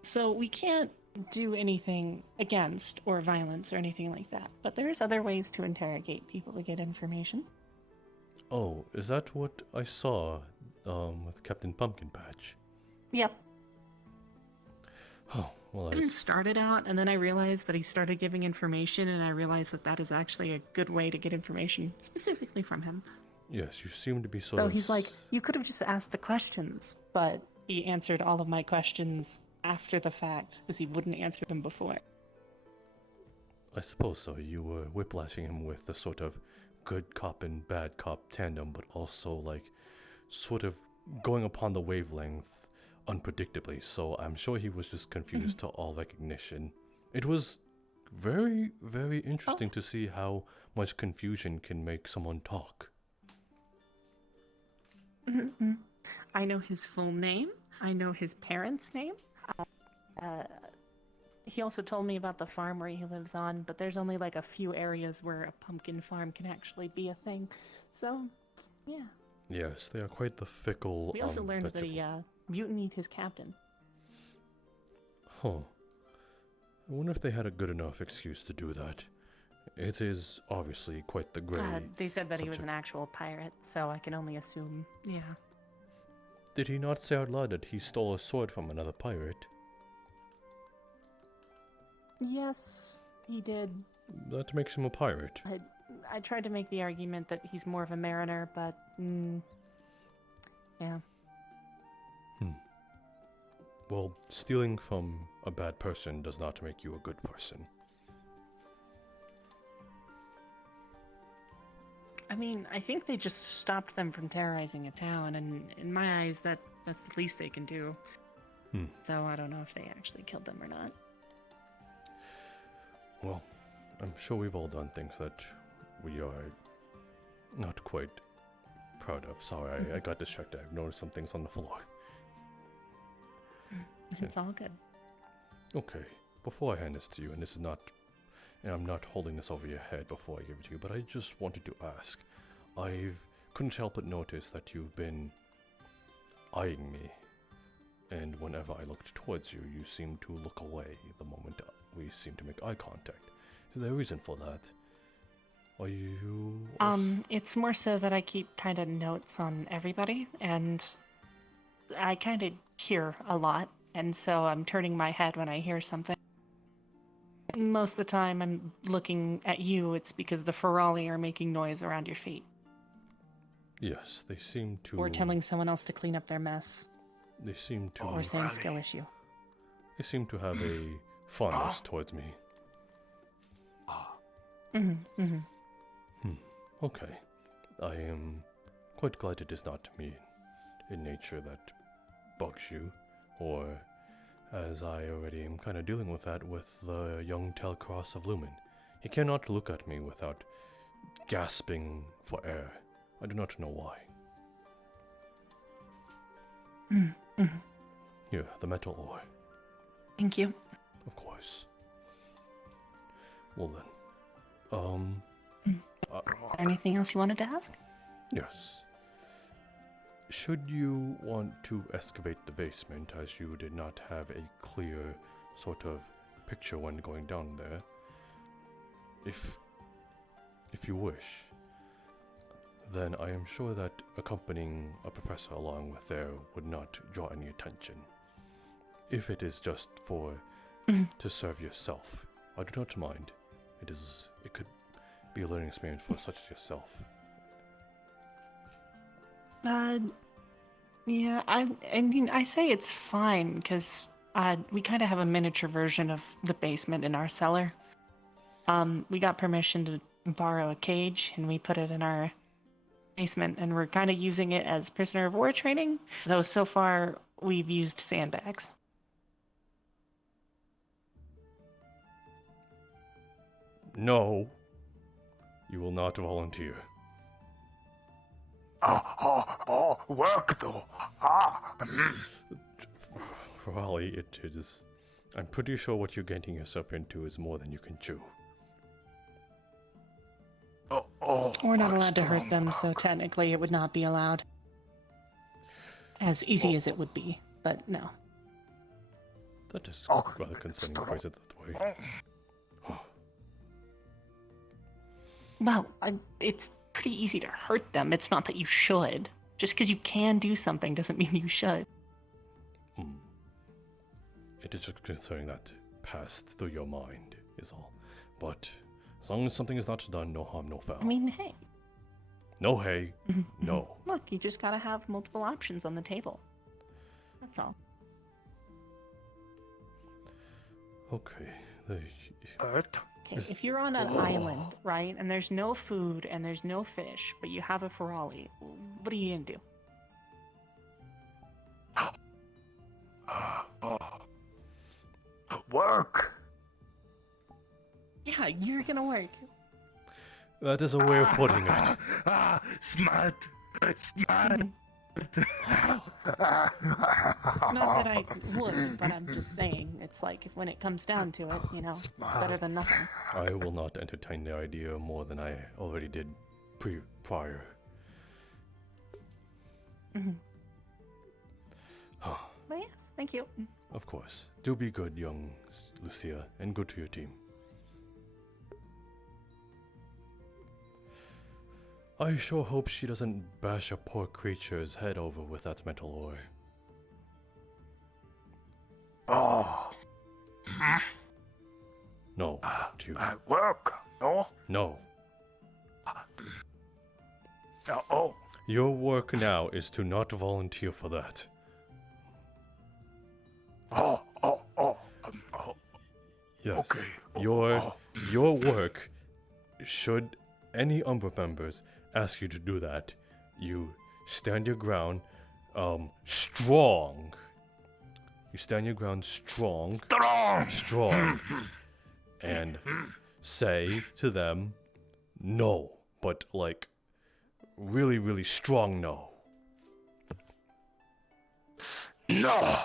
so we can't do anything against or violence or anything like that, but there's other ways to interrogate people to get information. Oh, is that what I saw with Captain Pumpkin Patch? Yep. Oh, well, I just started out, and then I realized that he started giving information, and I realized that that is actually a good way to get information, specifically from him. Yes, you seem to be sort So of... he's like, you could have just asked the questions, but he answered all of my questions after the fact, because he wouldn't answer them before. I suppose so. You were whiplashing him with the sort of good cop and bad cop tandem, but also, like, sort of going upon the wavelength unpredictably, so I'm sure he was just confused to all recognition. It was very, very interesting to see how much confusion can make someone talk. I know his full name. I know his parents' name. He also told me about the farm where he lives on, but there's only like a few areas where a pumpkin farm can actually be a thing. So, yeah. Yes, they are quite the fickle. We also learned vegetable. that he mutinied his captain. Huh. I wonder if they had a good enough excuse to do that. It is obviously quite the gray. They said that he was subject. an actual pirate, so I can only assume. Yeah. Did he not say out loud that he stole a sword from another pirate? Yes, he did. That makes him a pirate. I tried to make the argument that he's more of a mariner, but yeah. Well, stealing from a bad person does not make you a good person. I mean, I think they just stopped them from terrorizing a town, and in my eyes, that's the least they can do. Though I don't know if they actually killed them or not. Well, I'm sure we've all done things that we are not quite proud of. Sorry, I got distracted. I've noticed some things on the floor. It's all good. Okay, before I hand this to you, and this is not, and I'm not holding this over your head before I give it to you, but I just wanted to ask. Couldn't help but notice that you've been eyeing me, and whenever I looked towards you, you seemed to look away the moment we seemed to make eye contact. Is there a reason for that? Are you... It's more so that I keep kind of notes on everybody, and I kind of hear a lot, and so I'm turning my head when I hear something. Most of the time I'm looking at you, it's because the Ferali are making noise around your feet. Yes, they seem to... Or telling someone else to clean up their mess. They seem to... Or saying skill issue. They seem to have a fondness towards me. Okay. I am quite glad it is not me in nature that bugs you, or as I already am kind of dealing with that with the young Telcross of Lumen. He cannot look at me without gasping for air. I do not know why. Here, the metal ore. Thank you. Of course. Well then, Anything else you wanted to ask? yes. Should you want to excavate the basement, as you did not have a clear sort of picture when going down there, if you wish, then I am sure that accompanying a professor along with there would not draw any attention. If it is just for to serve yourself, I do not mind. It could be a learning experience for such as yourself. Yeah, I mean, I say it's fine, because we kind of have a miniature version of the basement in our cellar. We got permission to borrow a cage, and we put it in our basement, and we're kind of using it as prisoner of war training, though so far we've used sandbags. No. You will not volunteer. Work though. Raleigh, it is... I'm pretty sure what you're getting yourself into is more than you can chew. We're not allowed to hurt them, so technically it would not be allowed. As easy as it would be, but no. That is rather concerning to phrase it that way. Well, it's pretty easy to hurt them. It's not that you should. Just because you can do something doesn't mean you should. It is just concerning that passed through your mind, is all. But as long as something is not done, no harm, no foul. I mean, hey. No hey, no. Look, you just gotta have multiple options on the table. That's all. Okay. Okay, if you're on an island, right, and there's no food and there's no fish, but you have a Ferali, what are you gonna do? Work. Yeah, you're gonna work. That is a way of putting it. Smart. Smart. Not that I would, but I'm just saying, it's like, when it comes down to it, you know, it's better than nothing. I will not entertain the idea more than I already did prior. But yes, thank you. Of course. Do be good, young Lucia, and good to your team. I sure hope she doesn't bash a poor creature's head over with that metal ore. No, not you. Work. No. No. Oh. Your work now is to not volunteer for that. Oh. Yes. Okay. Your work should any Umbra members ask you to do that, you stand your ground strong. You stand your ground strong. Strong. And say to them, no. But, like, really, really strong no. No.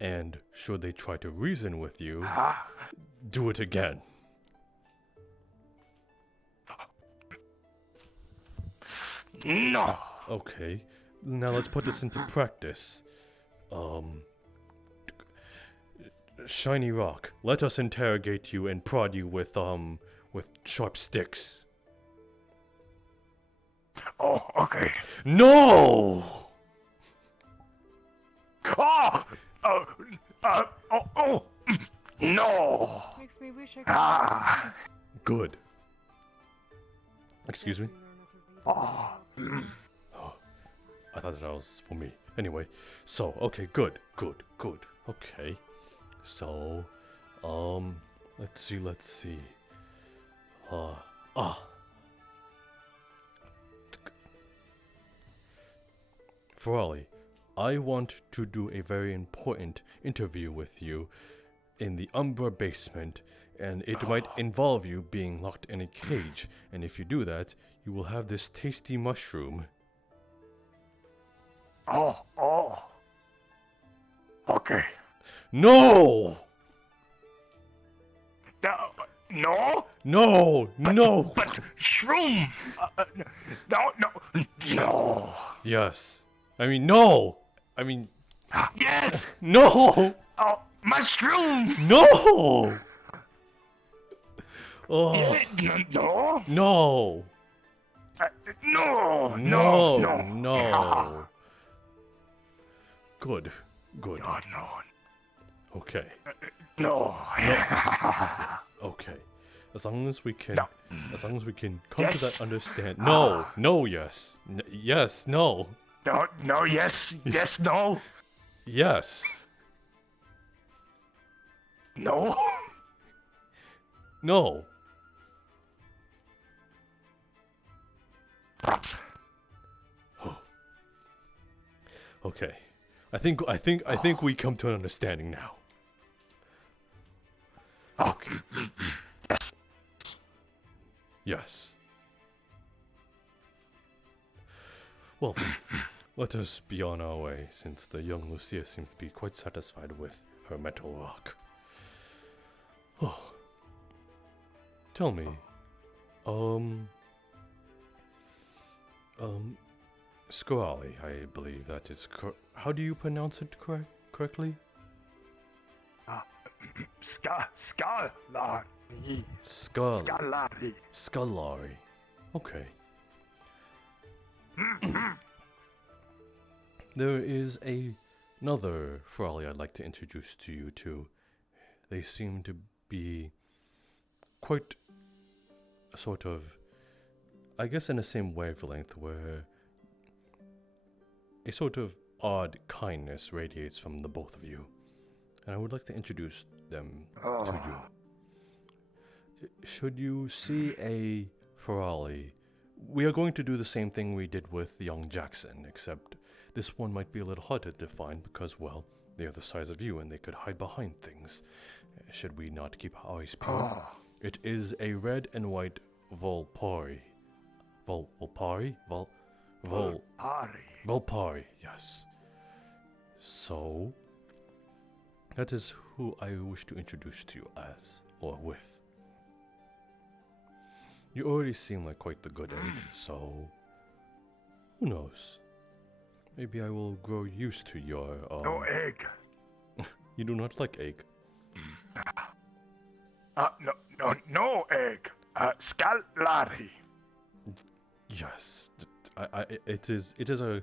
And should they try to reason with you, do it again. No. Okay. Now let's put this into practice. Shiny Rock, let us interrogate you and prod you with sharp sticks. Oh, okay. No! No. Makes me wish I could. Good. Excuse me? Oh. I thought that was for me. Anyway, so, okay, good. Okay. So, let's see. Ferrari, I want to do a very important interview with you in the Umbra basement, and it might involve you being locked in a cage, and if you do that, you will have this tasty mushroom. Oh. Okay. No! No? No! But shroom! No. Yes. I mean, no! I mean... Yes! No! Oh, mushroom! No! Oh. No? No! No. Good. No. Okay. No. Yes. Okay. As long as we can come to that understand. Yes. Yes, no. No, yes, no. Yes. No. No. Props. Okay. I think we come to an understanding now. Okay. Yes. Yes. Well then, let us be on our way, since the young Lucia seems to be quite satisfied with her metal rock. Oh. Tell me, Squally, I believe that is how do you pronounce it correctly? Scullary. Okay. There is another Ferrari I'd like to introduce to you to. They seem to be quite sort of, I guess, in the same wavelength, where a sort of odd kindness radiates from the both of you. And I would like to introduce them to you. Should you see a Ferrari, we are going to do the same thing we did with young Jackson, except this one might be a little harder to find because, well, they are the size of you and they could hide behind things. Should we not keep our eyes peeled? It is a red and white Volpari. Volpari, yes. So, that is who I wish to introduce to you as, or with. You already seem like quite the good egg, so who knows? Maybe I will grow used to your No egg. You do not like egg. No egg. Scalari. Yes, it is a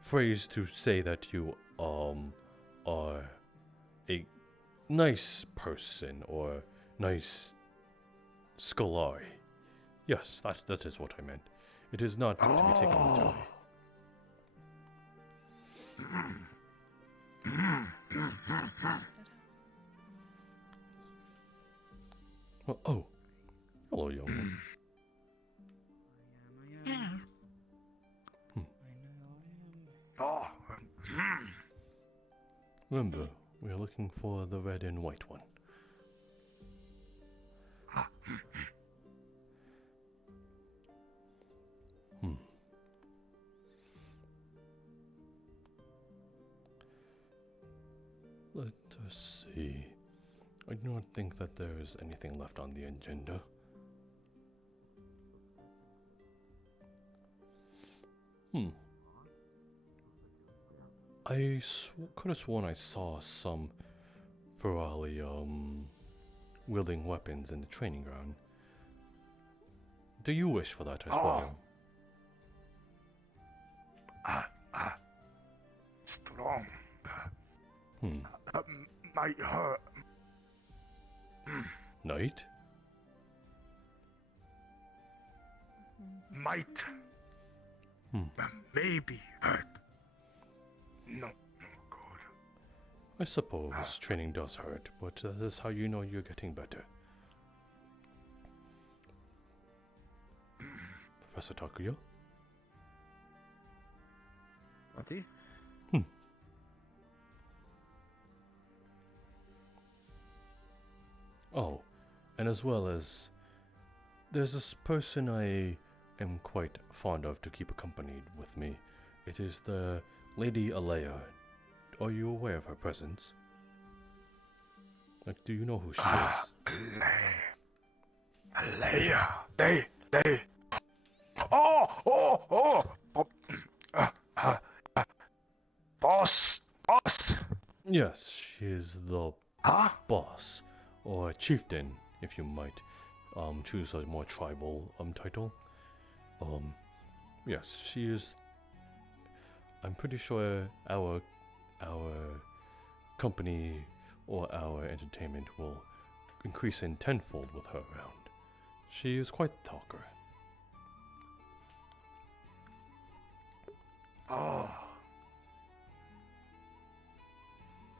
phrase to say that you are a nice person or nice Scolari. Yes, that is what I meant. It is not to be taken literally. Well, oh, hello, young one. Remember, we are looking for the red and white one. Let us see. I do not think that there is anything left on the agenda. I could have sworn I saw some Ferrari wielding weapons in the training ground. Do you wish for that as well? Strong. Might hurt. Knight? Might. Maybe hurt. No, God. I suppose training does hurt, but that is how you know you're getting better. Professor Takuya? Monty? Oh, and as well as there's this person I am quite fond of to keep accompanied with me. It is the Lady Alea. Are you aware of her presence? Like, do you know who she is? Alea. They. Boss. Yes, she is the boss, or chieftain, if you might choose a more tribal title. Yes, she is. I'm pretty sure our company or our entertainment will increase in tenfold with her around. She is quite the talker.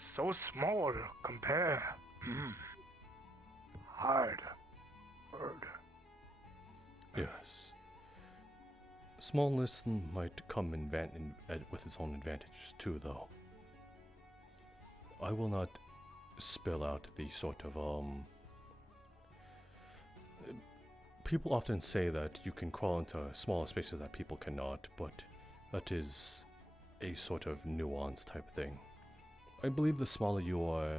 So small compare. Hard. Yes. Smallness might come with its own advantages too, though. I will not spill out the sort of people often say that you can crawl into smaller spaces that people cannot, but that is a sort of nuance type thing. I believe the smaller you are,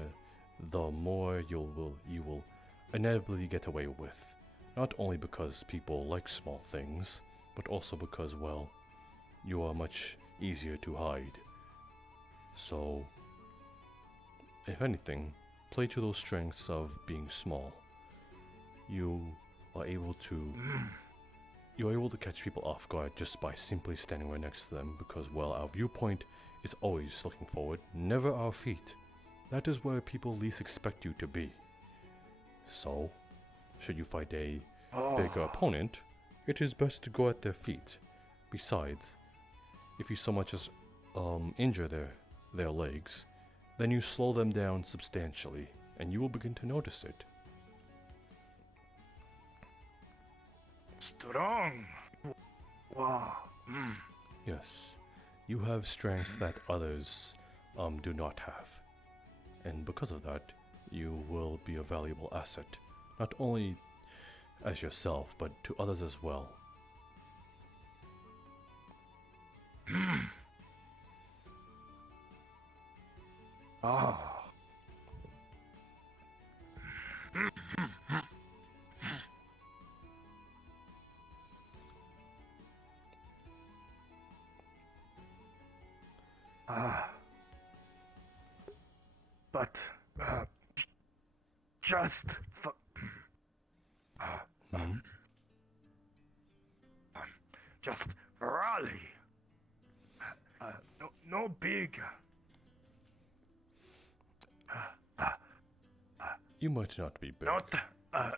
the more you will inevitably get away with. Not only because people like small things, but also because, well, you are much easier to hide. So, if anything, play to those strengths of being small. You're able to catch people off guard just by simply standing right next to them, because, well, our viewpoint is always looking forward, never our feet. That is where people least expect you to be. So, should you fight a bigger opponent, it is best to go at their feet. Besides, if you so much as injure their legs, then you slow them down substantially, and you will begin to notice it. Strong. Wow. Yes, you have strengths that others do not have, and because of that, you will be a valuable asset, not only as yourself, but to others as well. But just for just Raleigh. No big. You might not be big.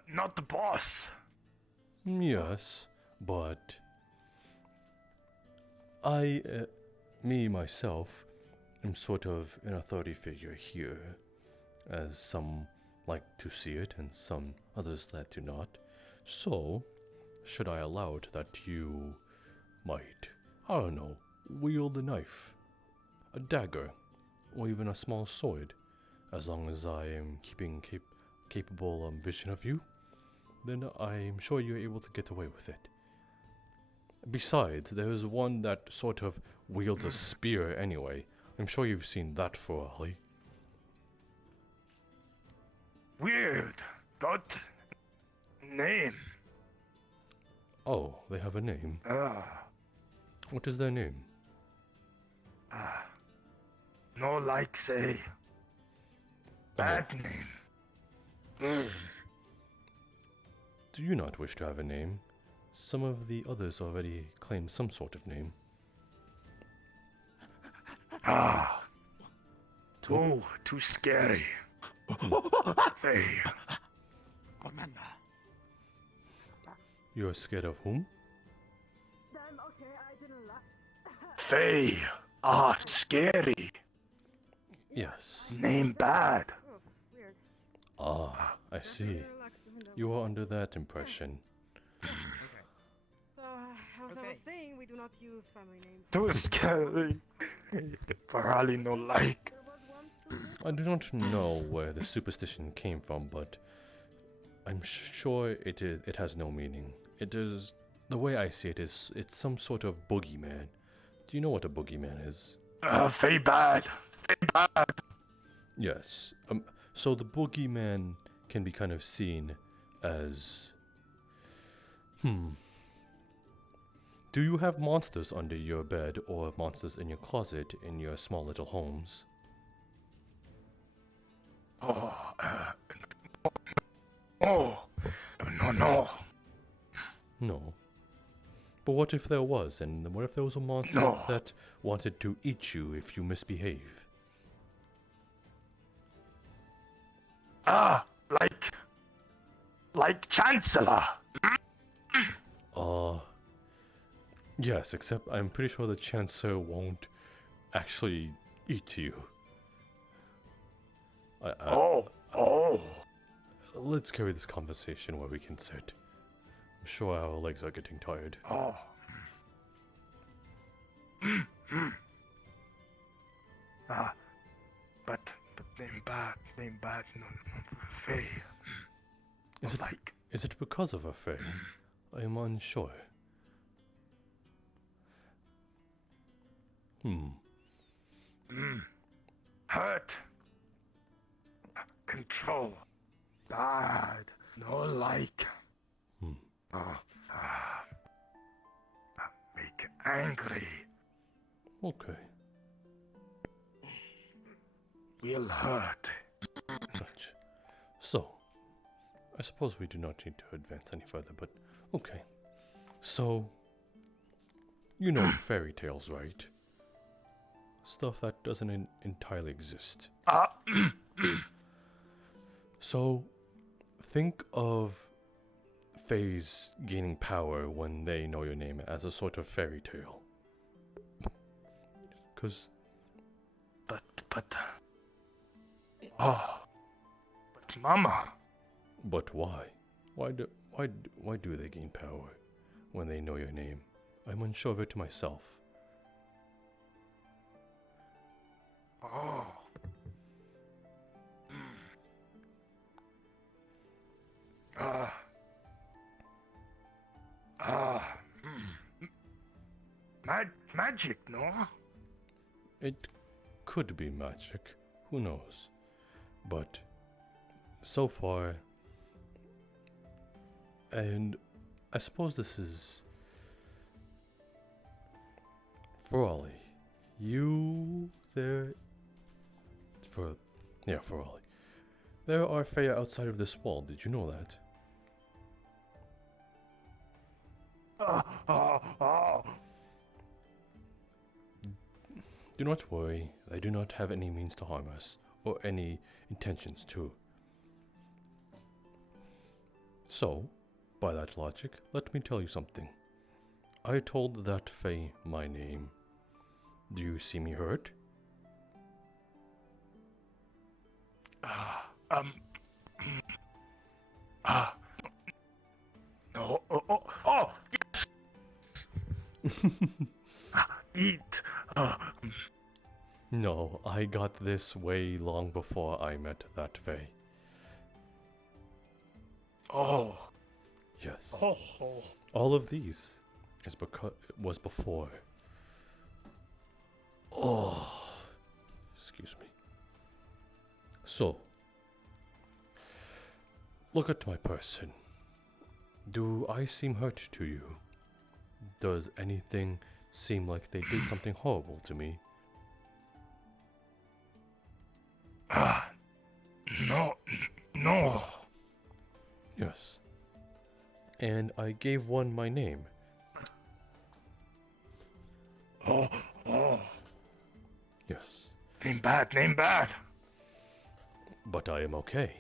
Not the boss. Yes, but myself, am sort of an authority figure here, as some like to see it and some others that do not. So, should I allow it that you might, I don't know, wield a knife, a dagger, or even a small sword. As long as I am keeping capable vision of you, then I'm sure you're able to get away with it. Besides, there's one that sort of wields a spear anyway. I'm sure you've seen that, Ferrari. Weird. That name. Oh, they have a name. Ah. What is their name? No like say. Bad name. Do you not wish to have a name? Some of the others already claim some sort of name. Too scary. Faye. You're scared of whom? Faye. Scary. Yes. Name bad. Ah, I see. You are under that impression. So, as I was saying, we do not use family names. Too scary. Probably no like. I do not know where the superstition came from, but I'm sure it has no meaning. It is, the way I see it is, it's some sort of boogeyman. Do you know what a boogeyman is? Faye bad. Faye bad. Yes. So the boogeyman can be kind of seen as... Do you have monsters under your bed or monsters in your closet in your small little homes? No. No. But what if there was, and what if there was a monster that wanted to eat you if you misbehave? Like Chancellor. Yes, except I'm pretty sure the Chancellor won't actually eat you. Let's carry this conversation where we can sit. I'm sure our legs are getting tired. But name bad, no, Faye. Is it because of a Faye? I am unsure. Hurt. Control. Bad. No like. Make angry. Okay. Will hurt. Gotcha. So, I suppose we do not need to advance any further, but okay. So, you know fairy tales, right? Stuff that doesn't entirely exist. So, think of fays gaining power when they know your name as a sort of fairy tale. Cause... But Mama. But why? Why do they gain power when they know your name? I'm unsure of it myself. Magic, no? It could be magic. Who knows? But so far, and I suppose this is for Ollie. You there for Ollie. There are Fae outside of this wall. Did you know that? Do not worry. They do not have any means to harm us, or any intentions to. So, by that logic, let me tell you something. I told that Fae my name. Do you see me hurt? No. Yes. Eat. No, I got this way long before I met that Fae. Oh. Yes. Oh. Oh. All of these was before. Oh. Excuse me. So, look at my person. Do I seem hurt to you? Does anything seem like they did something horrible to me? No. No. Yes. And I gave one my name. Oh. Oh. Yes. Name bad. Name bad. But I am okay.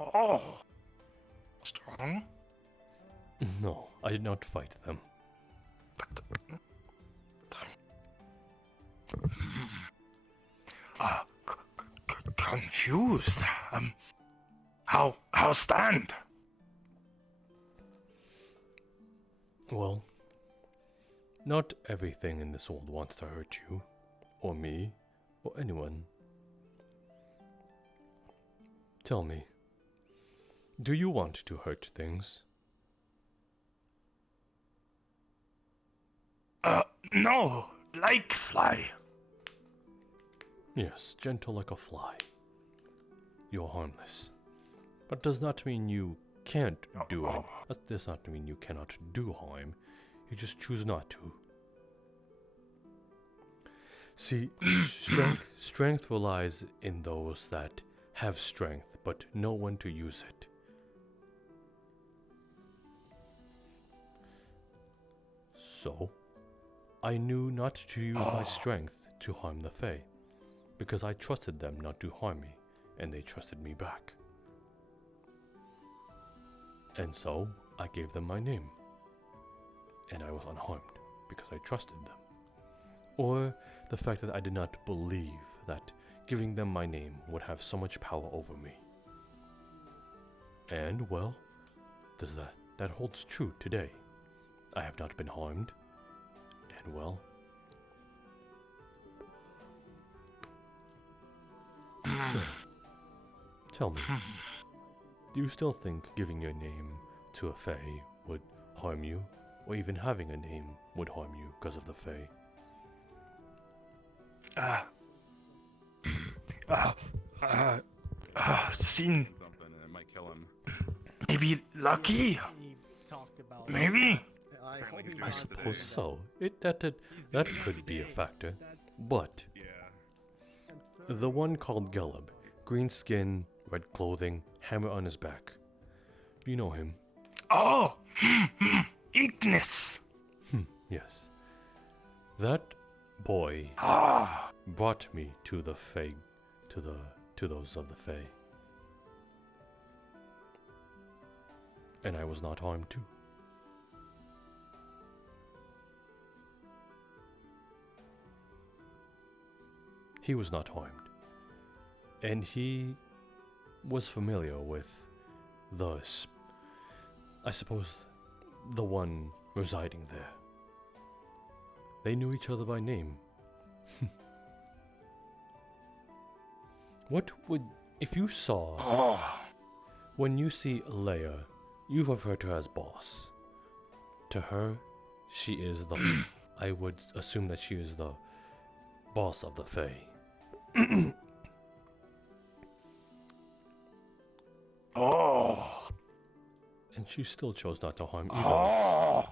Oh. Strong? No, I did not fight them. Confused. How stand? Well, not everything in this world wants to hurt you, or me, or anyone. Tell me, do you want to hurt things? No, like fly. Yes, gentle like a fly. You're harmless. But does not mean you can't do it. That does not mean you cannot do harm. You just choose not to. See, strength relies in those that have strength, but know when to use it. So, I knew not to use my strength to harm the Fae, because I trusted them not to harm me, and they trusted me back. And so, I gave them my name, and I was unharmed, because I trusted them. Or the fact that I did not believe that giving them my name would have so much power over me. And, well, that holds true today. I have not been harmed, and well... So, tell me, do you still think giving your name to a Fae would harm you, or even having a name would harm you because of the Fae? Seen. Something and it might kill him. Maybe lucky. Maybe. I suppose so. That could be a factor, but the one called Gelb, green skin, red clothing, hammer on his back. You know him. Oh, Ignis. Yes. That boy brought me to the Fae, to those of the Fae. And I was not harmed too. He was not harmed. And he was familiar with I suppose, the one residing there. They knew each other by name. What would, if you saw, when you see Leia, you've referred to her as boss. To her, she is the, I would assume that she is the boss of the Fae. And she still chose not to harm either of us.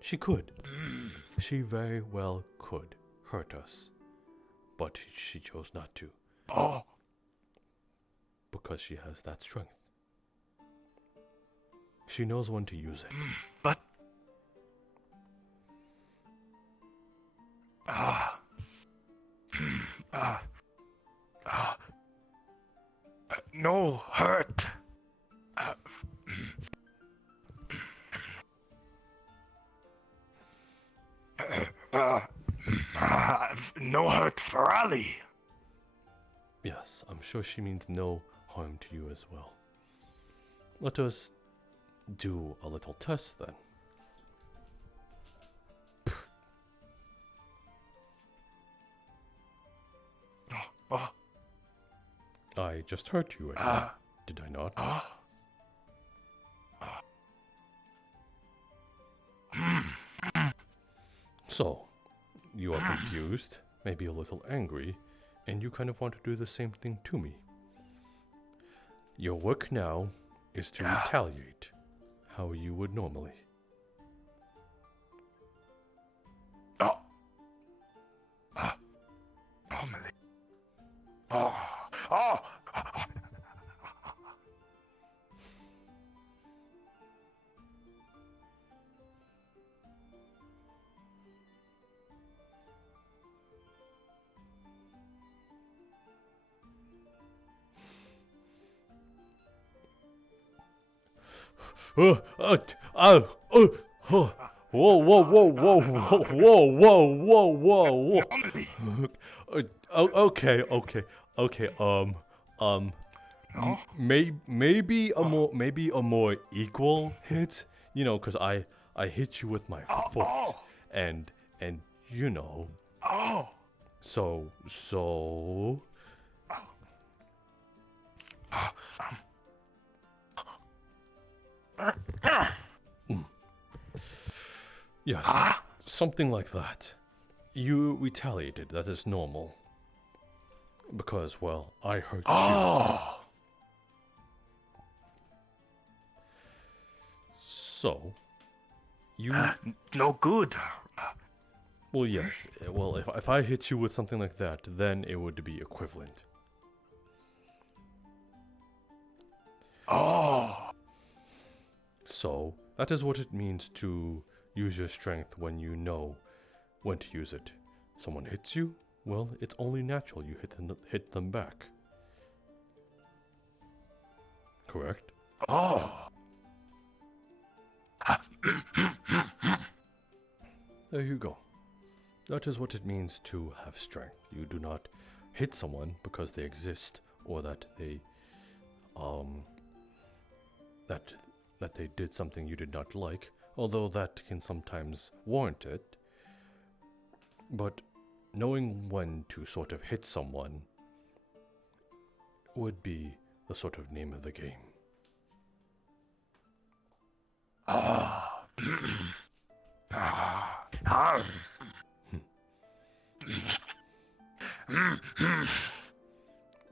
She could. She very well could hurt us. But she chose not to. Because she has that strength. She knows when to use it. But... no hurt. No hurt for Ali. Yes, I'm sure she means no harm to you as well. Let us do a little test then. I just hurt you, Evard, did I not? So, you are confused, maybe a little angry, and you kind of want to do the same thing to me. Your work now is to retaliate, how you would normally. Normally. Whoa, whoa, whoa, whoa, whoa, whoa, whoa, whoa, whoa. Okay. Maybe a more equal hit, you know, because I hit you with my foot, and you know. So. Yes, something like that. You retaliated, that is normal. Because, well, I hurt you. So, you... no good. Well, yes. Well, if I hit you with something like that, then it would be equivalent. So, that is what it means to use your strength when you know when to use it. Someone hits you, well, it's only natural you hit them back. Correct? There you go. That is what it means to have strength. You do not hit someone because they exist or that they that they did something you did not like, although that can sometimes warrant it. But knowing when to sort of hit someone would be the sort of name of the game.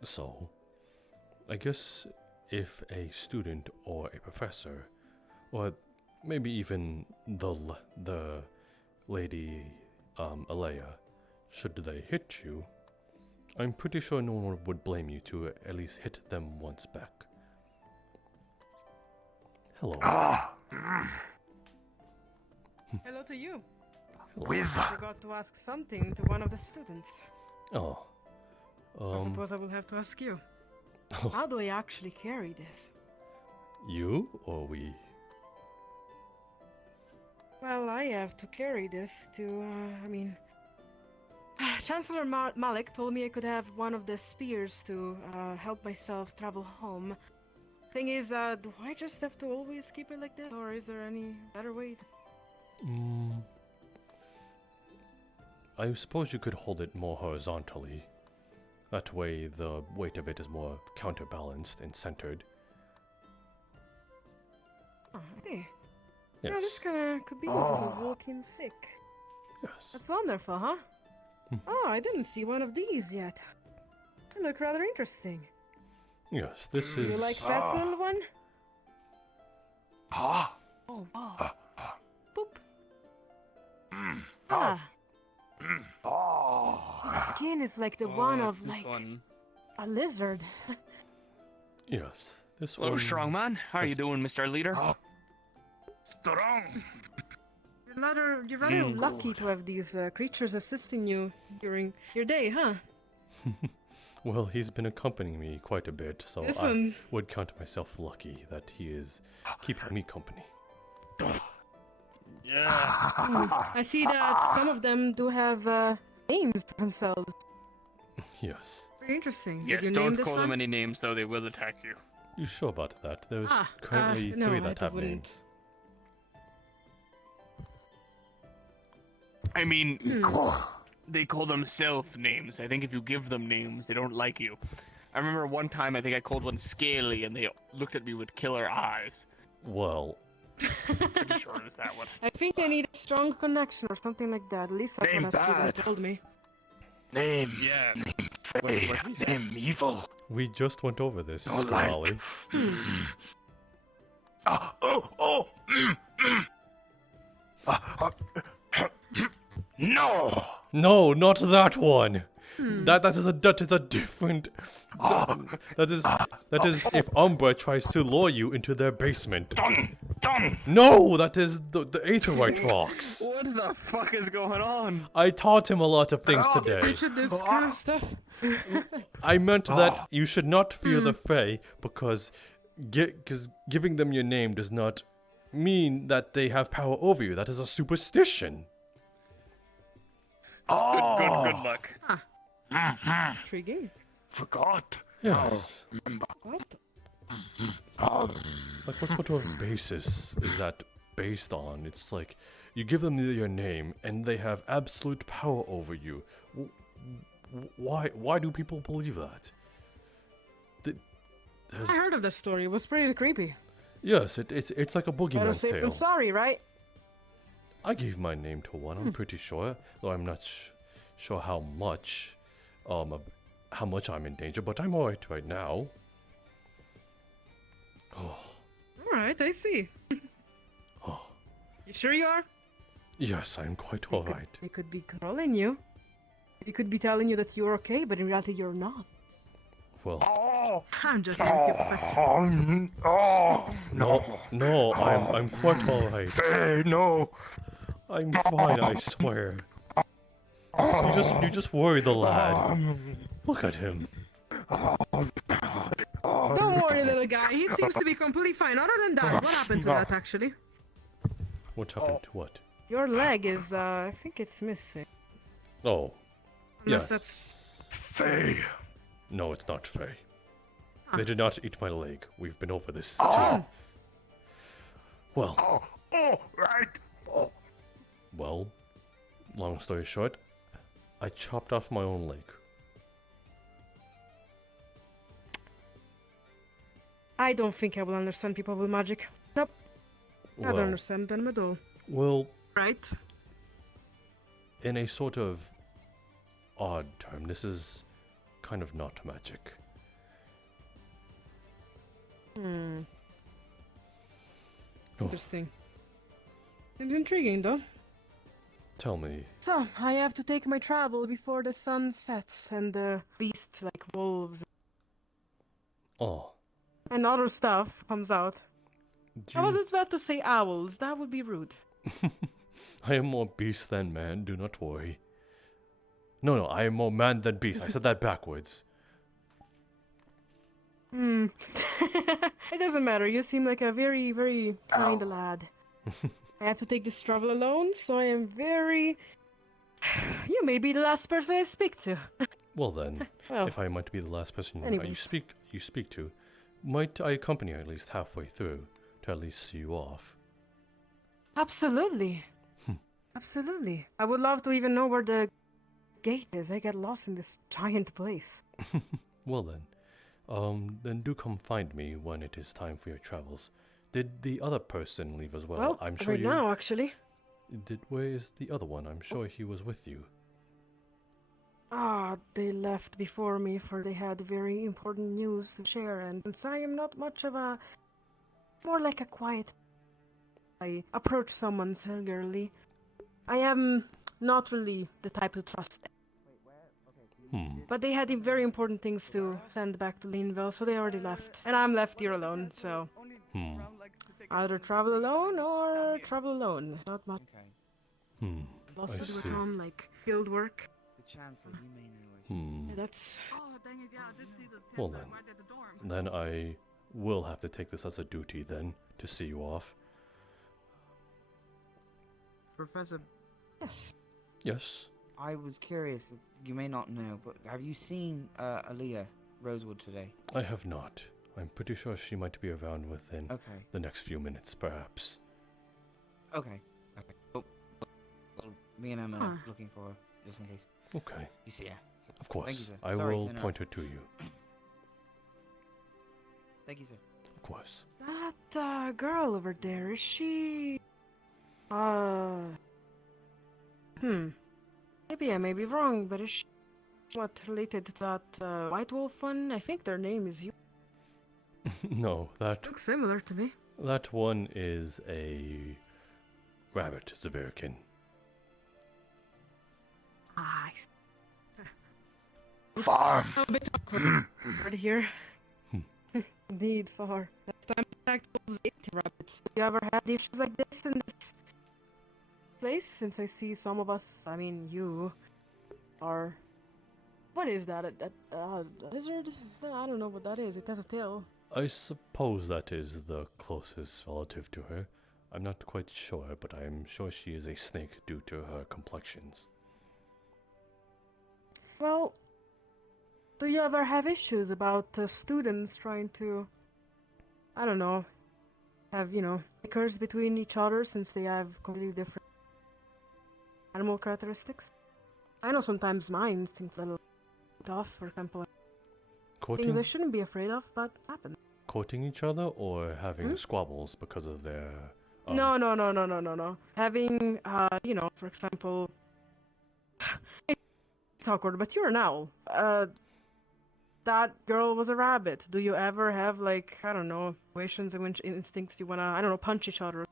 So, I guess if a student or a professor, or maybe even the lady Alea, should they hit you, I'm pretty sure no one would blame you to at least hit them once back. Hello. Hello to you. Hello. I forgot to ask something to one of the students. Oh. I suppose I will have to ask you. How do I actually carry this? You or we? Well, I have to carry this to, Chancellor Malik told me I could have one of the spears to help myself travel home. Thing is, do I just have to always keep it like this, or is there any better way to... I suppose you could hold it more horizontally. That way the weight of it is more counterbalanced and centered. Oh, hey. Yes. Yeah, this could be used as a walk-in sick. Yes. That's wonderful, huh? Oh, I didn't see one of these yet. They look rather interesting. Yes, this is... You like that little one? Oh, wow. Boop. Its skin is like the one of, like, a lizard. Yes, this Hello, one... strong man. How are you doing, Mr. Leader? Strong. You're rather lucky to have these creatures assisting you during your day, huh? Well, he's been accompanying me quite a bit, so This I one- would count myself lucky that he is keeping me company. I see that some of them do have names for themselves. Yes. Pretty interesting. Yes, Did you don't name this call one? them any names, though. They will attack you. You sure about that? There's Ah, currently no, 3 I that have wouldn't. names. I mean, they call themselves names. I think if you give them names, they don't like you. I remember one time I think I called one scaly and they looked at me with killer eyes. Well, Pretty sure it was that one. I think they need a strong connection or something like that. At least that's Name what a student bad. told me. Name. Yeah. Name Faye. Name evil. we just went over this, No light. Squally. No. No, not that one. That is a different. That is if Umbra tries to lure you into their basement. Done. No, that is the Aetherite rocks. What the fuck is going on? I taught him a lot of things today. Teach it this kind of stuff. I meant that you should not fear the Fae because giving them your name does not mean that they have power over you. That is a superstition. Good luck. Intriguing. Forgot. Yes. Remember. What? Like, what sort of basis is that based on? It's like, you give them your name, and they have absolute power over you. Why do people believe that? I heard of this story. It was pretty creepy. Yes, it's like a Better boogeyman's safe than tale. sorry, right? I gave my name to one, I'm pretty sure, though I'm not sure how much I'm in danger, but I'm alright right now. Alright, I see. You sure you are? Yes, I'm quite alright. They could be controlling you. They could be telling you that you're okay, but in reality you're not. Well, I'm joking with you, Professor. no, I'm quite alright. Faye, no. I'm fine, I swear. You just worry the lad. Look at him. Don't worry, little guy. He seems to be completely fine. Other than that, what happened to that, actually? What happened to what? Your leg is, I think it's missing. Oh, Unless yes. Faye. No, it's not Faye. They did not eat my leg. We've been over this Oh. too. Well. Right. Well, long story short, I chopped off my own leg. I don't think I will understand people with magic. Nope. I don't Well, understand them at all. well, Right? in a sort of odd term, this is kind of not magic. Hmm. Oh. Interesting. Seems intriguing, though. Tell me, So, I have to take my travel before the sun sets and the beasts like wolves oh, and other stuff comes out. do I you- wasn't about to say owls. That would be rude. I am more beast than man, do not worry. No, I am more man than beast. I said that backwards. Hmm. It doesn't matter. You seem like a very, very kind lad. I have to take this travel alone, so I am very... You may be the last person I speak to. Well then, Well, if I might be the last person you anyways. speak to, might I accompany you at least halfway through to at least see you off? Absolutely. Absolutely. I would love to even know where the gate is. I get lost in this giant place. Well then do come find me when it is time for your travels. Did the other person leave as well? Well, I'm sure right you. now, actually. Where is the other one? I'm sure he was with you. Ah, they left before me, for they had very important news to share, and since I am not much of a... more like a quiet... I approach someone so girly. I am not really the type to trust them. But they had very important things to send back to Linville, so they already left. And I'm left here alone, so... Either travel alone or travel alone. Not much. Lots I to do at see. home, like field work. The Chancellor, you may know. Yeah, that's... Well then I will have to take this as a duty then to see you off. Professor. Yes. Yes. I was curious. You may not know, but have you seen Aaliyah Rosewood today? I have not. I'm pretty sure she might be around within the next few minutes, perhaps. Okay. Okay. Well, me and Emma are looking for her, just in case. Okay. You see her. Of course. Thank you, sir. I Sorry will to point her to you. Thank you, sir. Of course. That girl over there, is she... Maybe I may be wrong, but is she what related to that White Wolf one? I think their name is you. No, that Looks similar to me. that one is a rabbit Zaverikin. Ah, Farm. a bit awkward right here. Indeed, far. Last time I attacked wolves ate rabbits. Have you ever had issues like this in this place? Since I see some of us, I mean you, are... What is that? A lizard? I don't know what that is. It has a tail. I suppose that is the closest relative to her. I'm not quite sure, but I'm sure she is a snake due to her complexions. Well, do you ever have issues about students trying to, I don't know, have, bickers between each other since they have completely different animal characteristics? I know sometimes mine think a little off, for example. Things I shouldn't be afraid of, but happen. Courting each other or having squabbles because of their... No. Having, for example... It's awkward, but you're an owl. That girl was a rabbit. Do you ever have, like, I don't know, situations in which instincts you wanna, I don't know, punch each other?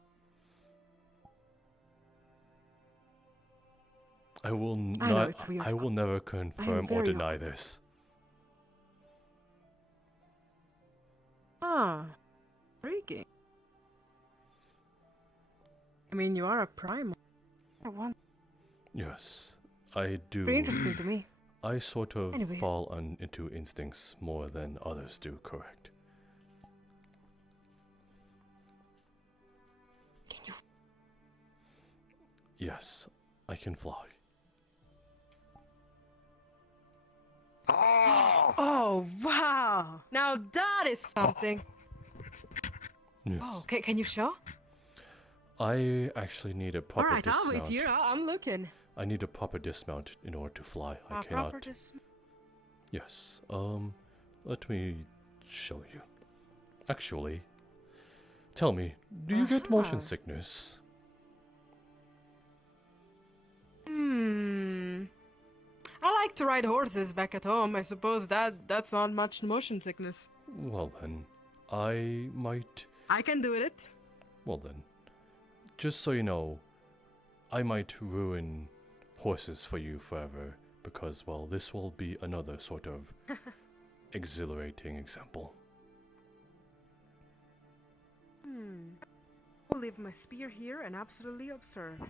I will I know, not. it's weird. I will never confirm or very deny this. Ah, intriguing. I mean, you are a primal. Yes, I do. Pretty interesting to me. I sort of Anyways. fall into instincts more than others do, correct? Can you? Yes, I can fly. Oh, wow! Now that is something. Yes. Oh, okay, can you show? I actually need a proper Alright, dismount. I'll wait here. I'm looking. I need a proper dismount in order to fly. I cannot. Yes. Let me show you. Actually, tell me, do you get motion sickness? I like to ride horses back at home. I suppose that's not much motion sickness. Well then, I might. I can do it. Well then, just so you know, I might ruin horses for you forever because, well, this will be another sort of exhilarating example. I'll leave my spear here and absolutely observe.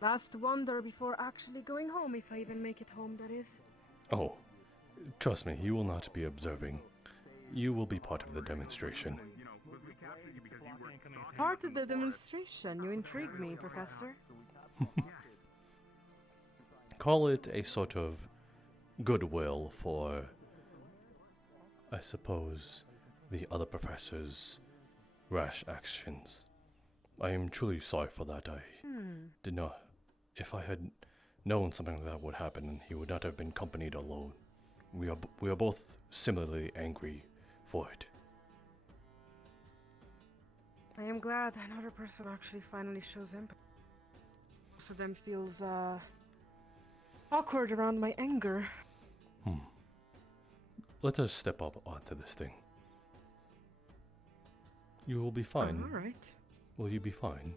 Last wonder before actually going home, if I even make it home, that is. Oh, trust me, you will not be observing. You will be part of the demonstration. Part of the demonstration. You intrigue me, Professor. Call it a sort of goodwill for, I suppose, the other professor's rash actions. I am truly sorry for that. I did not. If I had known something like that would happen, he would not have been accompanied alone. We are both similarly angry for it. I am glad another person actually finally shows empathy. Most of them feels awkward around my anger. Let us step up onto this thing. You will be fine. Alright. Will you be fine?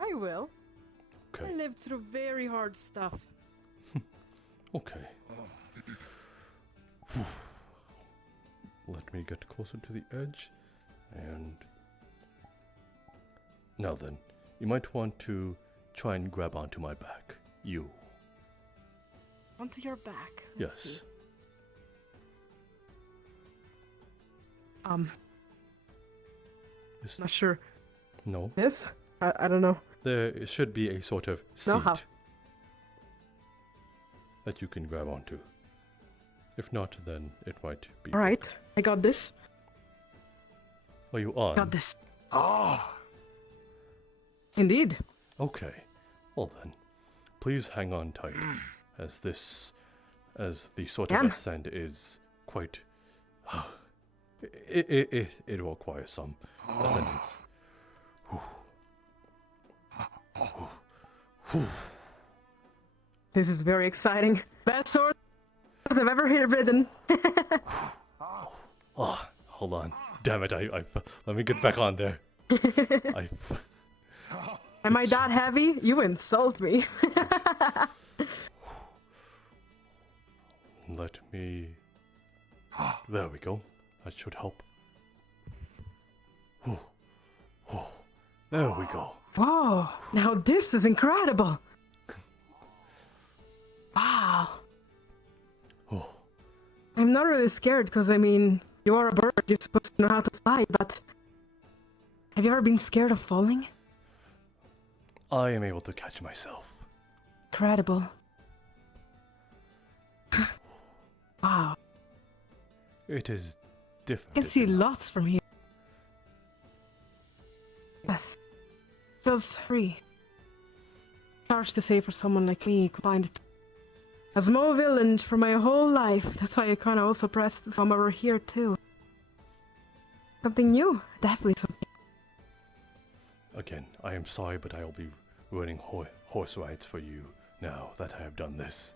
I will. Okay. I lived through very hard stuff. Okay. Let me get closer to the edge. And now then, you might want to try and grab onto my back. You. Onto your back. Let's Yes. see. Not sure. No. This? I don't know. There should be a sort of No, seat how? that you can grab onto. If not, then it might be. Alright, I got this. Are you on? Got this. Oh. Indeed. Okay. Well then, please hang on tight, as the sort of Damn. ascent is quite. It will require some ascendance. This is very exciting. Best horse I've ever ridden. Oh, hold on. Damn it, let me get back on there. Am I that heavy? You insult me. Let me... There we go. That should help. There we go. Whoa, now this is incredible. Wow. I'm not really scared because, I mean, you are a bird, you're supposed to know how to fly, but have you ever been scared of falling? I am able to catch myself. Incredible. Wow. It is different. I can see lots from here. Yes. Feels free. Harsh to say for someone like me, confined a small village for my whole life. That's why I kinda also pressed from over here too. Something new, definitely something. Again, I am sorry, but I will be running horse rides for you now that I have done this.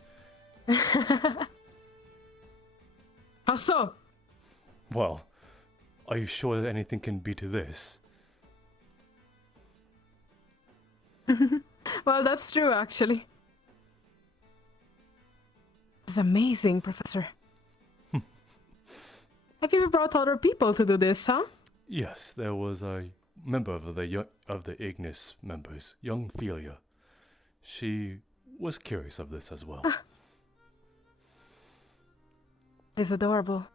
How so? Well, are you sure that anything can beat this? Well, that's true, actually. This is amazing, Professor. Have you ever brought other people to do this, huh? Yes, there was a member of the Ignis members, young Philia. She was curious of this as well. It's adorable.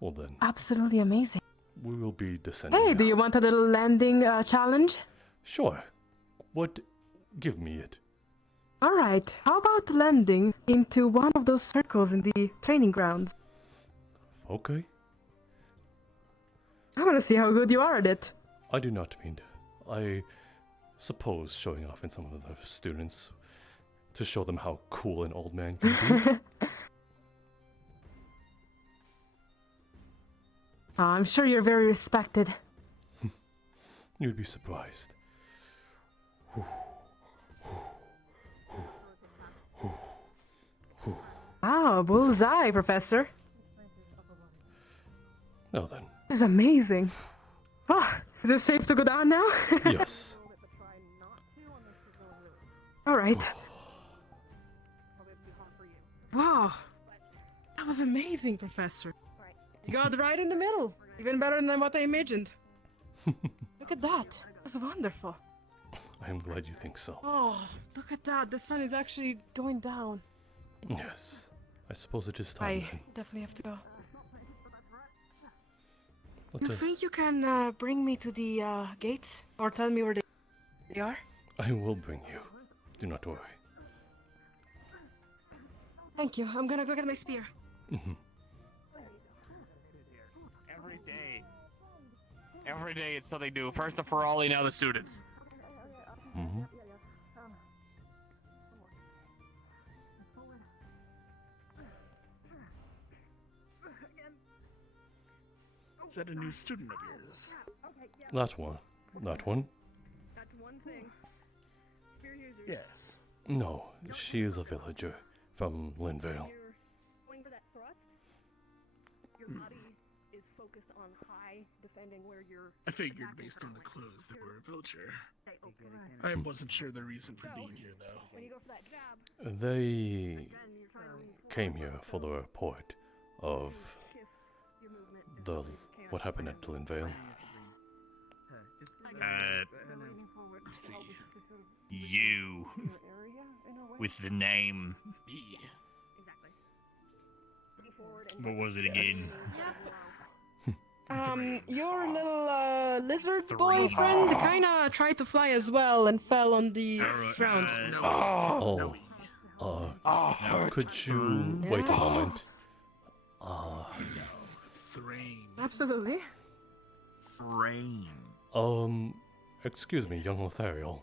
Well then. Absolutely amazing. We will be descending. Hey, do you want a little landing challenge? Sure. Give me it. Alright, how about landing into one of those circles in the training grounds? Okay. I want to see how good you are at it. I do not mean to. I suppose showing off in some of the students to show them how cool an old man can be. I'm sure you're very respected. You'd be surprised. Wow, bullseye, Professor. Now then. This is amazing. Oh, is it safe to go down now? Yes. Alright. Wow. That was amazing, Professor. You got right in the middle. Even better than what I imagined. Look at that. That was wonderful. I am glad you think so. Oh, look at that. The sun is actually going down. Yes. I suppose it is time. I then. definitely have to go. What You does- think you can bring me to the gates? Or tell me where they are? I will bring you. Do not worry. Thank you. I'm gonna go get my spear. Every day it's something new. First the Ferrari, now the students. Is that a new student of yours? That one. That one? That's one thing. Yes. No, she is a villager from Linvale. Going for that thrust, your body is focused on high, defending where you're. I figured based on the clothes that were a villager. I wasn't sure the reason for being here, though. When you go for that jab, They came here for the report of what happened at Linvale. Let's see. You. With the name. What was it again? Your little lizard boy friend kinda tried to fly as well and fell on the ground. Could you wait a moment? Absolutely. Excuse me, young Lothariel.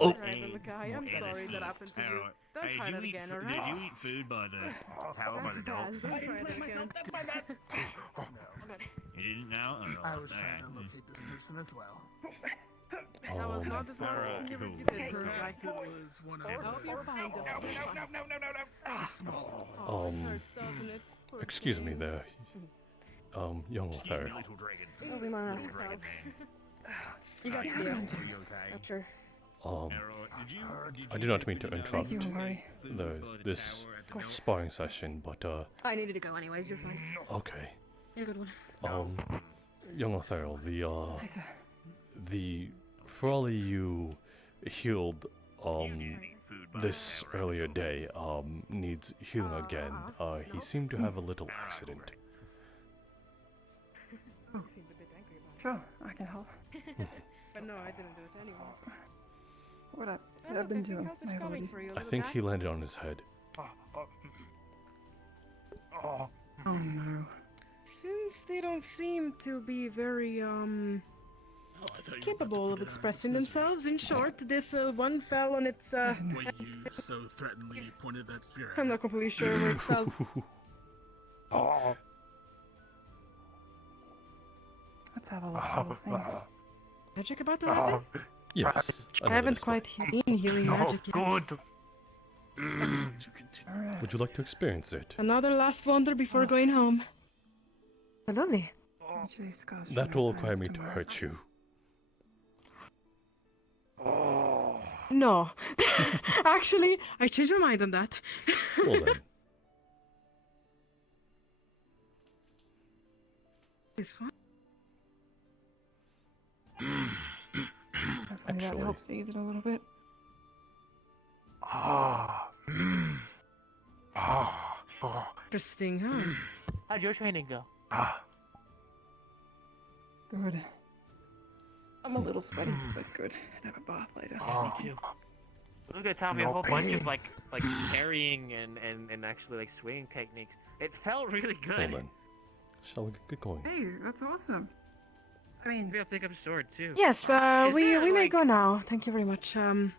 Alright, I'm sorry that happened to you. Don't Hey, try did that you eat? again, Did alright? you eat food by the tower by the door? Don't try that again. You didn't know? Oh, I was trying alright. to locate this person as well. That was not as well Alright, as you cool. did, Perhaps Perhaps. it was one of I hope you find them. the smaller ones. Oh, it hurts, doesn't it? Poor Excuse me thing. there, young Other. It'll be my last call. You got the deal. I'm sure. I do not mean to interrupt you, Mari. this sparring session, but I needed to go anyways, you're fine. okay. You're a good one. Young Other, Hi, sir. Frawley you healed this earlier day needs healing again. He seemed to have a little accident. Sure, I can help. But no, I didn't do it anyways. What I've been doing. My apologies. I think he landed on his head. Oh no. Since they don't seem to be very, capable of expressing themselves, in short, this one fell on its, When you so threateningly pointed that spear at I'm not completely sure where it fell. Let's have a look at the thing. Magic about to happen? Yes. I haven't quite seen healing magic yet. Would you like to experience it? Another last wonder before going home. Lovely. That will require me to hurt you. No. Actually, I changed my mind on that. Well then. This one? Hopefully that helps ease it a little bit. Interesting, huh? How'd your training go? Good. I'm a little sweaty, but good. I'd have a bath later. Me too. Luca taught me a whole bunch of like parrying and actually like swinging techniques. It felt really good. Well then. Shall we get going? Hey, that's awesome. I mean, maybe I'll pick up a sword too. Yes, we may go now. Thank you very much. I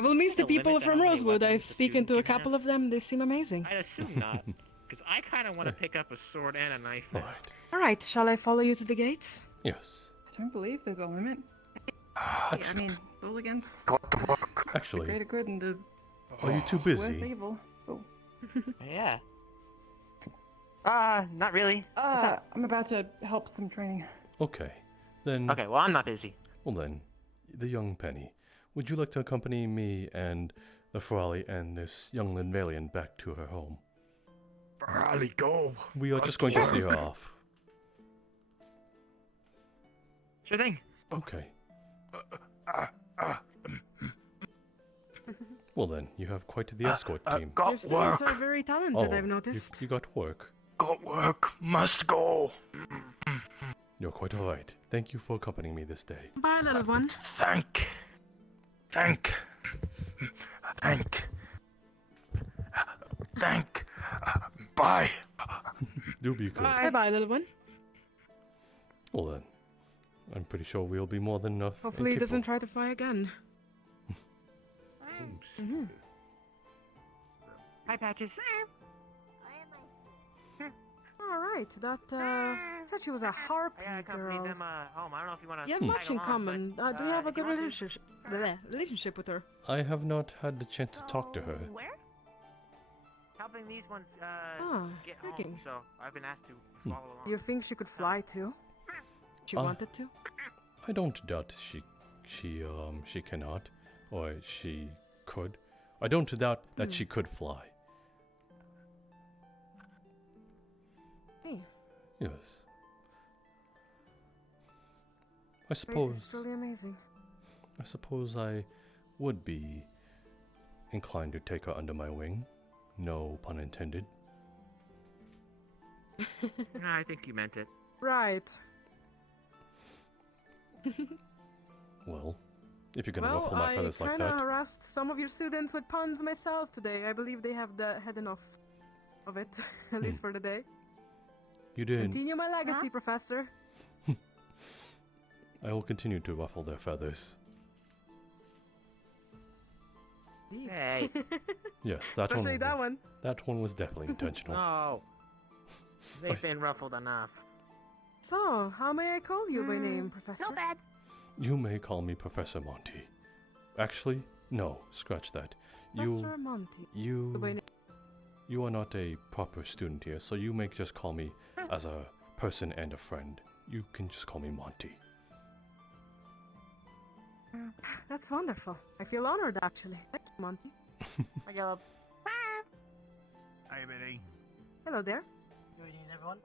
will meet the a people limit to from how many Rosewood. I've weapons a spoken to a student can couple of them. They seem amazing. I assume not, because I kind of want to pick up a sword and a knife. Now. All right, shall I follow you to the gates? Yes. I don't believe there's a limit. I mean, roll against Actually, the greater good and the are you too worst busy? evil. Oh. Yeah. Not really. I'm about to help some training. Okay. Then. Okay, well I'm not busy. Well then, the young Penny, would you like to accompany me and the Ferrari and this young Linvalian back to her home? Ferrari, go. We are just going to see her off. Sure thing. Okay. Well then, you have quite the escort team. Your students are very talented, I've noticed. You got work. Got work. Must go. You're quite alright. Thank you for accompanying me this day. Bye, little one. Thank. Bye. Do be good. Bye-bye, little one. Well then, I'm pretty sure we'll be more than enough. Hopefully he and doesn't try to fly again. Mm-hmm. Hi, Patches. Alright, that, said she was a harpy I accompanied girl. them home. I don't know if you want to. You have much in common. Do you have a good relationship with her? I have not had the chance to talk to her. Where? Helping these ones get thinking. home, so I've been asked to follow along. You think she could fly too? She wanted to? I don't doubt she cannot, or she could. I don't doubt that she could fly. Hey. Yes. I This suppose. is really amazing. I suppose I would be inclined to take her under my wing. No pun intended. I think you meant it. Right. Well, if you're gonna ruffle my feathers like I that. kinda harassed some of your students with puns myself today. I believe they have had enough of it, at least for the day. You did. Continue my legacy, Professor. I will continue to ruffle their feathers. Indeed. Hey. Yes, that Especially one. that one. That one was definitely intentional. No. They've been ruffled enough. So, how may I call you by name, Professor? Not bad. You may call me Professor Monty. Actually, no, scratch that. Professor Monty. By name. You are not a proper student here, so you may just call me as a person and a friend. You can just call me Monty. That's wonderful. I feel honored, actually. Thank you, Monty. Hi, Caleb. Hey, buddy. Hello there. Good evening, everyone.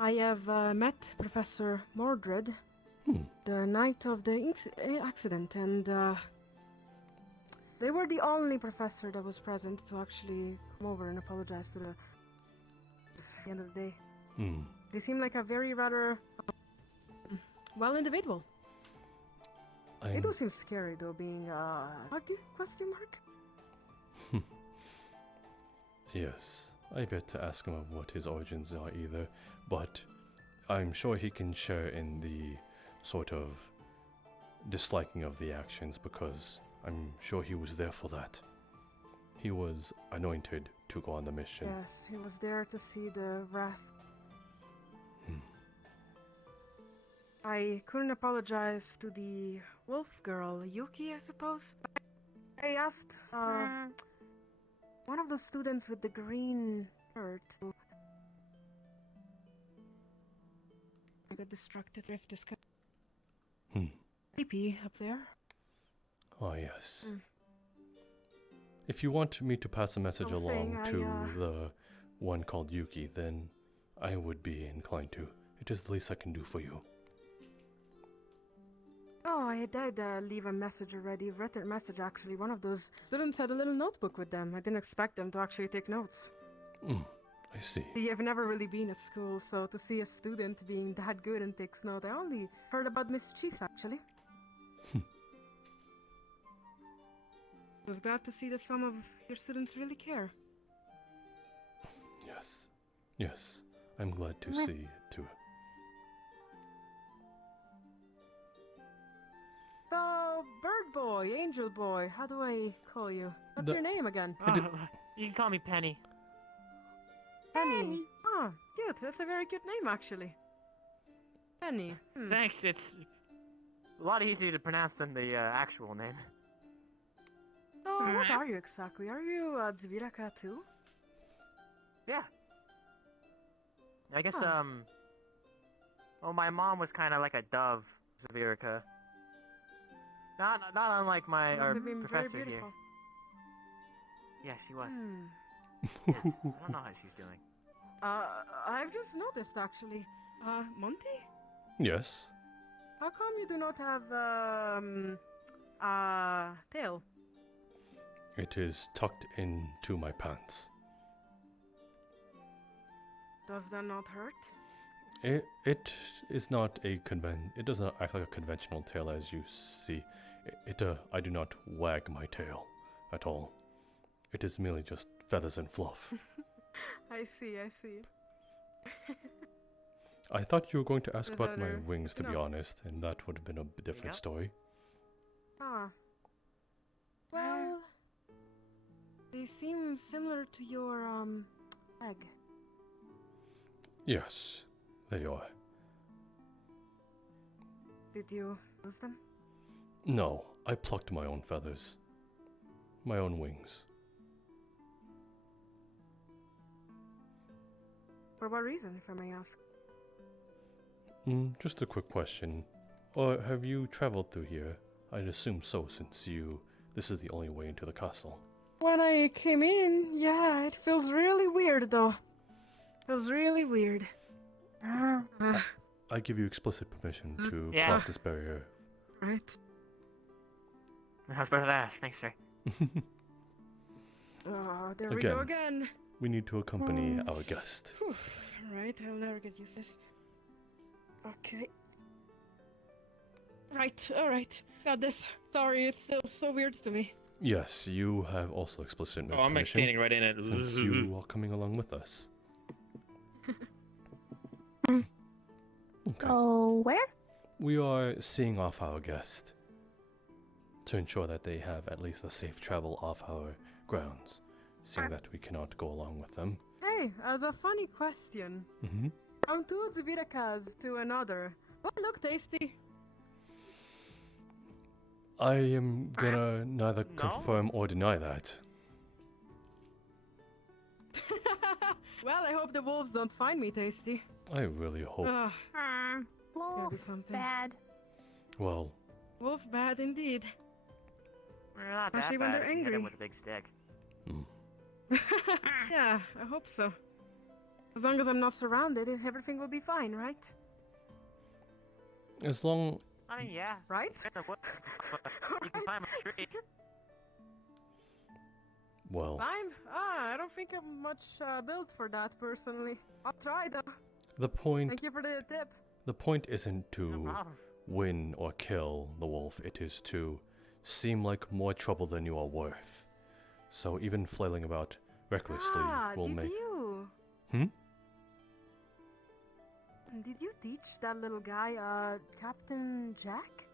I have met Professor Mordred the night of the accident, and they were the only professor that was present to actually come over and apologize to the end of the day. They seem like a very rather well individual. It do seem scary though, being a question mark. Yes, I've yet to ask him of what his origins are either, but I'm sure he can share in the sort of disliking of the actions because I'm sure he was there for that. He was anointed to go on the mission. Yes, he was there to see the wrath. I couldn't apologize to the wolf girl, Yuki, I suppose. I asked one of the students with the green shirt. I got distracted. Rift discuss. Creepy up there. Oh, yes. If you want me to pass a message along to the one called Yuki, then I would be inclined to. It is the least I can do for you. Oh, I did leave a message already, a written message actually. One of those students had a little notebook with them. I didn't expect them to actually take notes. I see. I've never really been at school, so to see a student being that good and takes note, I only heard about mischiefs actually. I was glad to see that some of your students really care. Yes. Yes. I'm glad to see it too. So, Bird Boy, Angel Boy, how do I call you? What's your name again? You can call me Penny. Penny. Ah, cute. That's a very cute name, actually. Penny. Thanks, it's a lot easier to pronounce than the actual name. So, what are you exactly? Are you a Zviraka too? Yeah. I guess, well, my mom was kind of like a dove, Zviraka. Not unlike my our professor here. Yeah, she was. Yes. I don't know how she's doing. I've just noticed actually. Monty? Yes. How come you do not have tail? It is tucked into my pants. Does that not hurt? It is not a it does not act like a conventional tail as you see. I do not wag my tail at all. It is merely just feathers and fluff. I see. I thought you were going to ask about my wings, to be honest, and that would have been a different story. Well, they seem similar to your leg. Yes, they are. Did you lose them? No, I plucked my own feathers. My own wings. For what reason, if I may ask? Just a quick question. Have you traveled through here? I'd assume so, since this is the only way into the castle. When I came in, yeah, it feels really weird though. Feels really weird. I give you explicit permission to cross this barrier. Right. I was about to ask. Thanks, sir. Oh, there we go again. We need to accompany our guest. Right, I'll never get used to this. Okay. Right, alright. Got this. Sorry, it's still so weird to me. Yes, you have also explicit permission. I'm like standing right in it. Since you are coming along with us. Okay. Go where? We are seeing off our guest to ensure that they have at least a safe travel off our grounds, seeing that we cannot go along with them. Hey, as a funny question. Mm-hmm. From two Zvirakas to another. Oh, look tasty. I am gonna neither confirm or deny that. Well, I hope the wolves don't find me tasty. I really hope. Wolf bad. Well, wolf bad indeed. We're not Especially that when bad they're if you hit 'em angry. with a big stick. Yeah, I hope so. As long as I'm not surrounded, everything will be fine, right? as long I mean, yeah. Right? You're in the woods, you can climb a tree. well, Fine. I don't think I'm much built for that personally. I'll try though. the point Thank you for the tip. the point isn't to problem. win or kill the wolf. It is to seem like more trouble than you are worth. So even flailing about recklessly will did make. you? Hmm? Did you teach that little guy, Captain Jack?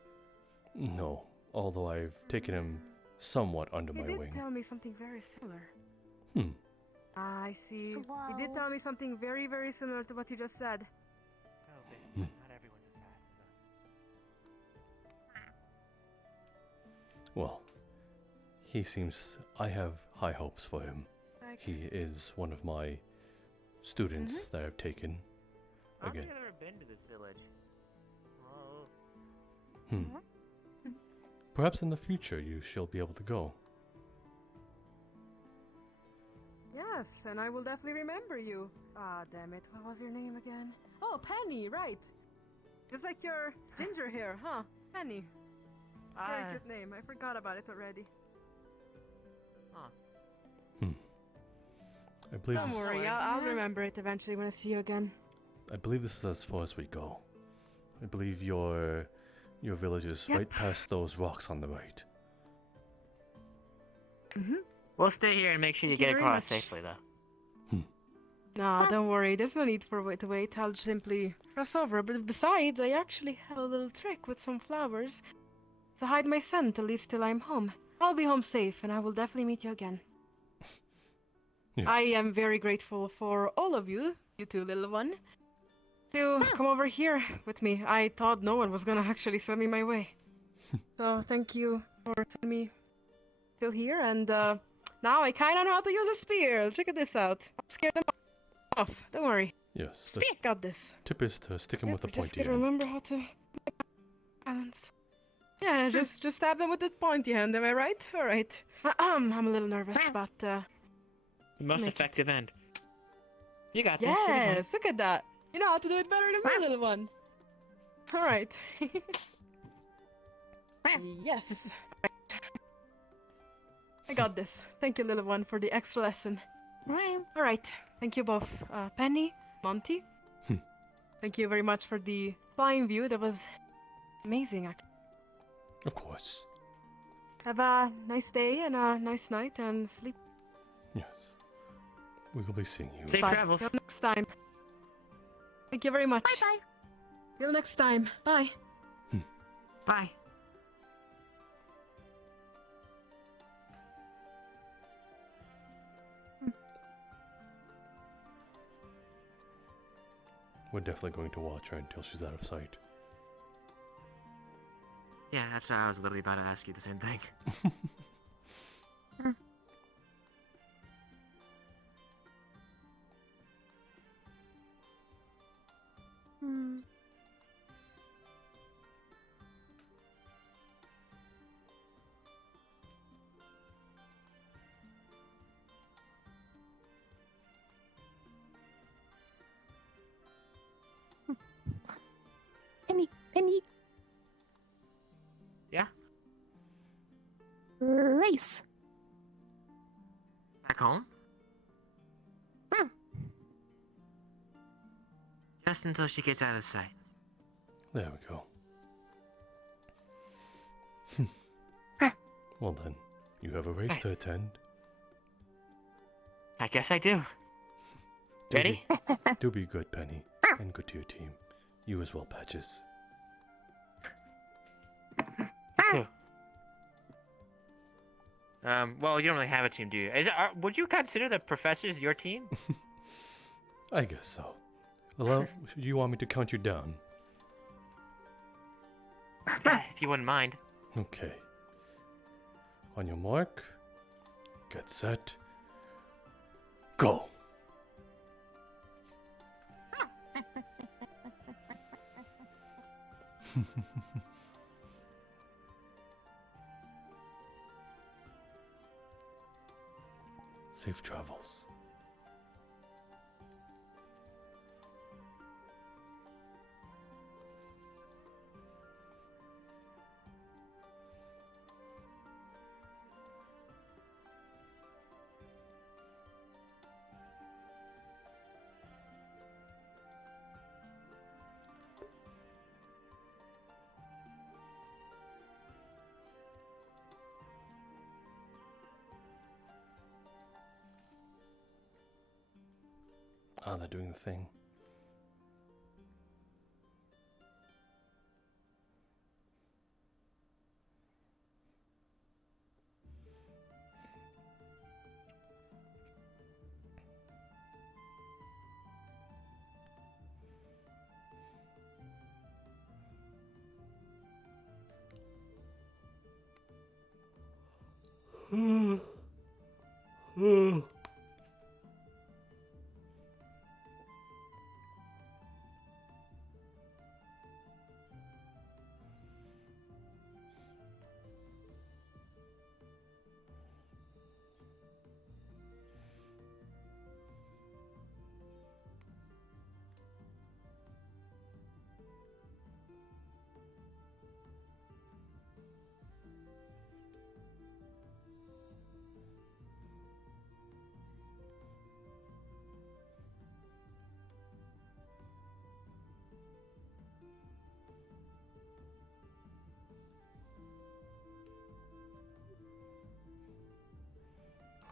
No, although I've taken him somewhat under He my did wing. tell me something very similar. Hmm. I see. He did tell me something very, very similar to what you just said. Hmm. Not everyone's as fast as us. Well, he seems. I have high hopes for him. Okay. He is one of my students that I've taken. I don't Again. think I've ever been to this village. Oh. Perhaps in the future you shall be able to go. Yes, and I will definitely remember you. Ah, damn it. What was your name again? Oh, Penny, right. Just like your ginger hair, huh? Penny. Very good name. I forgot about it already. Huh. I believe. Don't worry, I'll remember it eventually when I see you again. I believe this is as far as we go. I believe your village is right past those rocks on the right. We'll stay here and make sure you Thank you get very across much. safely, though. No, don't worry. There's no need for to wait. I'll simply cross over. But besides, I actually have a little trick with some flowers to hide my scent, at least till I'm home. I'll be home safe, and I will definitely meet you again. Yes. I am very grateful for all of you, you two little one, to come over here with me. I thought no one was gonna actually send me my way. So thank you for sending me till here, and now I kinda know how to use a spear. Check this out. I'll scare them off. Don't worry. Yes. Spear. Got this. Tip is to stick him with the I just pointy gotta end. remember how to balance. Yeah, just stab them with the pointy hand. Am I right? All right. I'm a little nervous, but The most Make it. effective end. You got this. you'll be fine. yes, look at that. You know how to do it better than me, little one. All right. Yes. I got this. Thank you, little one, for the extra lesson. All right. Thank you both, Penny, Monty. Thank you very much for the flying view. That was amazing, actually. Of course. Have a nice day and a nice night and sleep. Yes. We will be seeing you. Safe Bye. travels. Till next time. Thank you very much. Bye-bye. Till next time. Bye. Bye. We're definitely going to watch her until she's out of sight. Yeah, that's what I was literally about to ask you the same thing. Penny. Yeah? Race. Back home? Just until she gets out of sight. There we go. Well then, you have a race to attend. I guess I do. Ready? Do be good, Penny, and good to your team. You as well, Patches. Well, you don't really have a team, do you? Would you consider the professors your team? I guess so. Well, you want me to count you down? Yeah, if you wouldn't mind. Okay. On your mark, get set, go. Safe travels. Ah, they're doing the thing.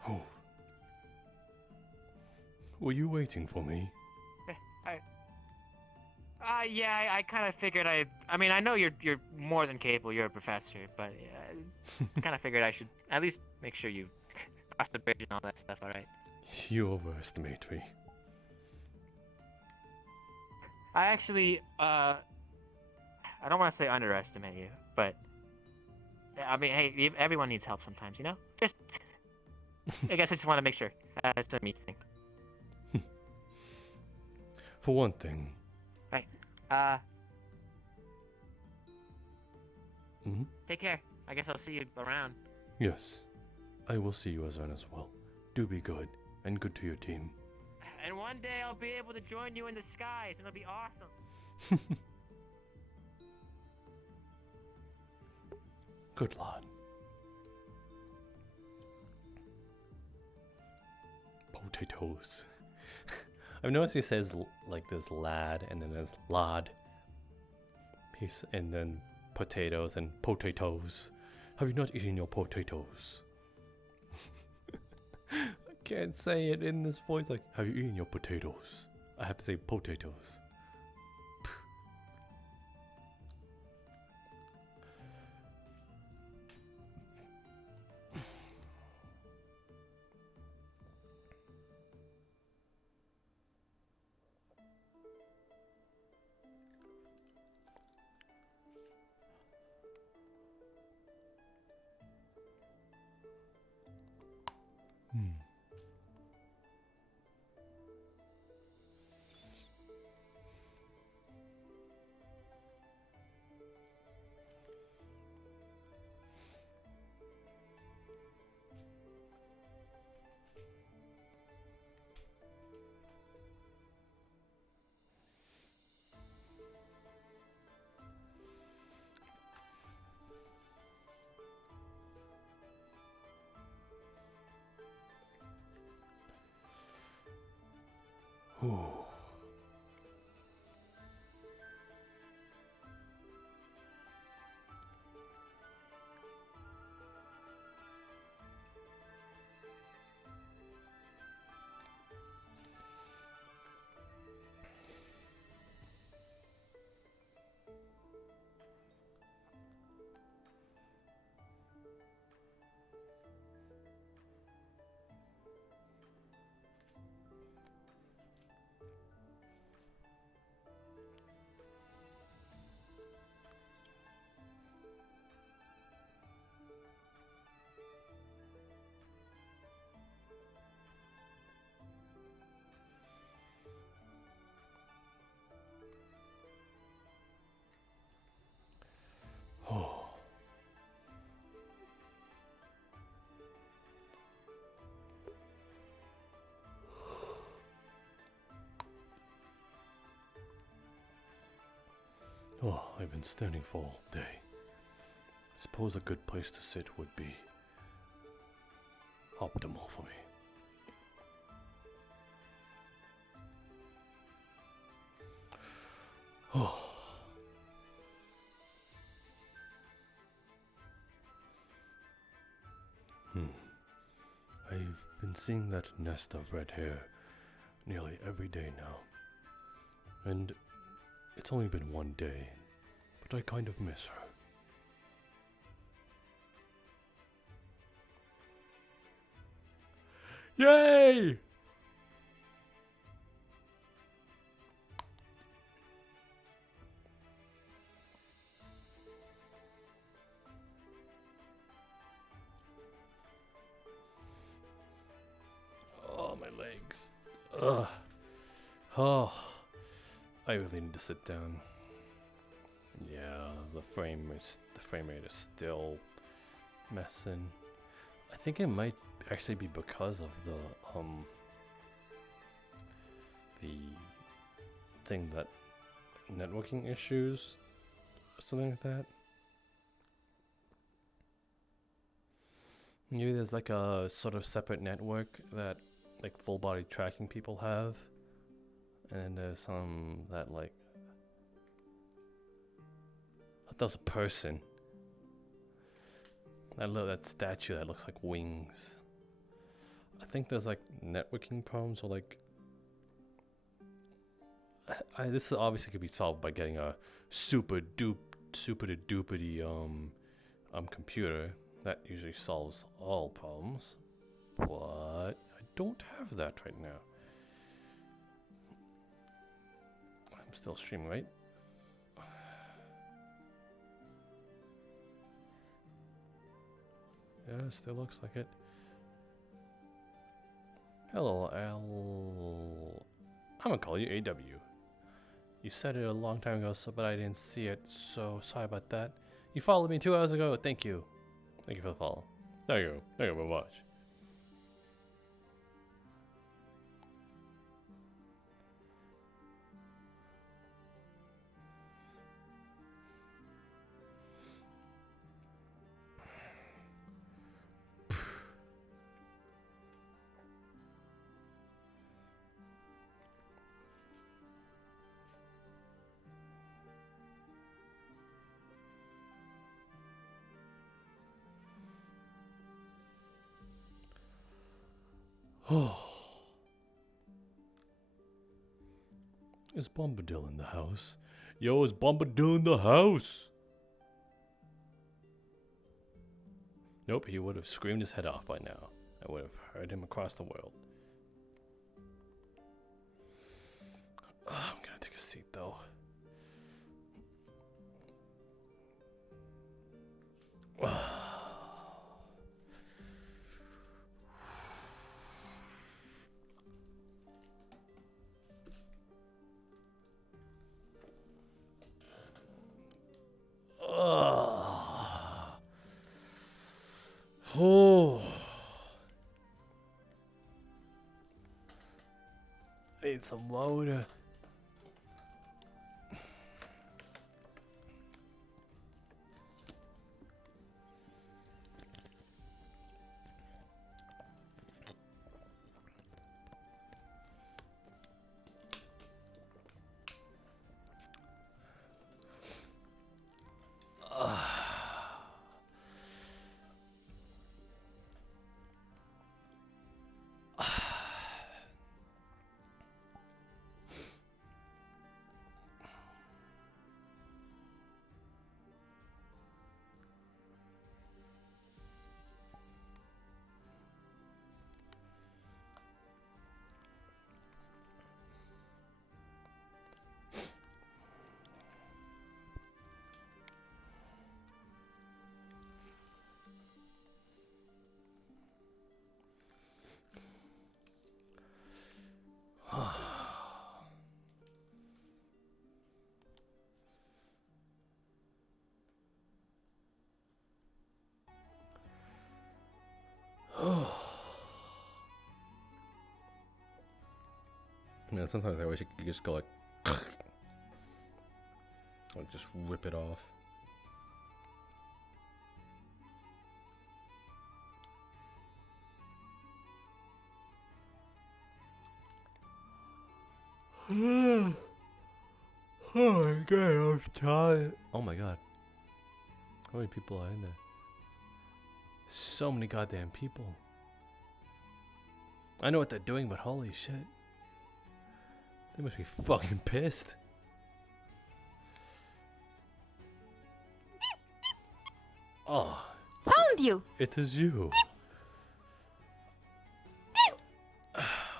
Oh. Were you waiting for me? Yeah, I kind of figured I mean, I know you're more than capable. You're a professor, but I kind of figured I should at least make sure you cross the bridge and all that stuff. All right. You overestimate me. I actually, I don't want to say underestimate you, but I mean, hey, everyone needs help sometimes, you know? Just, I guess I just want to make sure. It's a me thing. For one thing. Right. Take care. I guess I'll see you around. Yes, I will see you as well. Do be good, and good to your team. And one day I'll be able to join you in the skies, and it'll be awesome. Good lad. Potatoes. I've noticed he says like there's lad, and then there's lad. And then potatoes and potatoes. Have you not eaten your potatoes? I can't say it in this voice. Like, have you eaten your potatoes? I have to say potatoes. Ooh. Oh, I've been standing for all day. Suppose a good place to sit would be optimal for me. Oh. I've been seeing that nest of red hair nearly every day now. And it's only been one day, but I kind of miss her. Yay! Oh, my legs. Ugh. Oh, I really need to sit down. Yeah, the frame rate is still messing. I think it might actually be because of the thing that networking issues or something like that. Maybe there's like a sort of separate network that like full body tracking people have, and there's some that like I thought that was a person. That statue that looks like wings. I think there's like networking problems or like this obviously could be solved by getting a super duperty computer that usually solves all problems, but I don't have that right now. I'm still streaming, right? Yeah, still looks like it. Hello, Al. I'm gonna call you AW. You said it a long time ago, but I didn't see it, so sorry about that. You followed me 2 hours ago. Thank you. Thank you for the follow. There you go. Thank you very much. Is Bombadil in the house? Yo, is Bombadil in the house? Nope, he would have screamed his head off by now. I would have heard him across the world. I'm gonna take a seat though. Oh, I need some water. Man, sometimes I wish you could just go like Like, just rip it off. Oh my god, I'm tired. Oh my god. How many people are in there? So many goddamn people. I know what they're doing, but holy shit. They must be fucking pissed. Oh. Found you! It is you.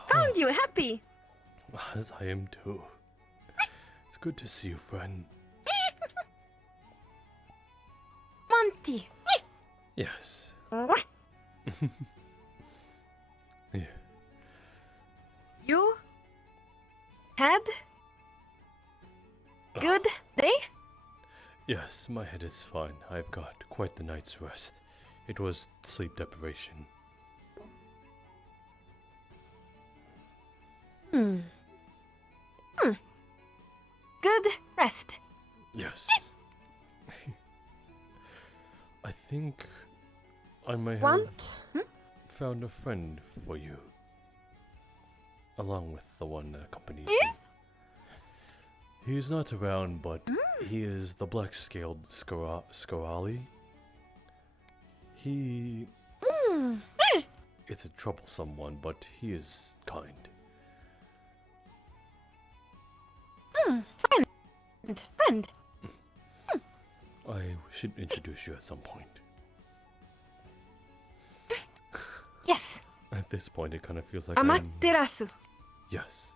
Found you, happy! As I am too. It's good to see you, friend. Monty! Yes. Yeah. You had good day? Yes, my head is fine. I've got quite the night's rest. It was sleep deprivation. Good rest. Yes. I think I may have Want? found a friend for you. Along with the one that accompanies you. He's not around, but he is the black-scaled Scarali. He is a troublesome one, but he is kind. Friend. I should introduce you at some point. Yes. At this point, it kind of feels like Amaterasu. Yes.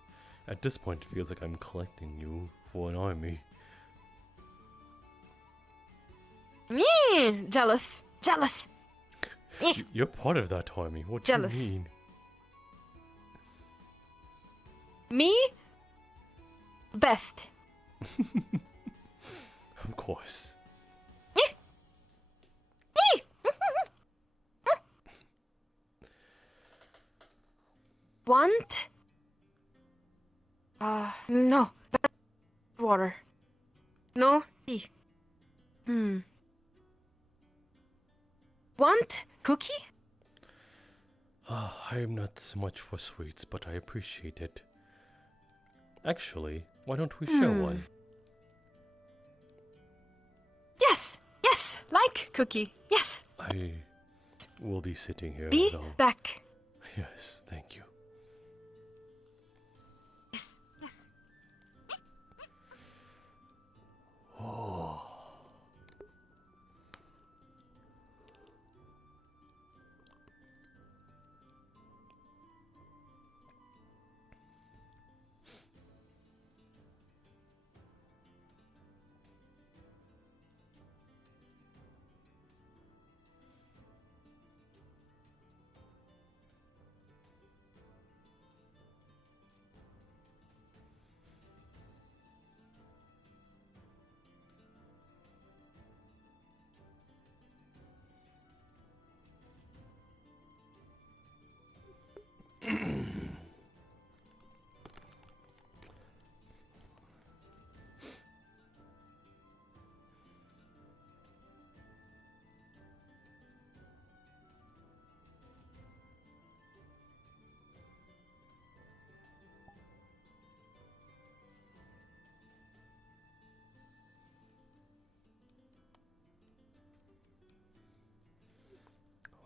At this point, it feels like I'm collecting you for an army. Jealous. Jealous. You're part of that army. What Jealous. do you mean? Me? Best. Of course. Want? No. Water. No tea. Want cookie? I am not so much for sweets, but I appreciate it. Actually, why don't we share one? Yes, yes, like cookie. Yes. I will be sitting here. Be though. back. Yes, thank you. Yes, yes. Oh.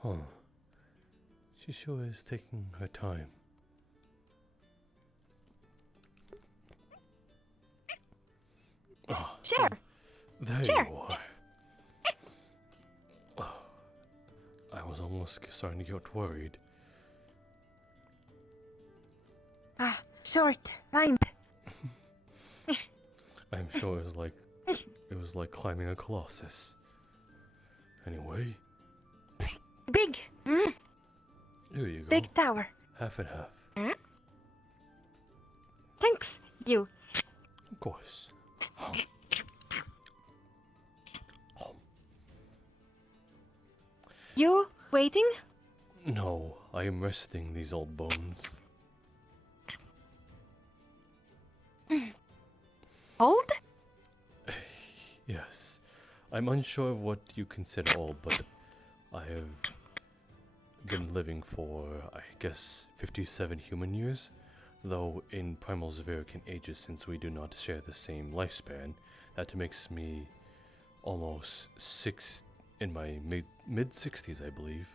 Huh. She sure is taking her time. Oh, Sure. there Sure. you are. Oh, I was almost starting to get worried. Short. Fine. I'm sure it was like climbing a colossus. Anyway. Big. Here you go. Big tower. Half and half. Thanks, you. Of course. You waiting? No, I am resting these old bones. Old? I'm unsure of what you consider old, but I have been living for, I guess, 57 human years. Though in Primal Zavirican ages, since we do not share the same lifespan, that makes me almost in my mid-60s, I believe.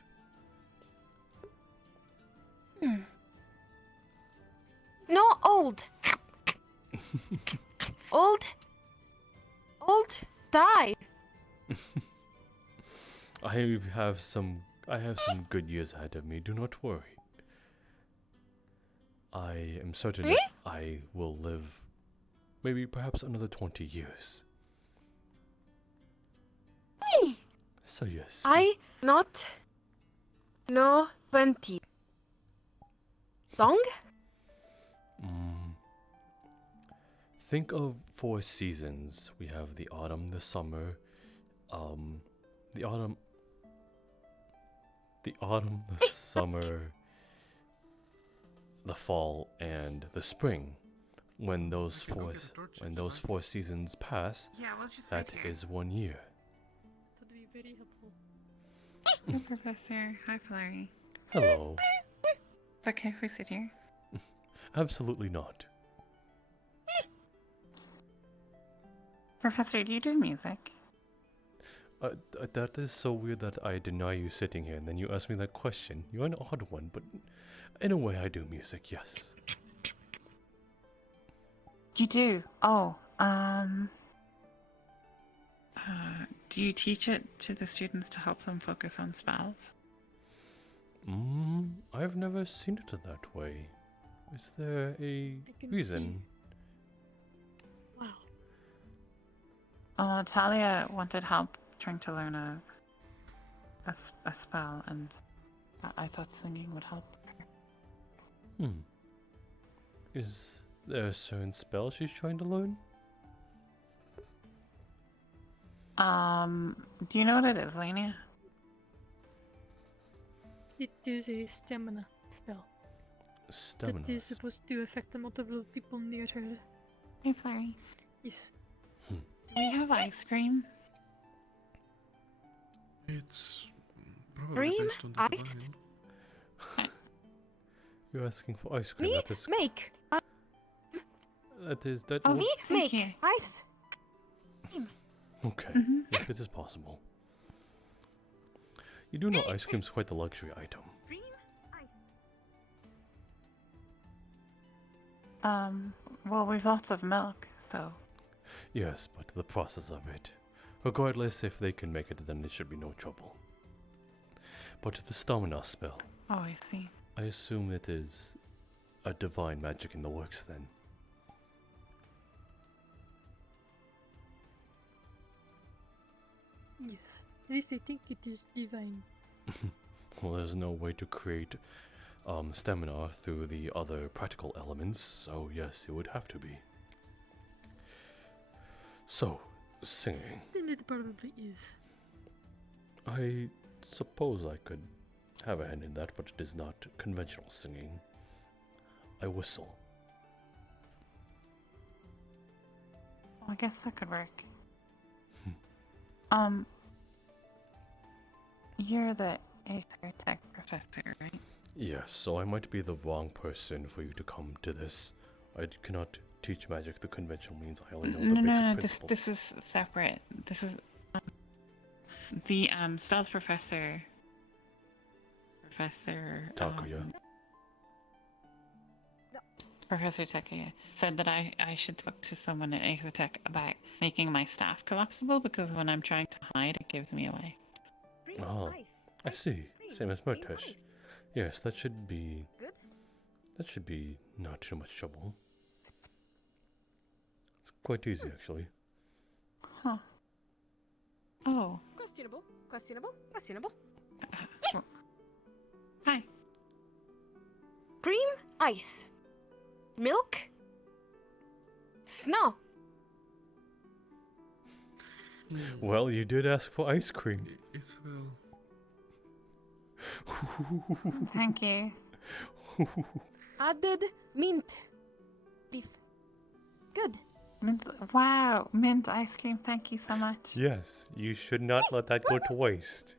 No, old. Old. Die. I have some good years ahead of me, do not worry. I am certain that I will live maybe perhaps another 20 years. So yes. I not no 20. Long? Think of 4 seasons. We have the autumn, the summer, the summer, the fall, and the spring. When those four seasons pass, that is 1 year. That would be very helpful. Hi, Professor. Hi, Flurry. Hello. Okay, if we sit here. Absolutely not. Professor, do you do music? That is so weird that I deny you sitting here and then you ask me that question. You're an odd one, but in a way I do music, yes. You do? Oh, do you teach it to the students to help them focus on spells? I've never seen it that way. Is there a reason? Oh, Talia wanted help trying to learn a spell, and I thought singing would help her. Is there a certain spell she's trying to learn? Do you know what it is, Lania? It is a stamina spell. Stamina. That is supposed to affect the multiple people near her. Hey, Flurry. Yes. Do we have ice cream? It's probably Cream? based on the Iced? line. You're asking for ice cream. Me That is. make. That. Me make ice. Okay, if it is possible. You do know ice cream's quite the luxury item. Well, we've lots of milk, so. Yes, but the process of it. Regardless, if they can make it, then it should be no trouble. But the stamina spell. Oh, I see. I assume it is a divine magic in the works then. Yes. At least I think it is divine. Well, there's no way to create stamina through the other practical elements, so yes, it would have to be. So, singing. Then it probably is. I suppose I could have a hand in that, but it is not conventional singing. I whistle. Well, I guess that could work. You're the Aether Tech professor, right? Yes, so I might be the wrong person for you to come to this. I cannot teach magic the conventional means. I only know the basic principles. This is separate. This is the stealth professor. Professor Takuya. Professor Takuya said that I should talk to someone at Aethertech about making my staff collapsible because when I'm trying to hide, it gives me away. Oh, I see. Same as Murtish. Yes, that should be. That should be not too much trouble. It's quite easy, actually. Huh. Oh. Questionable. Hi. Cream, ice. Milk, snow. Well, you did ask for ice cream. Isabel. Thank you. Added mint leaf. Good. Wow, mint ice cream. Thank you so much. Yes, you should not let that go to waste.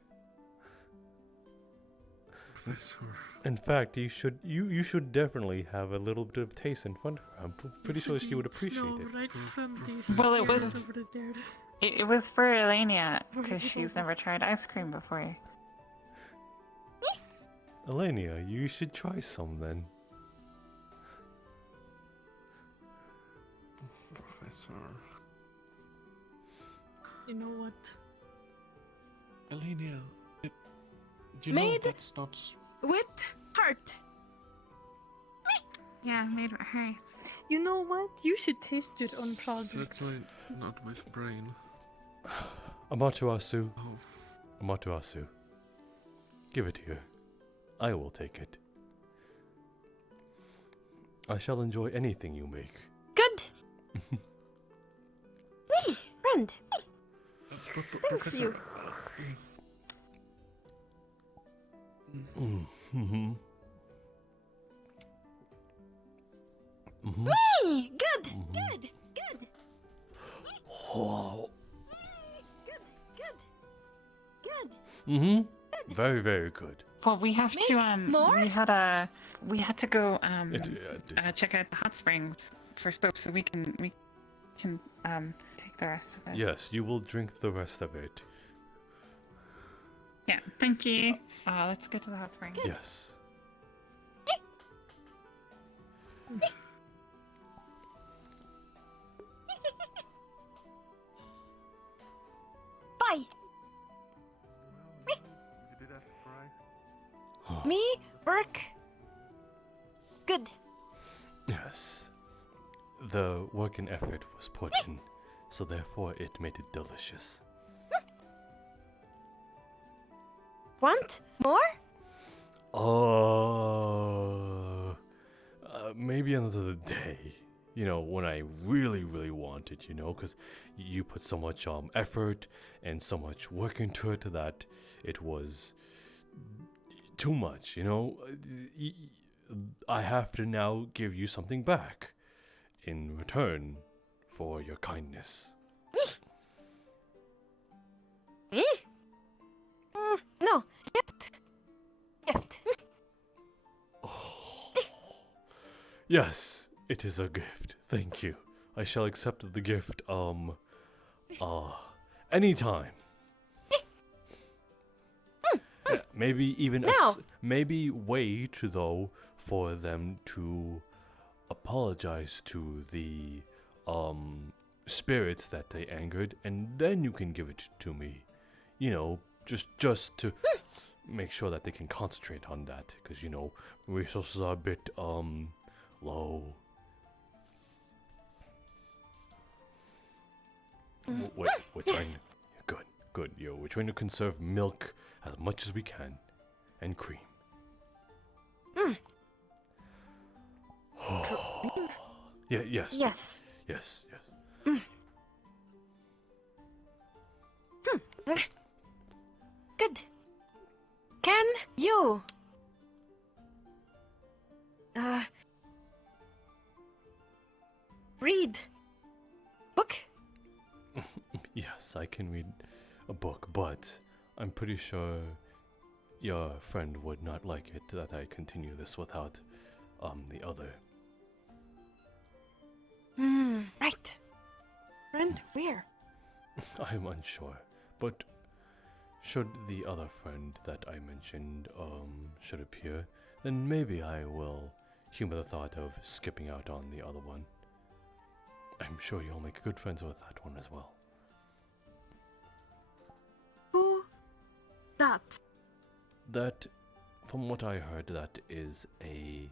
In fact, you should definitely have a little bit of taste in front of her. I'm pretty sure she would appreciate it. Right from these Well, it stairs was- over there. It was for Elenia, because she's never tried ice cream before. Elenia, you should try some then. Professor. You know what? Elenia, you know Made that's not... with heart. Yeah, made with heart. You know what? You should taste your own product. Certainly not with brain. Amaterasu. Amaterasu. Give it here. I will take it. I shall enjoy anything you make. Good. Wee, friend. Thank you. Mm-hmm. Mm-hmm. Wee, good, good, good. Oh. Good, good. Mm-hmm. Very, very good. Well, we have to more? we had to go It check out the hot springs for soap, so we can take the rest of it. Yes, you will drink the rest of it. Yeah, thank you. Let's go to the hot springs. Yes. Bye. Me, Burke. Good. Yes. The work and effort was put in, so therefore it made it delicious. Want more? Maybe another day. You know, when I really, really want it, you know, because you put so much effort and so much work into it that it was too much, you know. I have to now give you something back in return for your kindness. Me? No, gift. Gift. Yes, it is a gift. Thank you. I shall accept the gift, anytime. Maybe even maybe wait though for them to apologize to the spirits that they angered, and then you can give it to me. You know, just to make sure that they can concentrate on that, because you know resources are a bit low. We're trying. Good. Yo, we're trying to conserve milk as much as we can, and cream. Yeah. Yes. Yes. Yes. Good. Can you read book? Yes, I can read a book, but I'm pretty sure your friend would not like it that I continue this without the other. Right. Friend, where? I'm unsure, but should the other friend that I mentioned should appear, then maybe I will humor the thought of skipping out on the other one. I'm sure you'll make good friends with that one as well. Who? That. That, from what I heard, that is a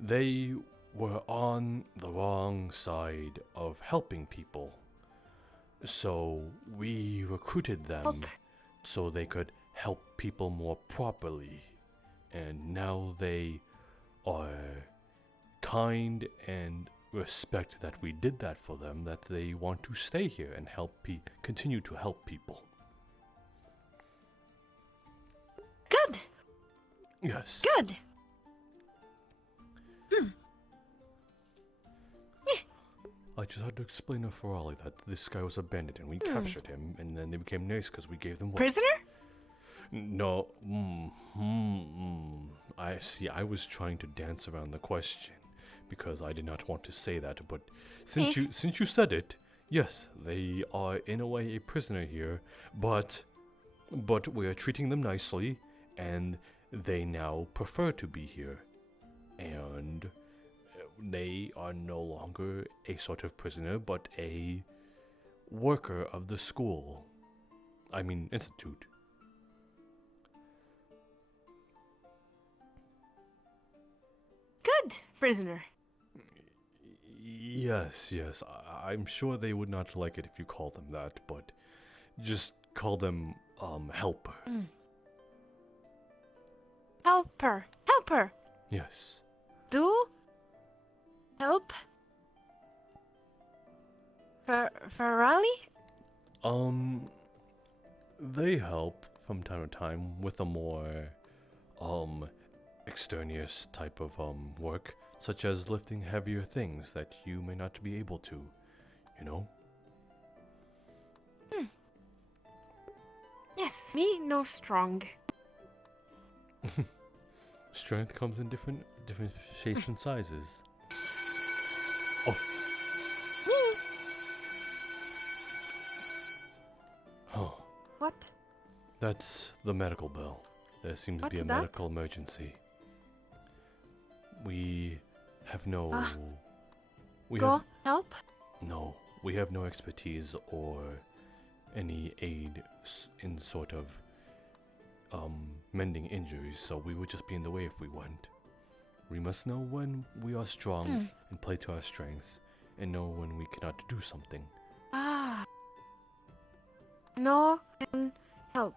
they were on the wrong side of helping people. So we recruited them so they could help people more properly. And now they are kind and respect that we did that for them, that they want to stay here and continue to help people. Good. Yes. Good. I just had to explain to Ferrari that this guy was a bandit and we captured him, and then they became nice because we gave them work. Prisoner? No. I see. I was trying to dance around the question because I did not want to say that, but since you said it, yes, they are in a way a prisoner here, but we are treating them nicely, and they now prefer to be here, and they are no longer a sort of prisoner, but a worker of the school. I mean, institute. Good, prisoner. Yes, I'm sure they would not like it if you call them that, but just call them, helper. Helper. Yes. Do help Ferrari? They help from time to time with a more, extraneous type of, work, such as lifting heavier things that you may not be able to, you know? Yes, me no strong. Strength comes in different shapes and sizes. Oh. Huh. What? That's the medical bell. There seems to be a What's that? medical emergency. We have no... help? No, we have no expertise or any aid in sort of mending injuries, so we would just be in the way if we went. We must know when we are strong and play to our strengths, and know when we cannot do something. No can help.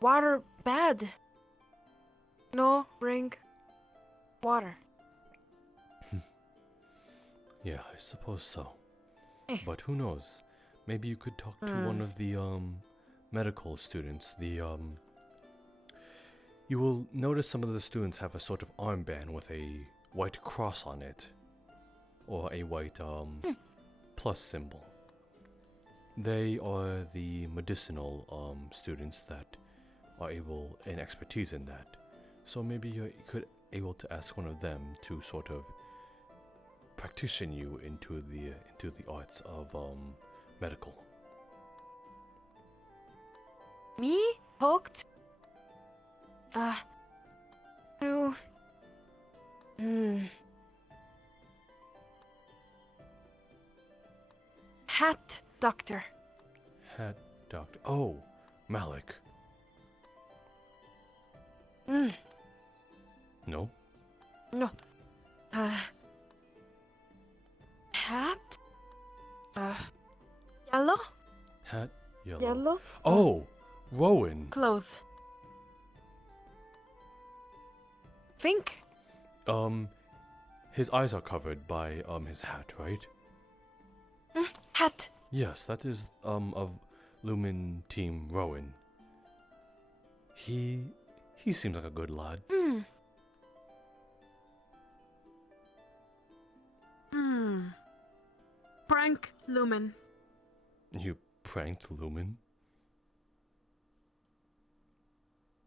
Water bad. No bring water. Yeah, I suppose so. But who knows? Maybe you could talk to one of the medical students. You will notice some of the students have a sort of armband with a white cross on it, or a white plus symbol. They are the medicinal students that are able and expertise in that. So maybe you could able to ask one of them to sort of practition you into the arts of medical. Me hooked to hat doctor. Hat doctor. Oh, Malik. No. No. Hat. Yellow. Hat. Yellow. Yellow. Oh, Rowan. Clothes. Pink. His eyes are covered by his hat, right? Hat. Yes, that is of Lumen Team Rowan. He seems like a good lad. Prank Lumen. You pranked Lumen?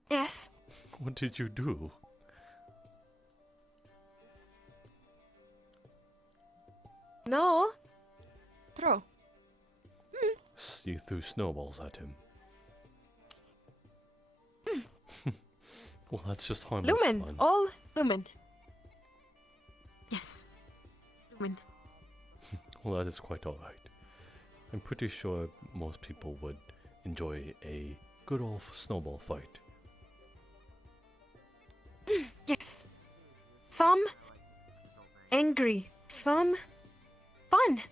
Yes. What did you do? No. Throw. You threw snowballs at him. Well, that's just harmless Lumen. fun. All Lumen. Yes. Lumen. Well, that is quite alright. I'm pretty sure most people would enjoy a good old snowball fight. Yes. Some angry. Some fun.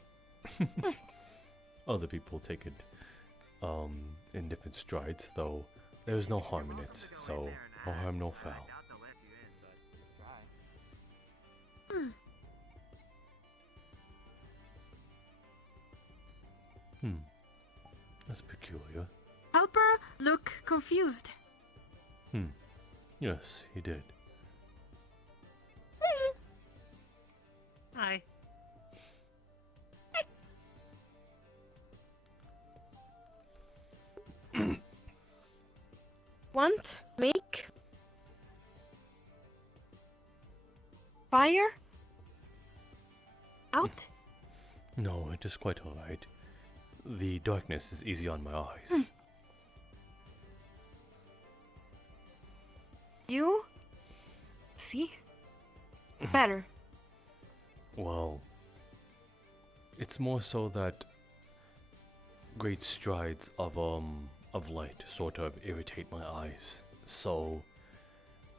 Other people take it in different strides, though there's no harm in it, so no harm, no foul. That's peculiar. Helper look confused. Yes, he did. Hi. Want make fire out? No, it is quite alright. The darkness is easy on my eyes. You see better. Well, it's more so that great strides of light sort of irritate my eyes. So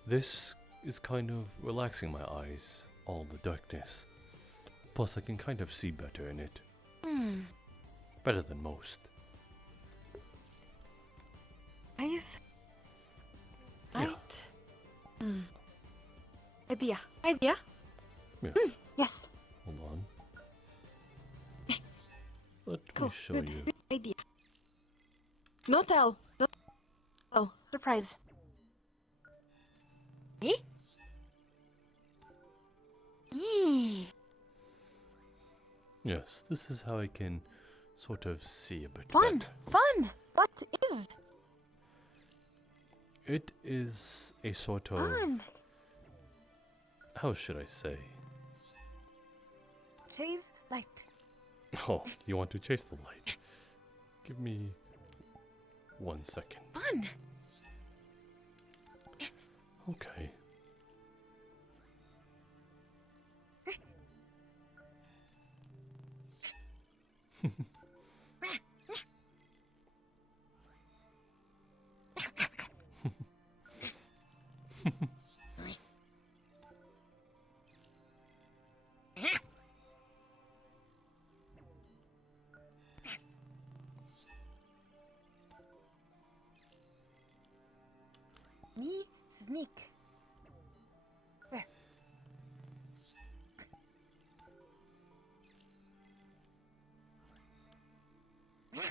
this is kind of relaxing my eyes, all the darkness. Plus I can kind of see better in it. Better than most. Eyes. Yeah. Right. Idea. Idea. Yeah. Yes. Hold on. Let Cool. me show Good. you. Good idea. No tell. No tell. Surprise. Eh? Yes, this is how I can sort of see a bit Fun. better. Fun. What is It is a sort of... fun? How should I say? Chase light. Oh, you want to chase the light? Give me 1 second. Fun. Okay. Me sneak. Where? Where?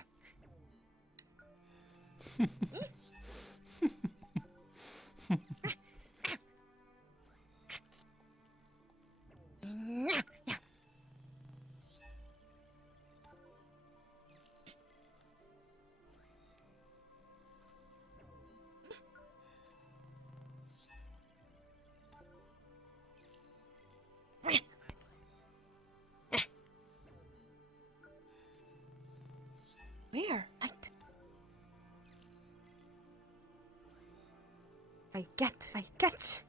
I get.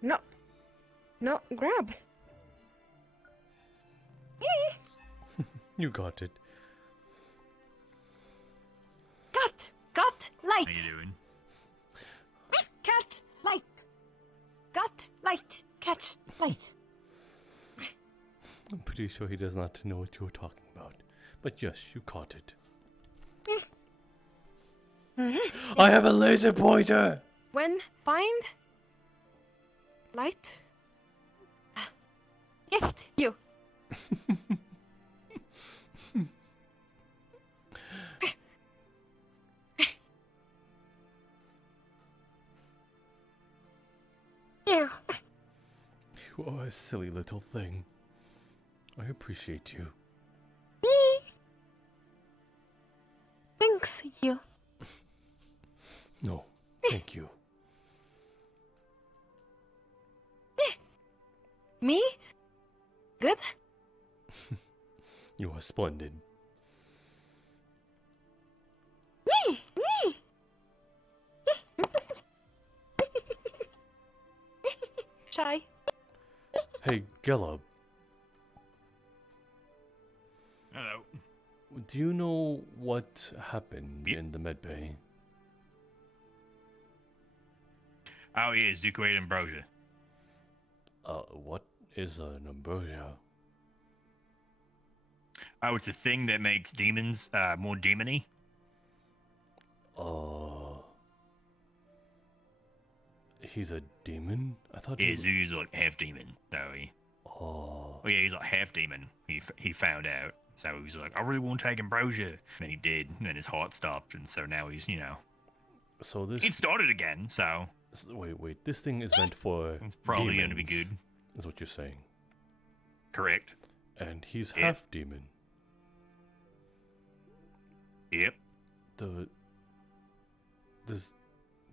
No. No, grab. You got it. Got light. How you doing? Cat light. Got light. Catch light. I'm pretty sure he does not know what you're talking about. But yes, you caught it. I have a laser pointer! When find light, gift you. You. You are a silly little thing. I appreciate you. Thanks you. No, thank you. Me? Good? You are splendid. Me. Shy. Hey, Gelab, Hello. do you know what happened in the medbay? Oh, yes, you create ambrosia. What is an ambrosia? Oh, it's a thing that makes demons more demony. He's a demon? I thought Yeah, he was... he's like half demon, though. Oh. Oh, yeah, he's like half demon. He found out. So he was like, I really want to take ambrosia. And he did. And then his heart stopped. And so now he's, So this... It started again, so... Wait. This thing is meant for. It's probably demons, gonna be good. Is what you're saying. Correct. And he's Yep. half demon. Yep.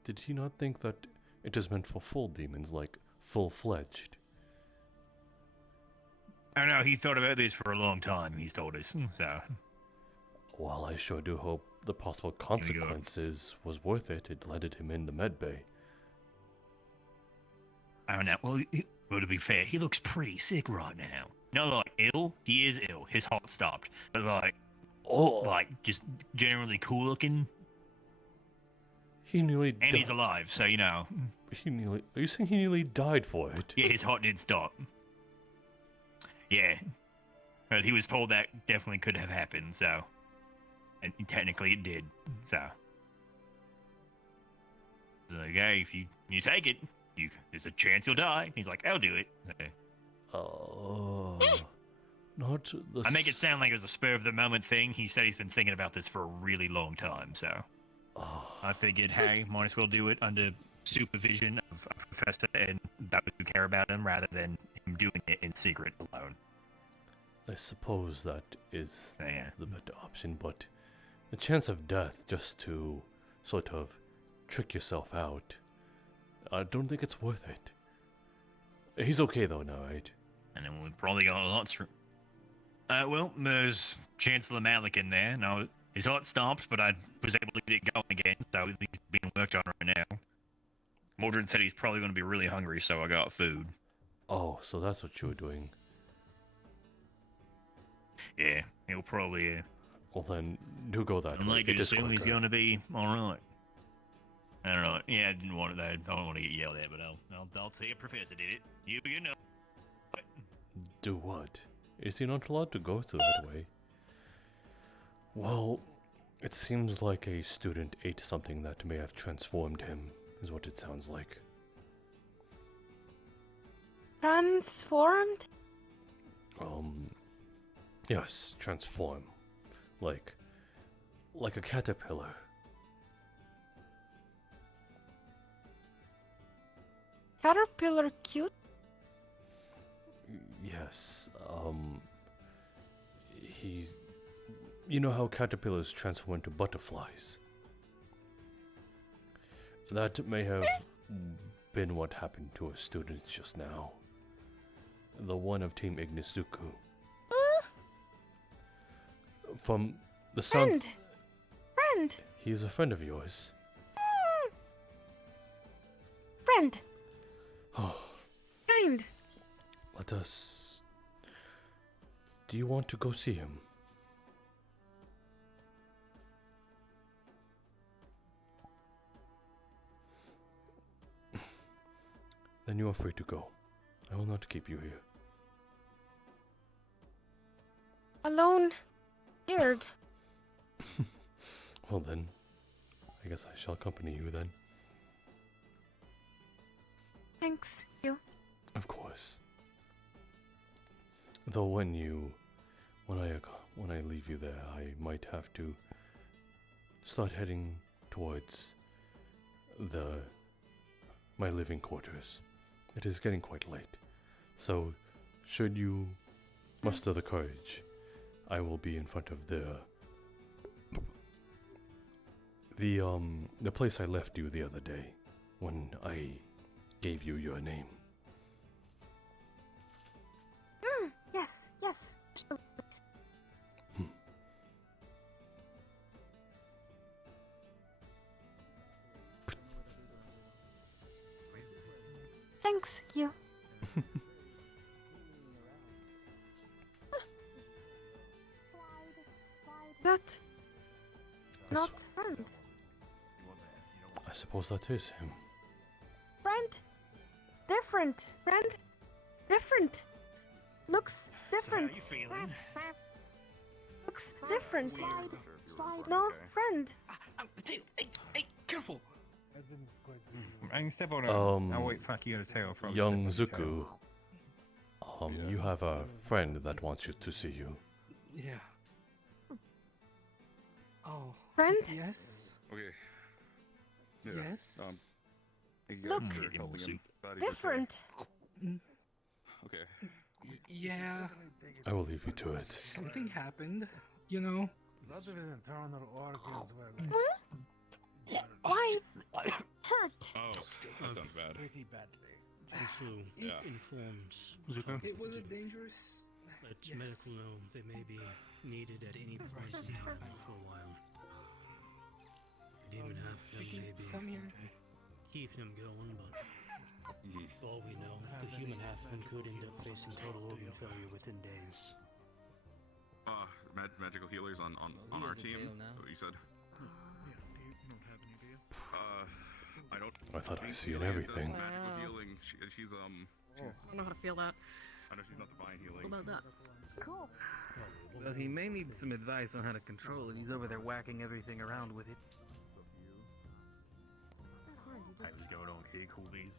Did he not think that it is meant for full demons, like full-fledged? I know he thought about this for a long time. He's told us. So. Well, I sure do hope the possible consequences was worth it. It landed him in the med bay. I don't know. Well, to be fair, he looks pretty sick right now. Not like ill. He is ill. His heart stopped. But like just generally cool looking. He nearly. And he's alive, so you know. Are you saying he nearly died for it? Yeah, his heart did stop. Yeah. But he was told that definitely could have happened, so. And technically it did, so. It's like, hey, if you take it, there's a chance you'll die. He's like, I'll do it. Okay. Not the. I make it sound like it was a spur of the moment thing. He said he's been thinking about this for a really long time, so. I figured, hey, might as well do it under supervision of a professor and those who care about him rather than him doing it in secret alone. I suppose that is the better option, but the chance of death just to sort of trick yourself out, I don't think it's worth it. He's okay though now, right? And then we've probably got lots. Well, there's Chancellor Malik in there. Now, his heart stopped, but I was able to get it going again, so he's being worked on right now. Mordred said he's probably going to be really hungry, so I got food. Oh, so that's what you were doing. Yeah, he'll probably. Well then, do go that way. Like It you is assume he's quicker. going to be all right. I don't know. Yeah, I didn't want that. I don't want to get yelled at, but I'll tell you, Professor did it. You know. Do what? Is he not allowed to go through that way? Well, it seems like a student ate something that may have transformed him, is what it sounds like. Transformed? Yes, transform. Like a caterpillar. Caterpillar cute? Yes, you know how caterpillars transform into butterflies? That may have been what happened to a student just now. The one of Team Ignizuku. From the sound... Friend! He is a friend of yours. Friend! Oh, Kind! let us... Do you want to go see him? Then you are free to go. I will not keep you here. Alone? Scared? Well then, I guess I shall accompany you then. Thanks, you. Of course. Though when I leave you there, I might have to start heading towards my living quarters. It is getting quite late, so should you muster the courage, I will be in front of the place I left you the other day when I gave you your name. Yes, yes. Thanks, you. That... I Not friend. I suppose that is him. Friend? Different. Friend? Different. Looks different. How you feeling? Looks different. No, friend. Hey, careful! I can step on it. I'll wait for you to tail. Young Zuku, you have a friend that wants you to see you. Yeah. Oh. Friend? Yes. Okay. Yes. look different. Okay. Yeah. I will leave you to it. Something happened, you know. Why hurt? Oh, that sounds bad. Pretty badly. Also, It informs It wasn't dangerous. Let medical know they may be needed at any price now for a while. Demon half them may be keep him going, but for all we know, the human halfman could end up facing total organ failure within days. Magical healers on our team. What you said? I don't. I thought I see in everything. Magical healing. She's I don't know how to feel that. I know she's not divine healing. What about that? Cool. Well, he may need some advice on how to control it. He's over there whacking everything around with it. Hey, what's going on here, coolies?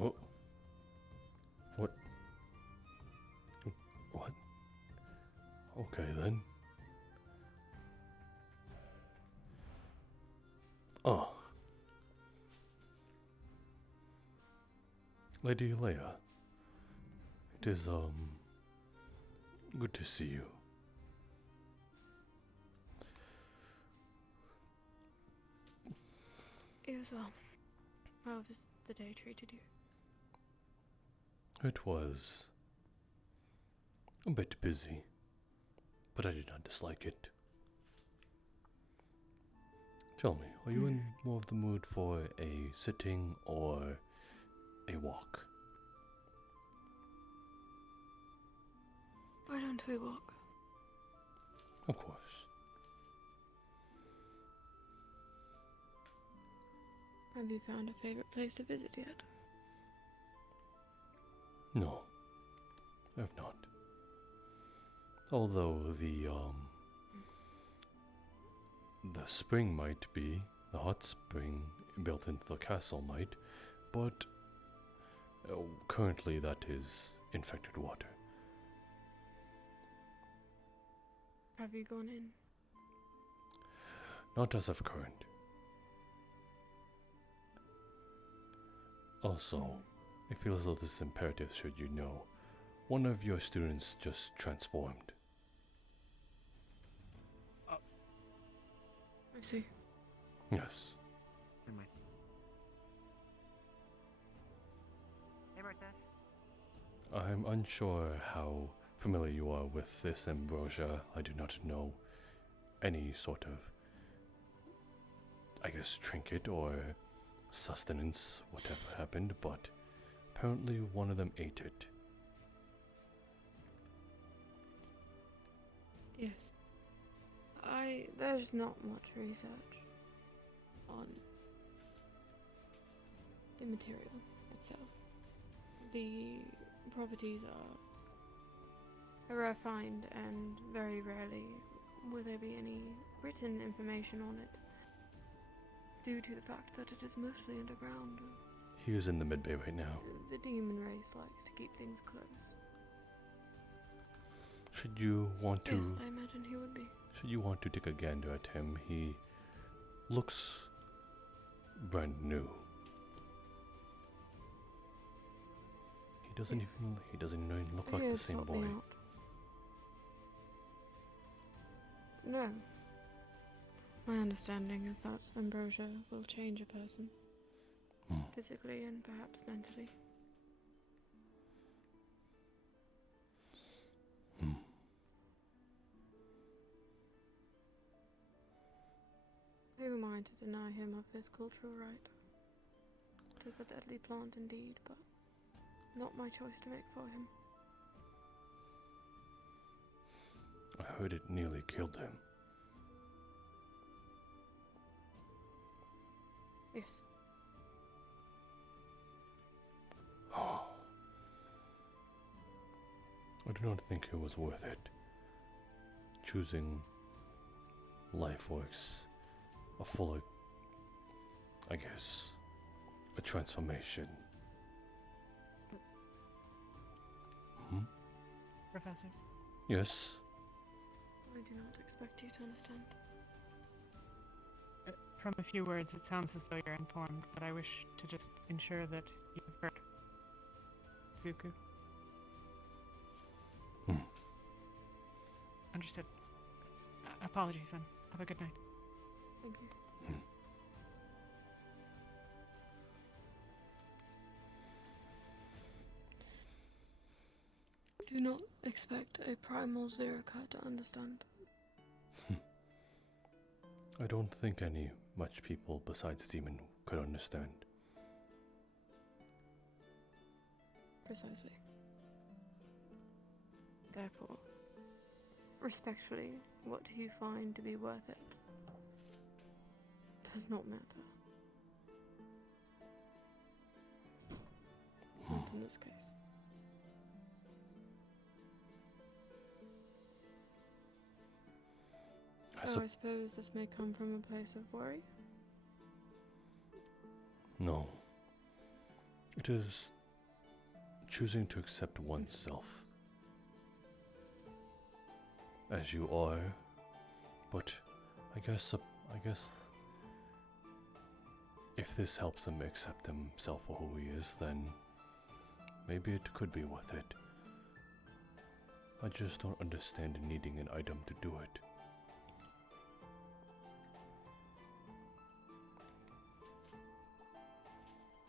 Oh. What? What? Okay then. Oh. Lady Leia. It is, good to see you. It was well. How has the day treated you? It was a bit busy, but I did not dislike it. Tell me, are you in more of the mood for a sitting or a walk? Why don't we walk? Of course. Have you found a favorite place to visit yet? No, I've not. Although the spring might be, the hot spring built into the castle might, but currently that is infected water. Have you gone in? Not as of current. Also, I feel as though this is imperative should you know. One of your students just transformed. I see. Yes. Hey, Marta. I'm unsure how familiar you are with this ambrosia. I do not know any sort of, I guess, trinket or sustenance, whatever happened, but apparently one of them ate it. Yes. There's not much research on the material itself. The properties are a rare find, and very rarely will there be any written information on it, due to the fact that it is mostly underground. He is in the mid bay right now. The demon race likes to keep things close. Should you want to... Yes, I imagine he would be. Should you want to take a gander at him, he looks brand new. He doesn't even look like the same boy. No. My understanding is that ambrosia will change a person. Physically and perhaps mentally. Who am I to deny him of his cultural right? 'Tis a deadly plant indeed, but not my choice to make for him. I heard it nearly killed him. Yes. I do not think it was worth it. Choosing LifeWorks, a fuller, I guess, a transformation. Hmm? Professor. Yes? I do not expect you to understand. From a few words, it sounds as though you're informed, but I wish to just ensure that you've heard. Zuku. Understood. Apologies, then. Have a good night. Thank you. Do not expect a primal Zeraka to understand. I don't think any much people besides Demon could understand. Precisely. Therefore, respectfully, what you find to be worth it does not matter. Not in this case. So I suppose this may come from a place of worry? No. It is choosing to accept oneself as you are, but I guess if this helps him accept himself for who he is, then maybe it could be worth it. I just don't understand needing an item to do it.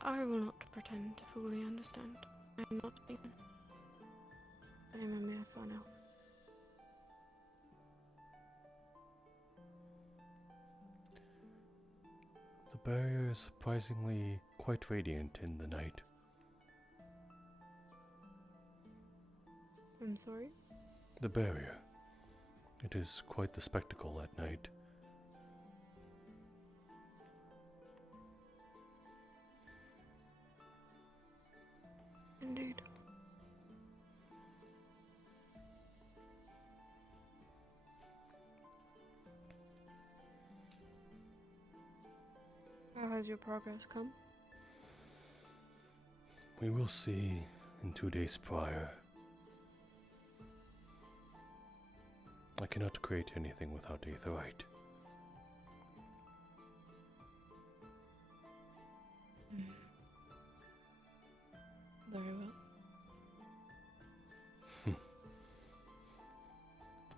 I will not pretend to fully understand. I am not human. I am a mere sun elf. The barrier is surprisingly quite radiant in the night. I'm sorry? The barrier. It is quite the spectacle at night. Indeed. How has your progress come? We will see in 2 days prior. I cannot create anything without aetherite. Very well.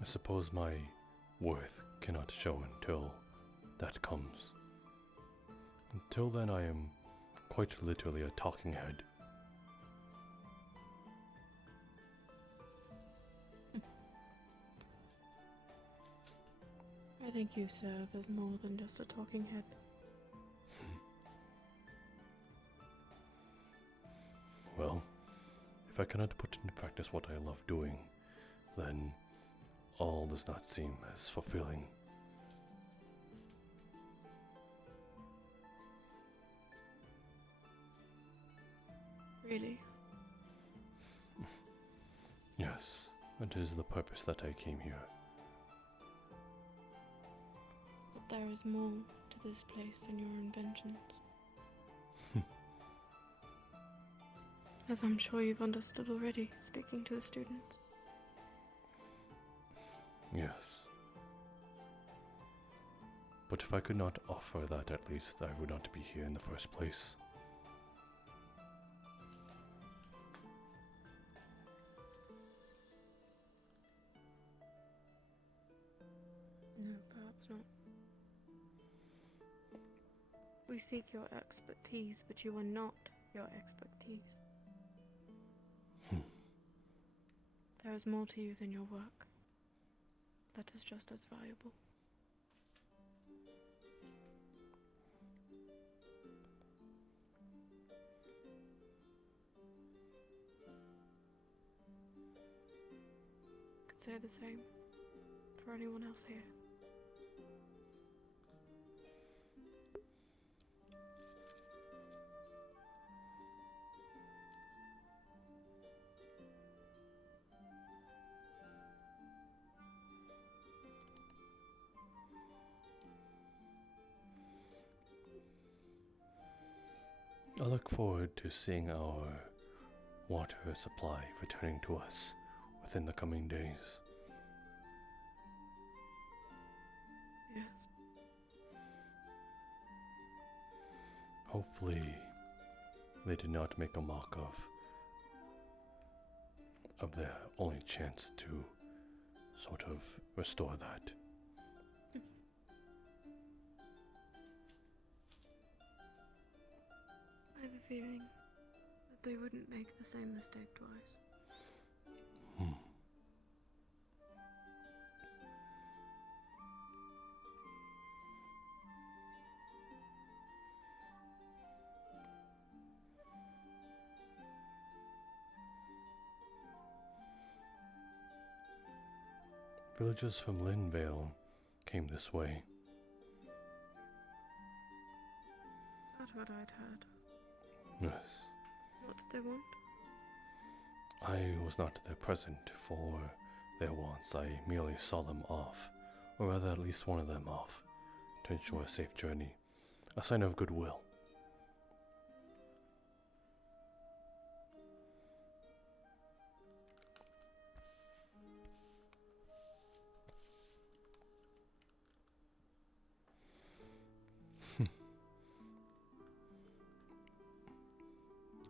I suppose my worth cannot show until that comes. Until then, I am quite literally a talking head. I think you serve as more than just a talking head. Well, if I cannot put into practice what I love doing, then all does not seem as fulfilling. Really? Yes, it is the purpose that I came here. But there is more to this place than your inventions. As I'm sure you've understood already, speaking to the students. Yes. But if I could not offer that, at least I would not be here in the first place. No, perhaps not. We seek your expertise, but you are not your expertise. There is more to you than your work. That is just as valuable. say the same for anyone else here. I look forward to seeing our water supply returning to us within the coming days. Yes. Hopefully, they did not make a mock of their only chance to sort of restore that. I have a feeling that they wouldn't make the same mistake twice. Villagers from Linvale came this way. That's what I'd heard. Yes. What did they want? I was not there present for their wants. I merely saw them off, or rather at least one of them off, to ensure a safe journey. A sign of goodwill.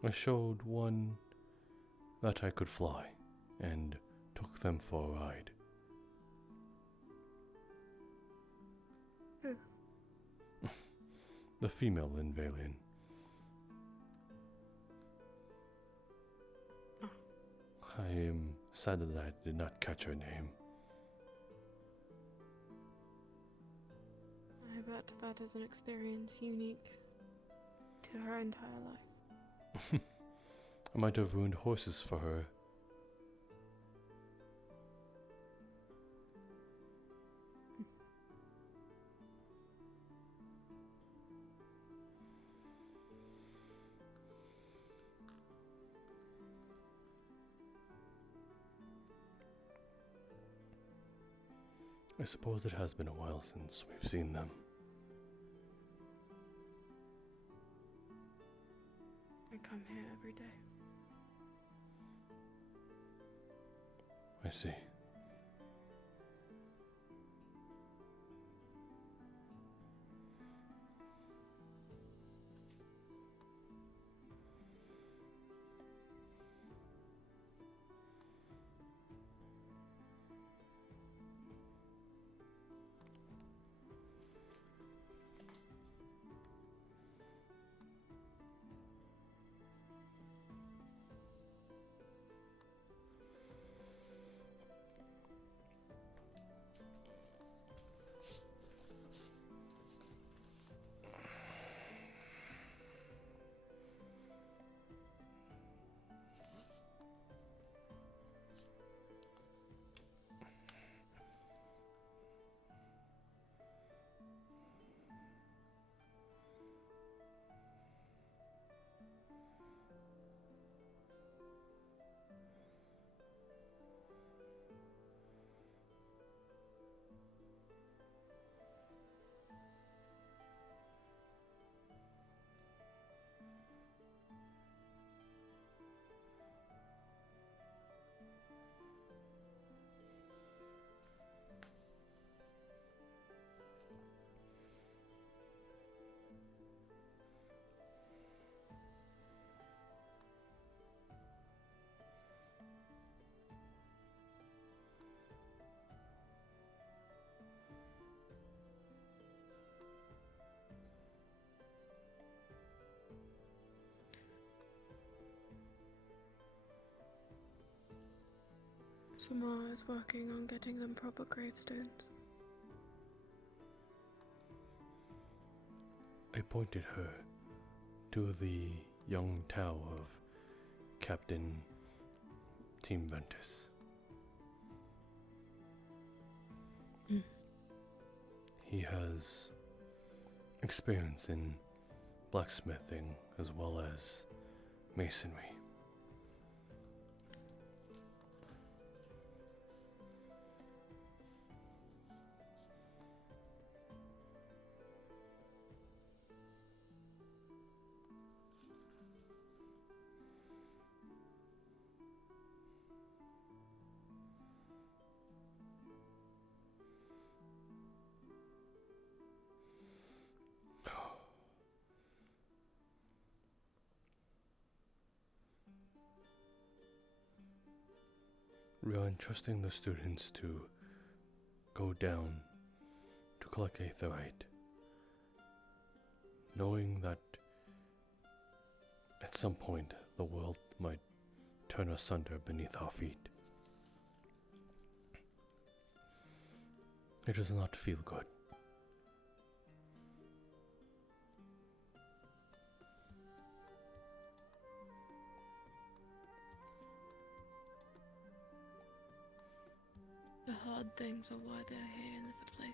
I showed one that I could fly, and took them for a ride. Who? The female Linvalian. I am sad that I did not catch her name. I bet that is an experience unique to her entire life. I might have ruined horses for her. I suppose it has been a while since we've seen them. I come here every day. I see. Samar is working on getting them proper gravestones. I pointed her to the young Tau of Captain Team Ventus. he has experience in blacksmithing as well as masonry. We are entrusting the students to go down to collect aetherite, knowing that at some point the world might turn asunder beneath our feet. It does not feel good. The hard things are why they're here in the place.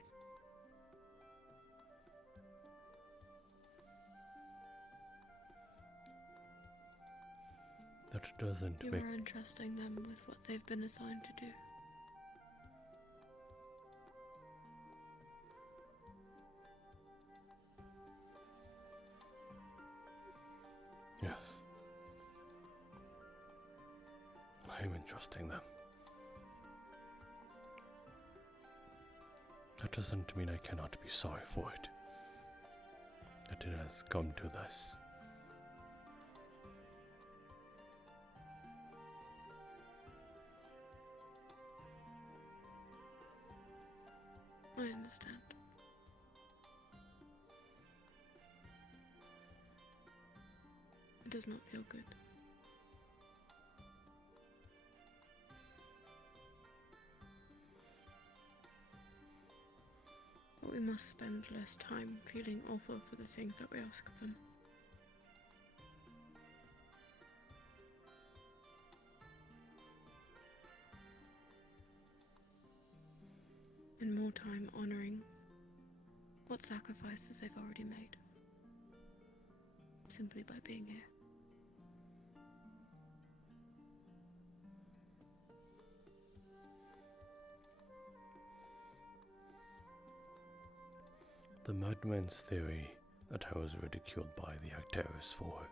That doesn't You make... are entrusting them with what they've been assigned to do. Yes. I am entrusting them. That doesn't mean I cannot be sorry for it. That it has come to this. I understand. It does not feel good. But we must spend less time feeling awful for the things that we ask of them. And more time honoring what sacrifices they've already made, simply by being here. The madman's theory that I was ridiculed by the Acteris for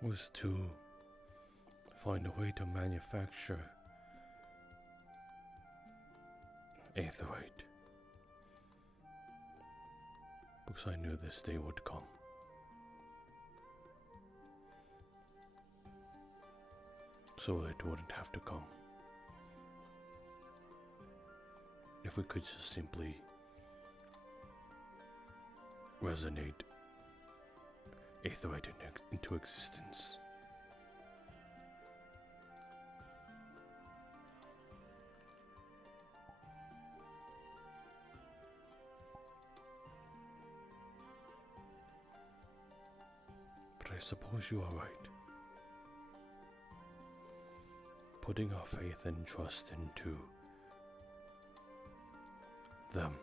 was to find a way to manufacture aetherite, because I knew this day would come. So it wouldn't have to come. If we could just simply resonate aetherite into existence. But I suppose you are right. Putting our faith and trust into them.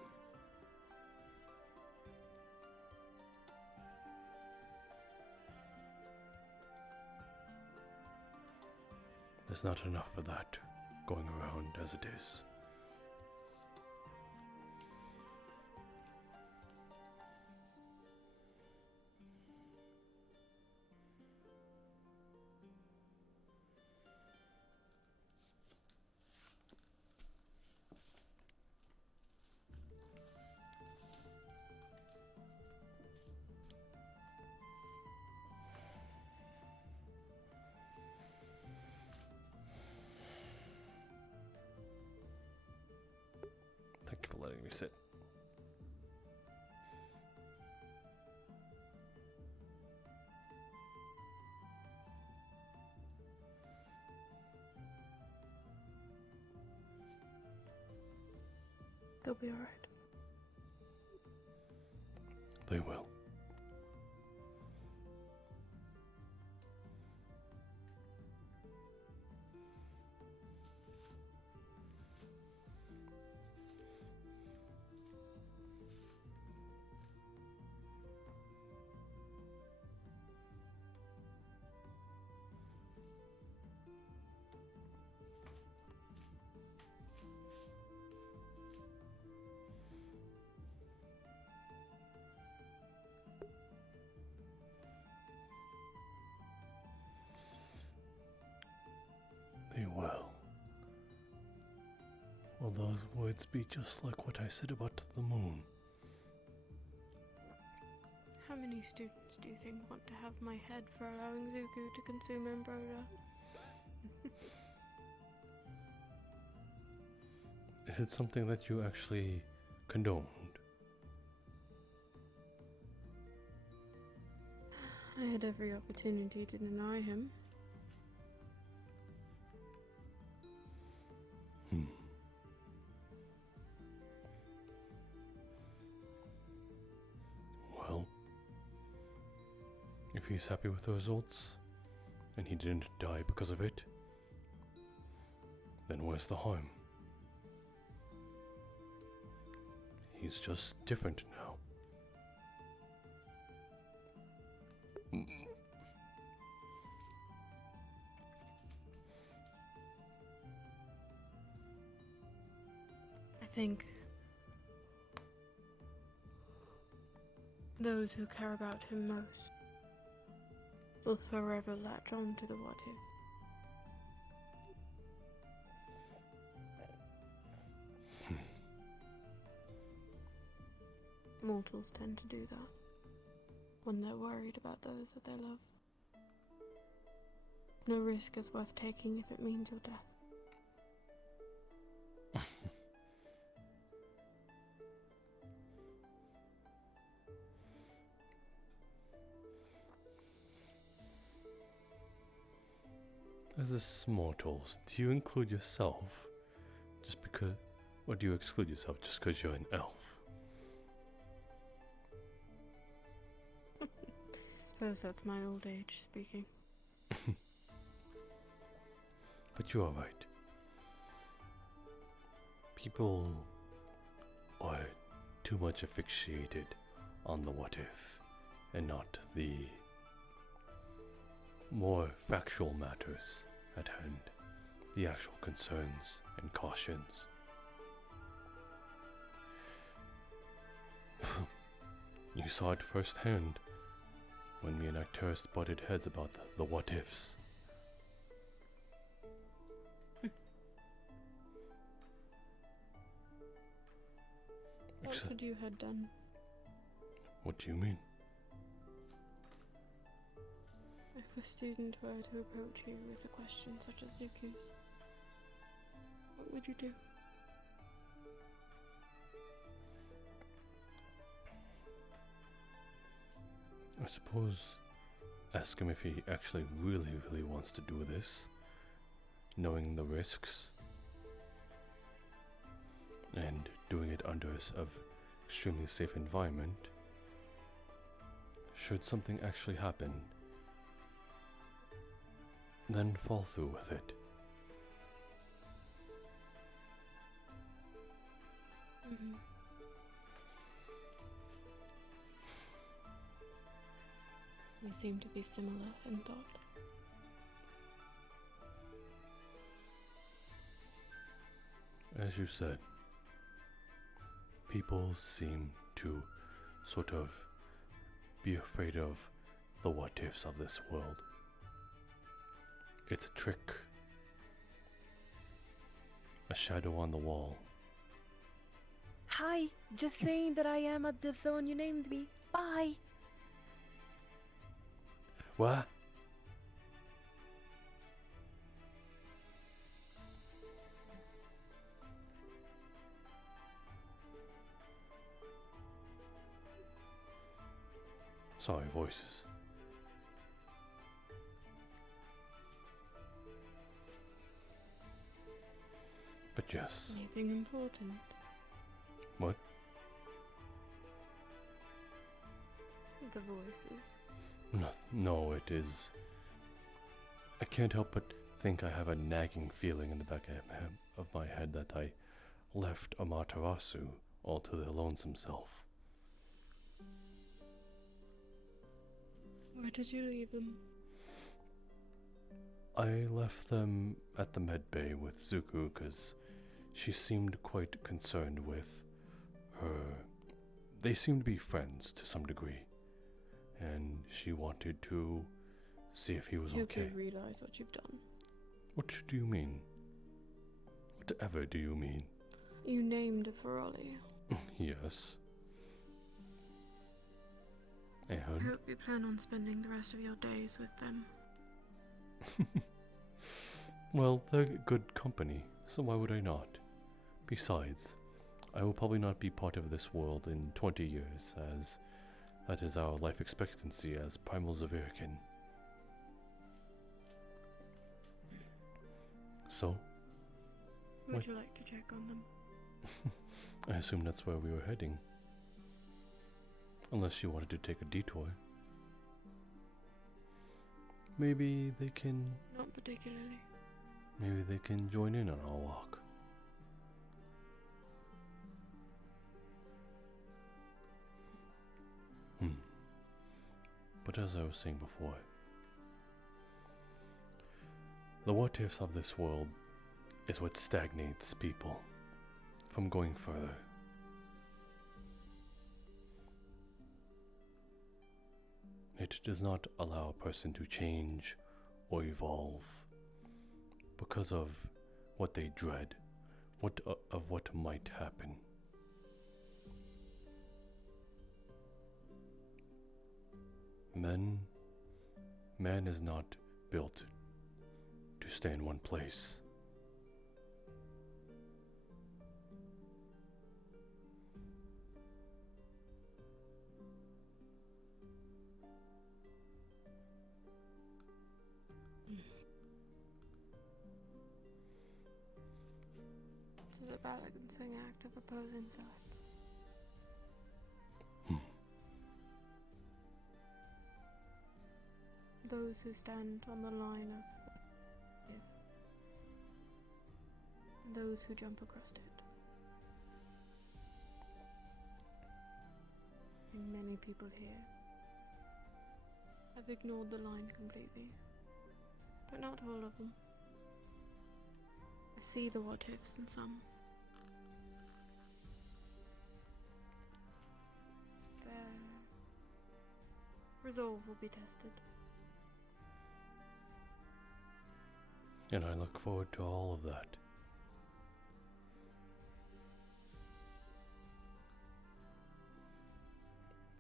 There's not enough of that going around as it is. Thank you for letting me sit. They'll be alright. They will. Will those words be just like what I said about the moon? How many students do you think want to have my head for allowing Zuko to consume Ambrosia? Is it something that you actually condoned? I had every opportunity to deny him. Well, if he's happy with the results, and he didn't die because of it, then where's the harm? He's just different now. I think those who care about him most will forever latch on to the what if. Mortals tend to do that when they're worried about those that they love. No risk is worth taking if it means your death. As this mortals, do you include yourself just because, or do you exclude yourself just because you're an elf? Suppose that's my old age speaking. But you are right. People are too much asphyxiated on the what if and not the more factual matters at hand, the actual concerns and cautions. You saw it firsthand when me and Acteris butted heads about the what ifs. What could you have done? What do you mean? If a student were to approach you with a question such as Zuku's, what would you do? I suppose ask him if he actually really wants to do this, knowing the risks, and doing it under an extremely safe environment. Should something actually happen, then fall through with it. Mm-hmm. We seem to be similar in thought. As you said, people seem to sort of be afraid of the what ifs of this world. It's a trick, a shadow on the wall. Hi, just saying that I am at the zone you named me. Bye. What? Sorry, voices. But yes. Anything important? What? The voices. No, it is. I can't help but think I have a nagging feeling in the back of my head that I left Amaterasu all to their lonesome self. Where did you leave them? I left them at the med bay with Zuko because she seemed quite concerned with her. They seemed to be friends to some degree, and she wanted to see if he was okay. You realize what you've done. What do you mean? Whatever do you mean? You named a Ferrari. Yes. I And? hope you plan on spending the rest of your days with them. Well, they're good company, so why would I not? Besides, I will probably not be part of this world in 20 years, as that is our life expectancy as primal Zavirican. So? Would you like to check on them? I assume that's where we were heading. Unless you wanted to take a detour. Maybe they can... Not particularly. Maybe they can join in on our walk. But as I was saying before, the what ifs of this world is what stagnates people from going further. It does not allow a person to change or evolve because of what they dread, of what might happen. Man is not built to stay in one place. This is a balancing act of opposing sides. Those who stand on the line of life, and those who jump across it. And many people here have ignored the line completely, but not all of them. I see the what ifs in some. Their resolve will be tested. And I look forward to all of that.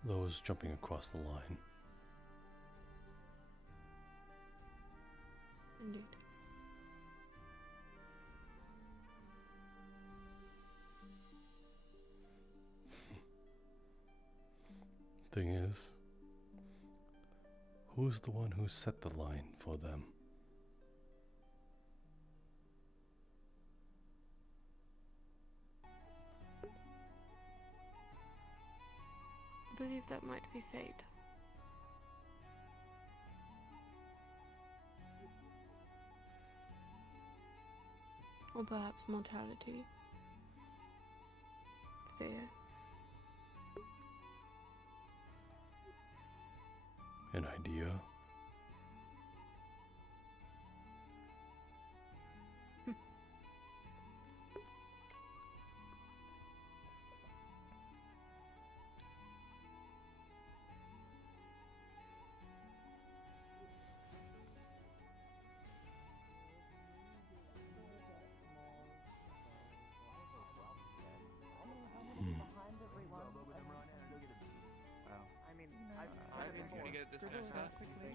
Those jumping across the line. Indeed. Thing is, who's the one who set the line for them? I believe that might be fate. Or perhaps mortality. Fear. An idea?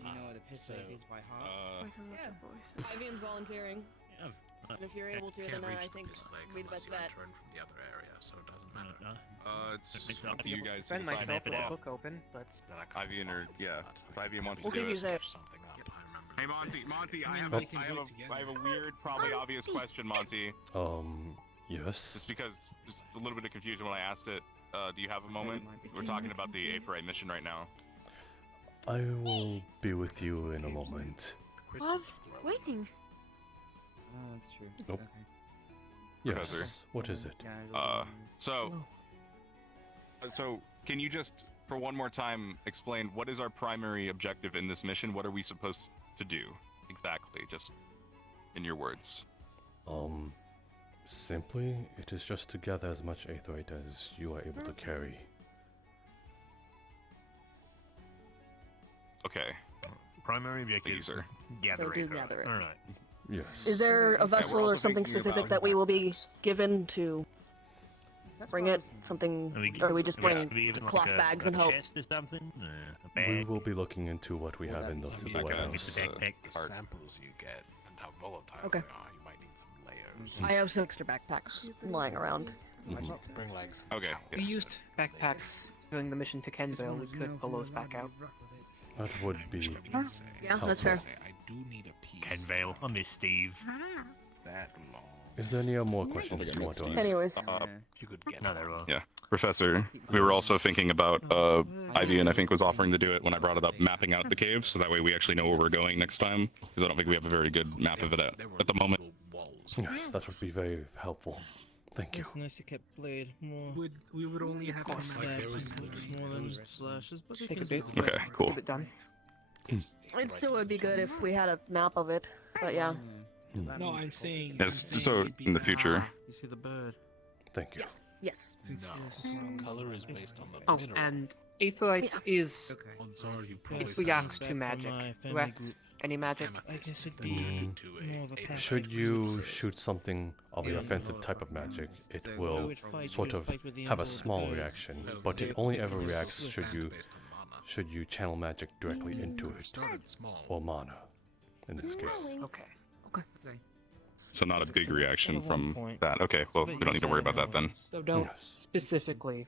You know the piss take is by heart. Ivan's volunteering. And if you're able to, then I think be the best bet. From the other area, so it doesn't matter. It's up to you guys to Defend decide. myself with a book open, but Ivian or if Ivian wants We'll to do give you it. something up. Hey Monty, I have a weird, probably obvious question, Monty. Yes. Just because there's a little bit of confusion when I asked it. Do you have a moment? We're talking about the A4A mission right now. I will be with you in a moment. Love, waiting. Oh, that's true. Nope. Okay. Professor. Yes. What is it? So can you just, for one more time, explain what is our primary objective in this mission? What are we supposed to do exactly? Just in your words. Simply, it is just to gather as much aetherite as you are able to carry. Okay. Primary objective, sir. So do gather it. Alright. Yes. Is there a we're vessel also or something thinking specific about- that we will be given to bring it? Something, or do we just bring cloth bags and hope? Chest or something? A We bag? will be looking into what we have in the warehouse. The samples you get and how volatile Okay. they are, you might need some layers. I have some extra backpacks lying around. Bring like some Okay. We used backpacks during the mission to Kenville. We could pull those back out. That would be Yeah, that's fair. I do need a piece. Kenvale. I miss Steve. That long. Is there any more questions that you want to ask? Anyways. You could get No, there will. Yeah, Professor, we were also thinking about, Ivy and I think was offering to do it when I brought it up, mapping out the cave, so that way we actually know where we're going next time, because I don't think we have a very good map of it at the moment. Yes, that would be very helpful. Thank you. It's nice you kept blade more. We would only have to Like there was more than slashes, but we Take a can bit. still- Okay, cool. Keep it done. It still would be good if we had a map of it, but yeah. No, I'm saying. Yes, so in the future. You see the bird? Thank you. Yes. No, color is based on the Oh, mineral. and Aetherite is Odds are you probably if we found ask back to from magic. my Who family asks? group. Any magic? I guess it'd be more of a passive Should you should something of the offensive type of magic, it will sort of have a small reaction, but it only ever reacts should you channel magic directly into it, or mana, in this case. Okay. So not a big reaction from that. Okay, well, we don't need to worry about that then. So don't Yes. specifically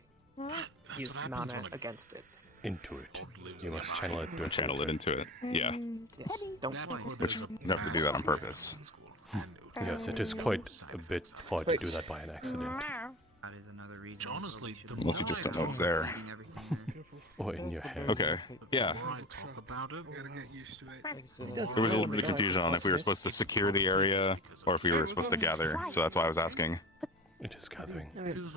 use mana against it. Into it. You must channel it directly. Channel it into it. Yeah. Yes. Don't. Which you have to do that on purpose. Yes, it is quite a bit hard to do that by an accident. That is another reason. Honestly, the Unless you just don't know it's there. Or in your head. Okay, yeah. more I talk about it, Gotta get used to it. There was a little bit of confusion on if we were supposed to secure the area or if we were supposed to gather, so that's why I was asking. It is gathering.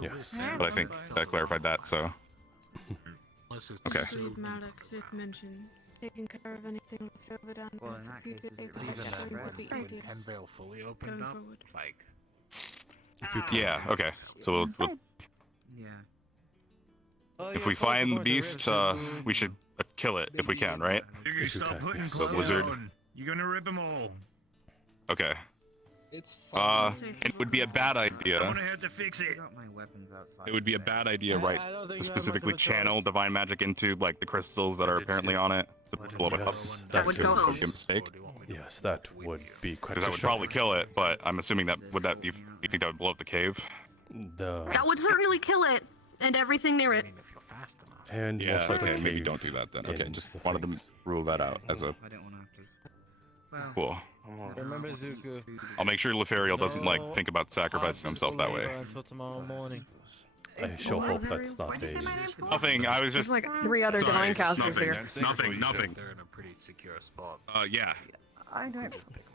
Yes. But I think that clarified that, so. Okay. I believe Malik did mention taking care of anything left over down Well, there, in so that if you case, did is it Apex, even that that would be when ideal. Kenvale fully opened Going up, forward. like If you Yeah, okay. So we'll Yeah. if we find the beast, we should kill it if we can, right? You're gonna If you stop can, putting yes. The clothes lizard. on. You're gonna rip them all. Okay. It's It would be a bad I'm idea. gonna have to fix I it. got my weapons outside. It would be a bad idea, right, I don't think to you have specifically much of a channel choice. divine magic into, like, the crystals that are apparently on it to blow it up. Yes, That would go Would be a mistake. Yes, that would be quite Because that would probably kill it, but I'm assuming that, would that, you think that would blow up the cave? That would certainly kill it, and everything near it. if you're fast enough. And Yeah, most likely okay, maybe cave don't do that then. Okay, in just the wanted to things. rule that out as a I don't want to have to. Well, cool. Remember Zuko. I'll make sure Lefariel doesn't, like, think about sacrificing himself that way. Until tomorrow morning. I sure hope that's not a... Nothing, I was There's just... like 3 other Sorry, divine casters nothing, here. Nothing. They're in a pretty secure spot. Yeah. I don't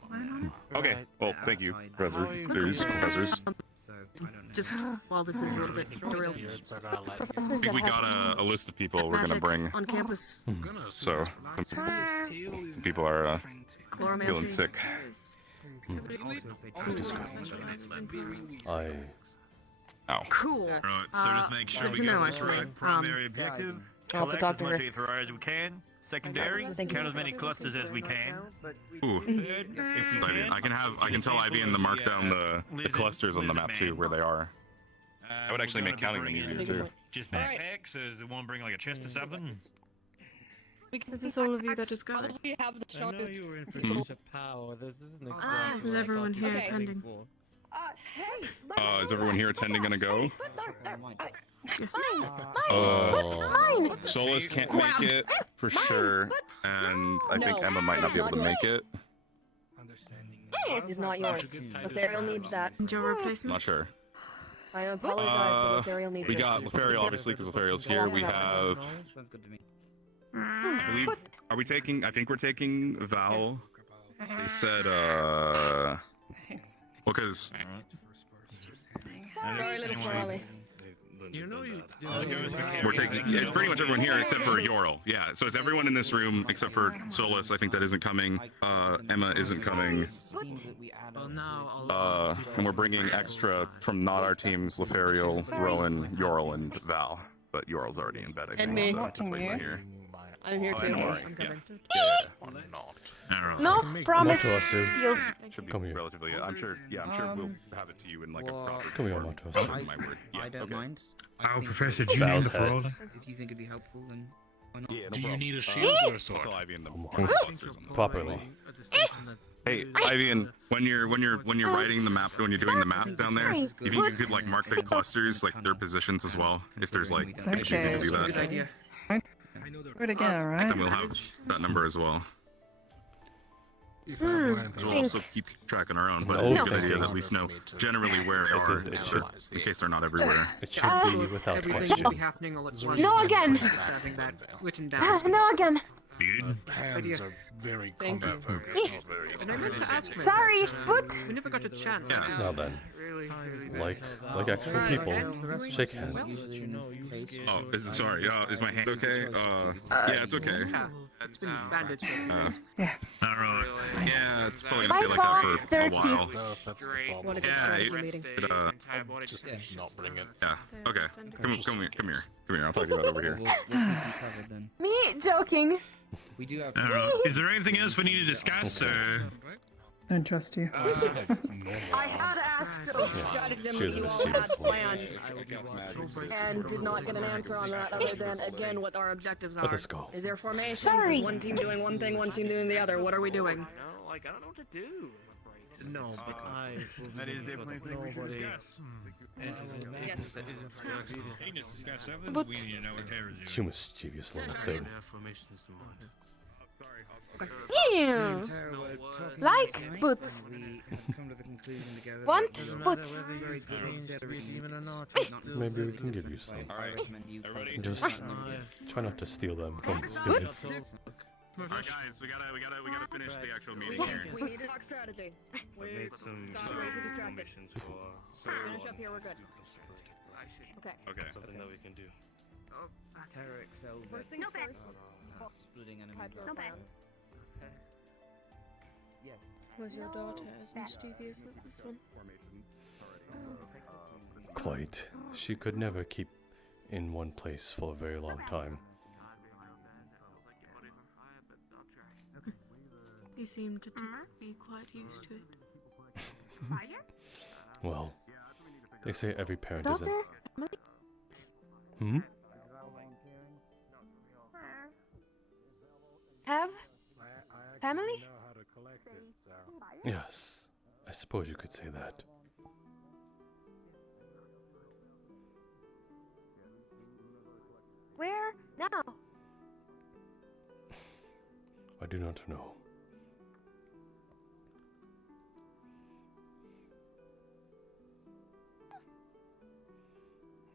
plan on it. Okay, well, thank you, professors. So, I don't know. Just, well, this is a little bit surreal. Spirits are gonna let Professors I think we that got have a list of people we're gonna magic bring. on campus. I'm gonna assume So, it's relaxed. some people are feeling Chloromancy. sick. I... Ow. Cool. Right, so just make sure good we to know, get this actually. right. Primary objective, I'll collect as talk to much her. Aether as we can. Secondary, Thank you. count as many clusters as we can. Ooh. Third, if we can, I can tell Ivy and to mark down the clusters on the map too, where they are. That would actually make counting them easier too. Just backpacks, or does it want to bring like a chest or something? This is all of you that is gathered. Probably have the I know strongest. you were in for such a power. This isn't exactly Is what I everyone thought you here were attending? for. Is everyone here attending gonna go? Yes. Solus can't make it for sure, and I think No, Emma might not be able to make it. It's not yours. Lothario needs that. And your replacement? Not sure. I apologize, but Lothario needs We it. got Lothario obviously because Lothariel's here. We have, Sounds good to me. I believe, are we taking? I think we're taking Val. They said, well, because Sorry, little Farley. You know you. we're taking, it's pretty much everyone here except for Yoral. Yeah, so it's everyone in this room except for Solus. I think that isn't coming. Emma isn't coming. And we're bringing extra from not our teams: Lothario, Rowan, Yoral, and Val. But Yoral's already in bed. I think, And me. so that's why he's not here. I'm here too. don't worry. I'm coming. Or not. No, promise. Monty, Steal. Should be Come here. relatively. I'm sure. Yeah, I'm sure we'll have it to you in like a proper. Come here, form. Monty. My word. Yeah, I don't okay. mind. Oh, Professor, do you name the Bow's head. fraud? If you think it'd be helpful, then why not? Yeah, no Do you problem. need a shield or a sword? I'll tell Ivy and them. Properly. Hey, Ivian, when you're writing the map, when you're doing the map down there, you think you could like mark the clusters, like their positions as well, if there's like issues you can do Good that. idea. Where to go, right? Then we'll have that number as well. If I mind, We'll also keep track on our own, but No. it's a good idea that we know generally where they are, It should- in case they're not everywhere. It should be without Everything question. should be happening all at once. No again. Just having that written down. No again. hands are very Thank combat you. focused, not very. And I meant to ask, Sorry, but we never got a chance. Now then, like actual people, shake hands. Oh, sorry. Is my hand okay? Yeah, it's okay. Yeah, it's been bandaged. Alright. Yeah, it's probably gonna stay like that for a while. That's the problem. What a good Yeah, start it- to the meeting. Just not bring it. Yeah. Okay. Come here. I'll talk to you about over here. We'll keep you covered then. me joking. We do have. Is there anything else we need to discuss? I don't trust you. I had asked strategy she was if a you all had mischievous one. plans and did not get an answer on that other than, again, what our objectives are. Let us go. Is there formations? Sorry. Is one team doing one thing, one team doing the other? What are we doing? No, like I don't know what to do. No, because That is definitely a thing we should discuss. Yes. Hey, just discuss something. But- We need to know what terror is. You mischievous little thing. Ew. Like boots. We have come to the conclusion together. Want that boots. very good instead of Maybe we can give you some. Alright. Everybody? Just try not to steal them from the students. Alright, guys, we gotta finish the actual meeting here. We need to talk strategy. We got way too distracted. missions for. Finish up here, we're good. Okay. Okay. Something that we can do. Tarek, Selva, First things first. splitting enemy Type your group. plan. Yes. Was your daughter as mischievous as this one? Quite. She could never keep in one place for a very long time. You seem to be quite used to it. Well, they say every parent isn't. Daughter? Hmm? Have? Family? Yes. I suppose you could say that. Where? Now? I do not know.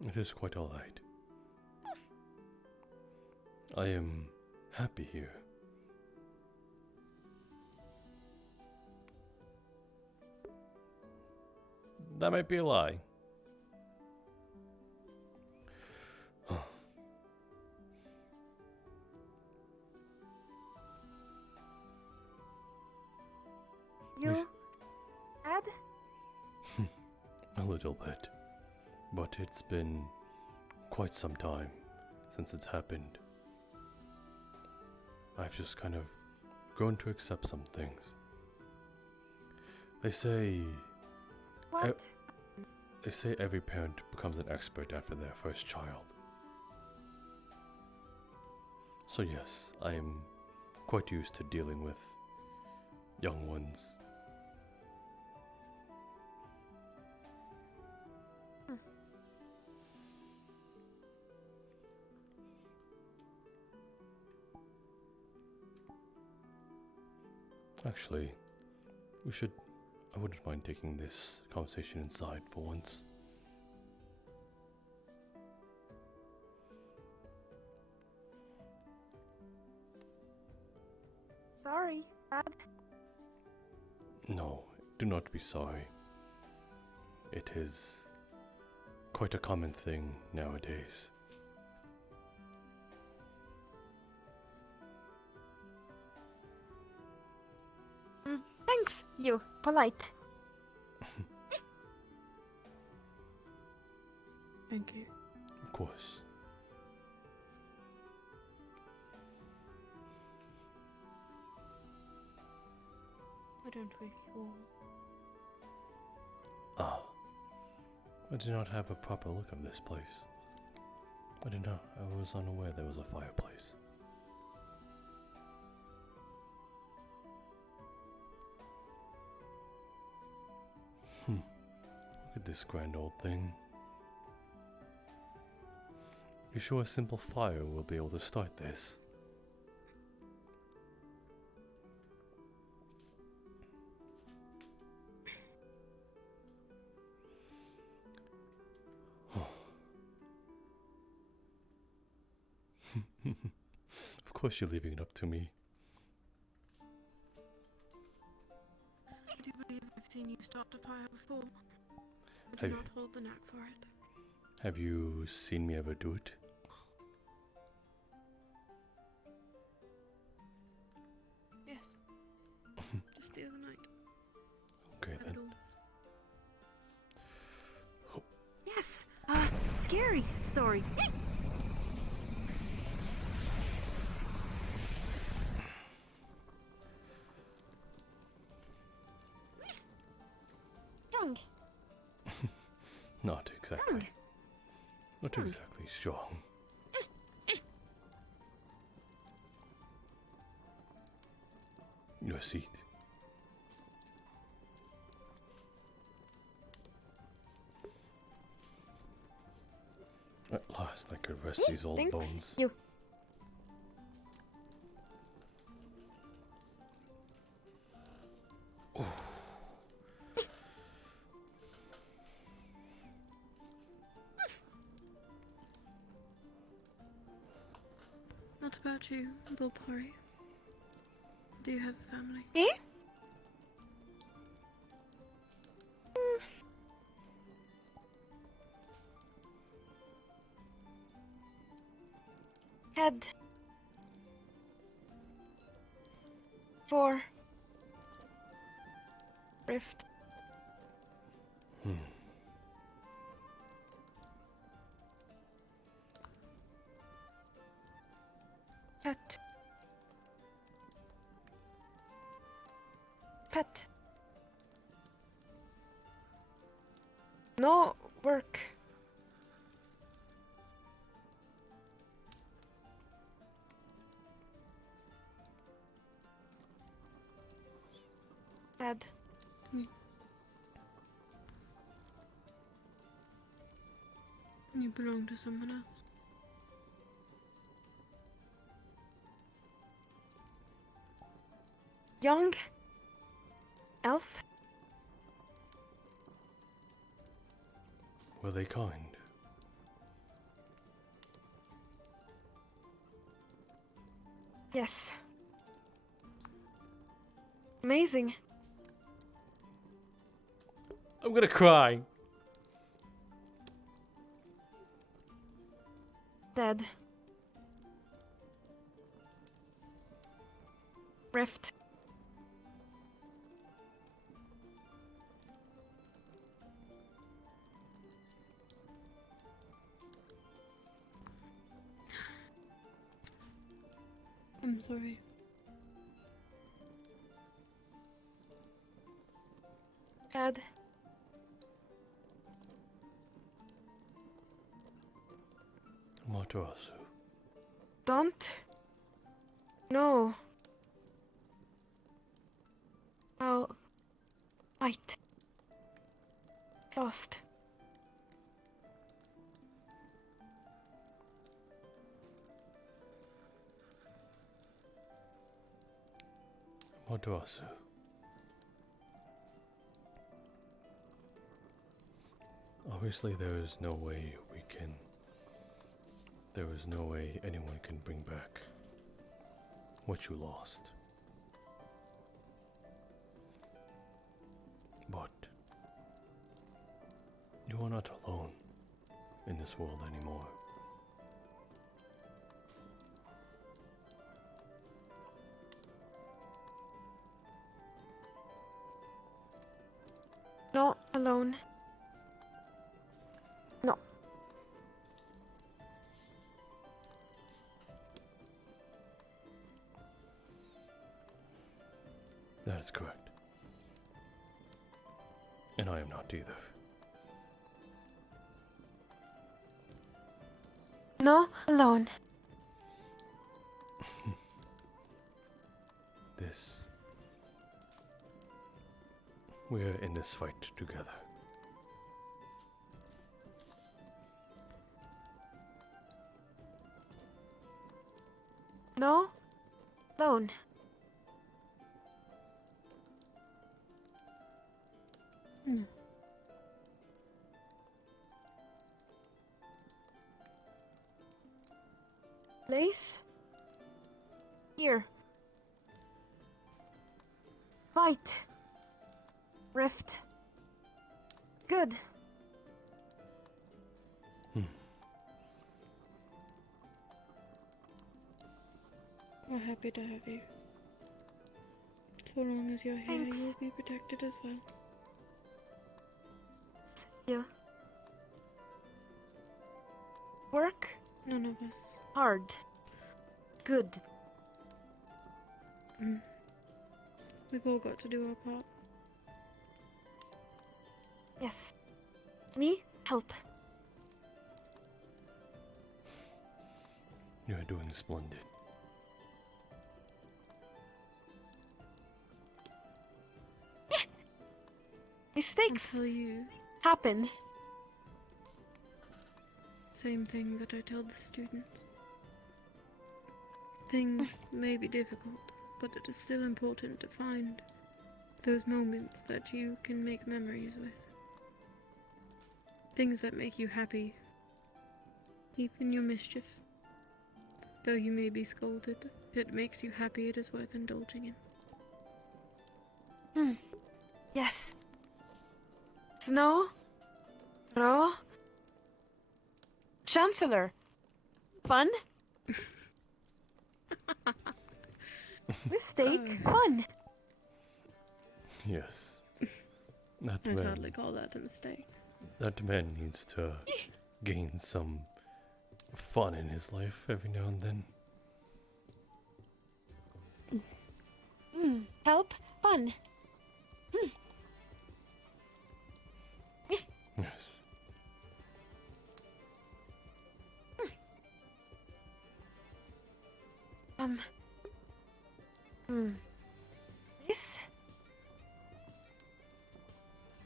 It is quite alright. I am happy here. That might be a lie. You? Dad? A little bit. But it's been quite some time since it's happened. I've just kind of grown to accept some things. They say... What? They say every parent becomes an expert after their first child. So yes, I am quite used to dealing with young ones. Actually, I wouldn't mind taking this conversation inside for once. Sorry, Dad. No, do not be sorry. It is quite a common thing nowadays. Thanks, you. Polite. Thank you. Of course. don't we all? Ah. I did not have a proper look of this place. I did not. I was unaware there was a fireplace. Look at this grand old thing. You sure a simple fire will be able to start this? Of course you're leaving it up to me. I do believe I've seen you start a fire before. I do Have- not hold the knack for it. Have you seen me ever do it? Yes. Just the other night. Okay then. Yes! Scary story. Strong. Not exactly. Not exactly strong. Your seat. At last I could rest these old Thanks. bones. You. What about you, Bulpari? Do you have a family? Eh? Head. 4. Rift. Pet. Pet. No work. Head. You belong to someone else. Young. Elf. Were they kind? Yes. Amazing. I'm gonna cry. Dead. Rift. I'm sorry. Head. Matarasu. Don't. No. How. Fight. Lost. Matarasu. Obviously there is no way we can... There is no way anyone can bring back what you lost. But you are not alone in this world anymore. Not alone. No. That is correct. And I am not either. No, alone. This... We're in this fight together. No, alone. No. Place? Here. Fight. Rift. Good. We're happy to have you. So long as you're here, Thanks. you'll be protected as well. Yeah. Work? None of us. Hard. Good. We've all got to do our part. Yes. Me? Help. You're doing splendid. Mistakes I'll tell you happen. same thing that I tell the students. Things may be difficult, but it is still important to find those moments that you can make memories with. Things that make you happy, even your mischief. Though you may be scolded, if it makes you happy, it is worth indulging in. Yes. Snow? Row? Chancellor? Fun? Mistake? Fun? Yes. That I'd man, hardly call that a mistake. that man needs to gain some fun in his life every now and then. Help? Fun? Yes. Yes?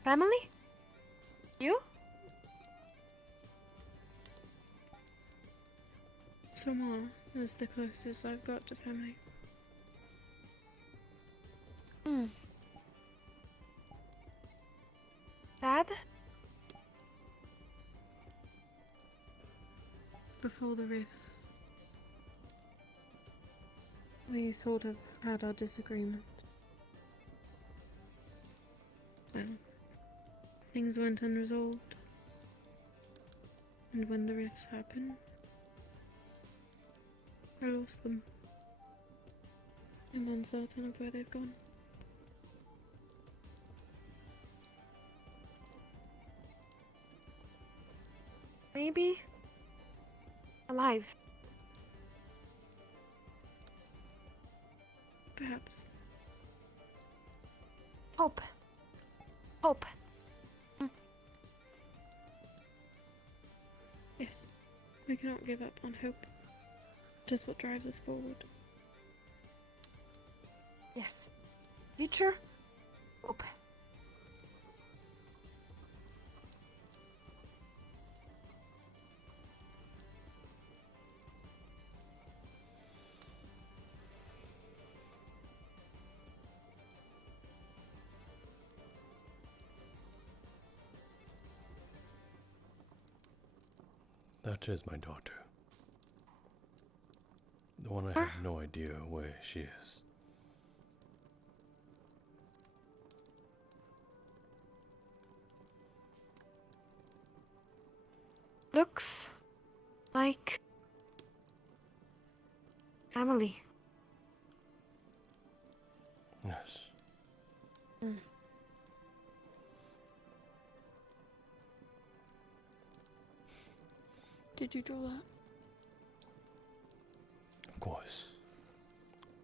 Family? You? Samar is the closest I've got to family. Dad? Before the rifts, we sort of had our disagreement. Well, things went unresolved. And when the rifts happened, I lost them. I'm uncertain of where they've gone. Maybe alive. Perhaps. Hope. Hope. Yes, we cannot give up on hope. It is what drives us forward. Yes. Future? Hope. That is my daughter. The one I have no idea where she is. Looks like family. Yes. Did you draw that? Of course.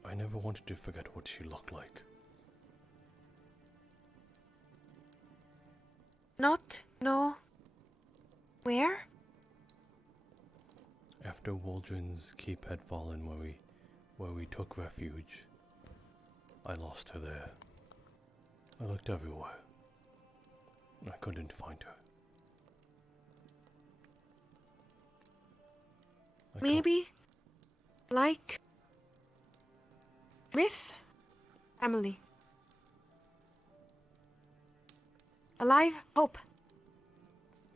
I never wanted to forget what she looked like. Not know where? After Waldron's keep had fallen where we took refuge, I lost her there. I looked everywhere. I couldn't find her. Maybe, like Miss Emily. Alive, hope.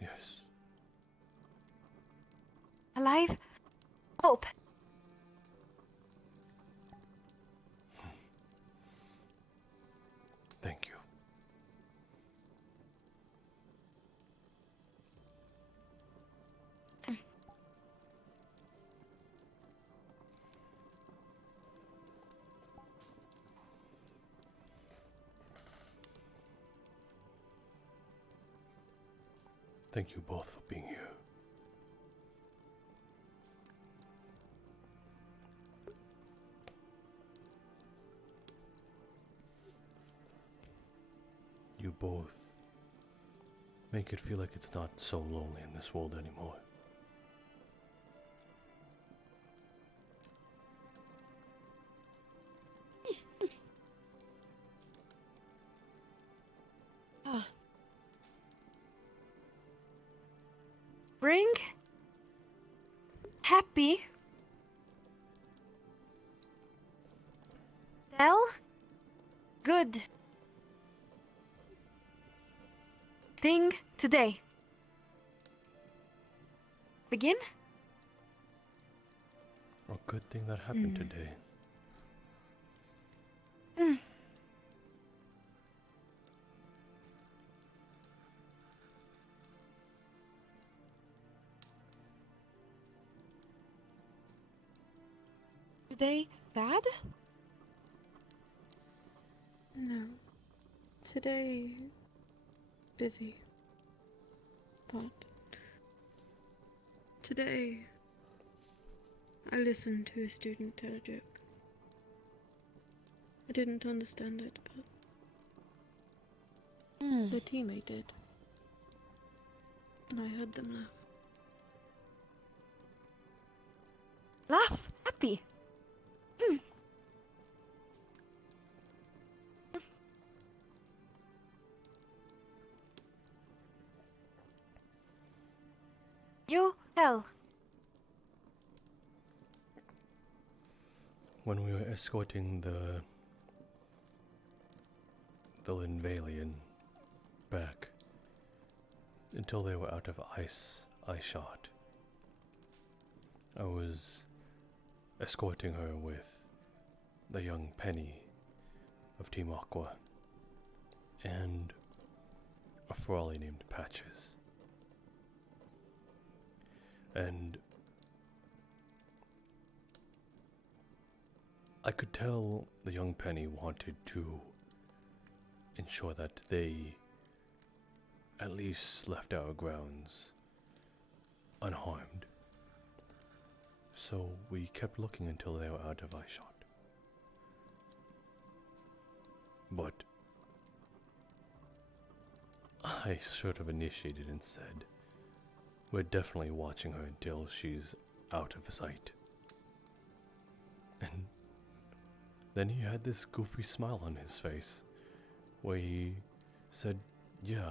Yes. Alive, hope. Thank you. Thank you both for being here. You both make it feel like it's not so lonely in this world anymore. Bring happy. Tell good thing today. Begin? A good thing that happened today. Today bad? No. Today busy. But today I listened to a student tell a joke. I didn't understand it, but the teammate did. And I heard them laugh. Laugh, happy. You tell. When we were escorting the Linvalian back until they were out of ice shot, I was escorting her with the young Penny of Team Aqua and a Frawley named Patches. And I could tell the young Penny wanted to ensure that they at least left our grounds unharmed. So we kept looking until they were out of eye shot. But I sort of initiated and said, we're definitely watching her until she's out of sight. And then he had this goofy smile on his face, where he said, yeah,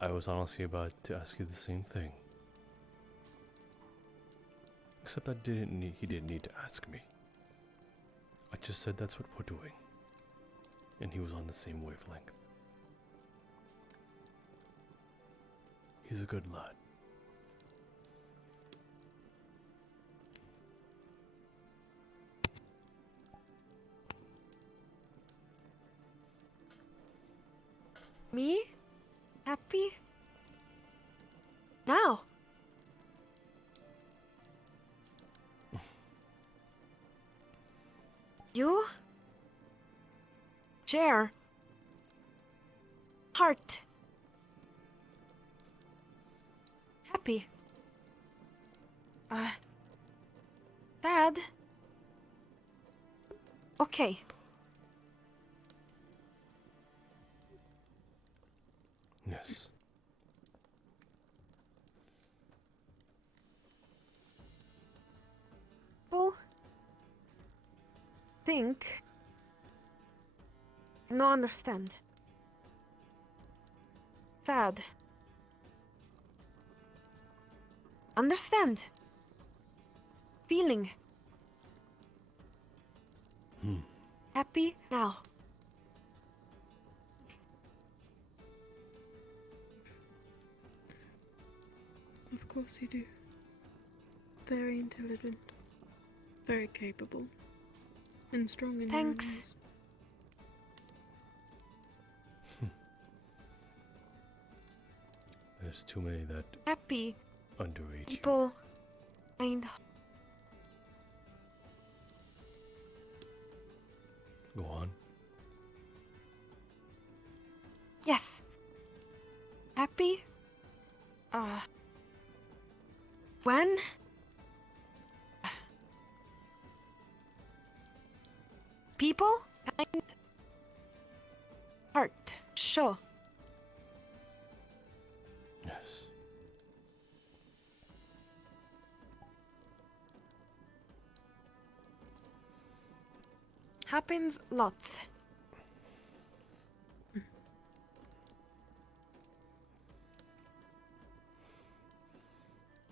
I was honestly about to ask you the same thing. Except he didn't need to ask me. I just said that's what we're doing. And he was on the same wavelength. He's a good lad. Me? Happy? Now? You? Share. Heart. Happy. Dad? Okay. Yes. think. No, understand. Sad. Understand. Feeling. Happy now. Of course you do. Very intelligent. Very capable. And strong in Thanks. your own ways. There's too many that Happy underrate you. people. Kind. Go on. Yes. Happy. When? People, kind, heart, show. Yes. Happens lots.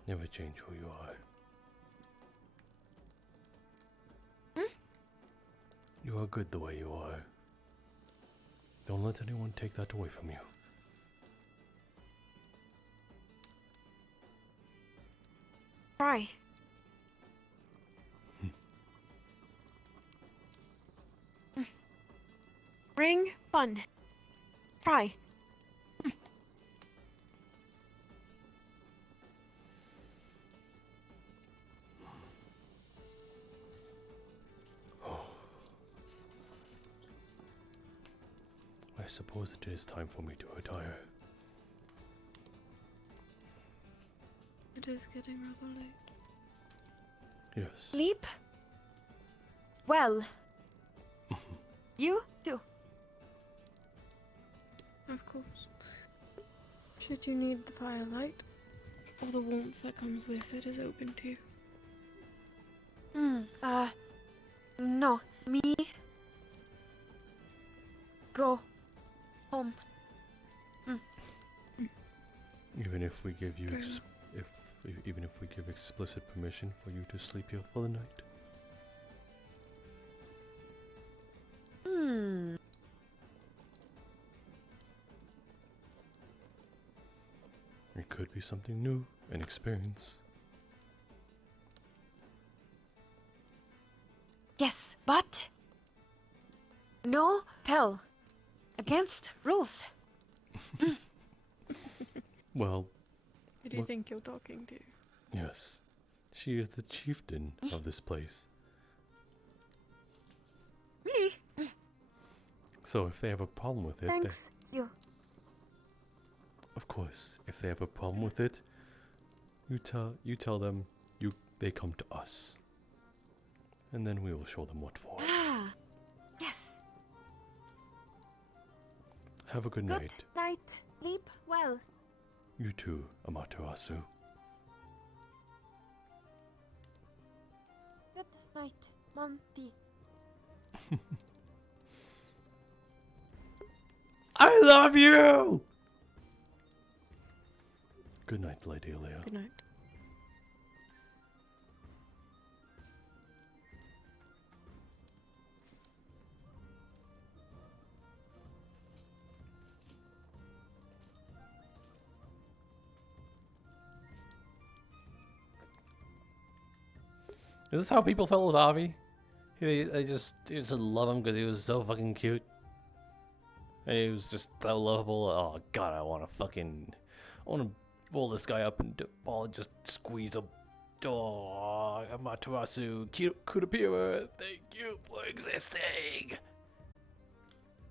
Never change who you are. You are good the way you are. Don't let anyone take that away from you. Try. Bring fun. Try. I suppose it is time for me to retire. It is getting rather late. Yes. Sleep. Well. You too. Of course. Should you need the firelight, all the warmth that comes with it is open to you. No. Me. Go. Home. Even if we give you even if we give explicit permission for you to sleep here for the night. It could be something new, an experience. Yes, but no tell. Against rules. Well, Who do you think you're talking to? yes. She is the chieftain of this place. So if they have a problem with it, Thanks, you. Of course, if they have a problem with it, you tell them they come to us. And then we will show them what for. Ah, yes. Have a good Good night. night. Sleep well. You too, Amaterasu. Good night, Monty. I love you! Good night, Lady Leia. Good night. Is this how people felt with Avi? They just love him because he was so fucking cute. And he was just so lovable. Oh god, I want to roll this guy up and just squeeze him. Oh, Amaterasu, cute Kurapira, thank you for existing.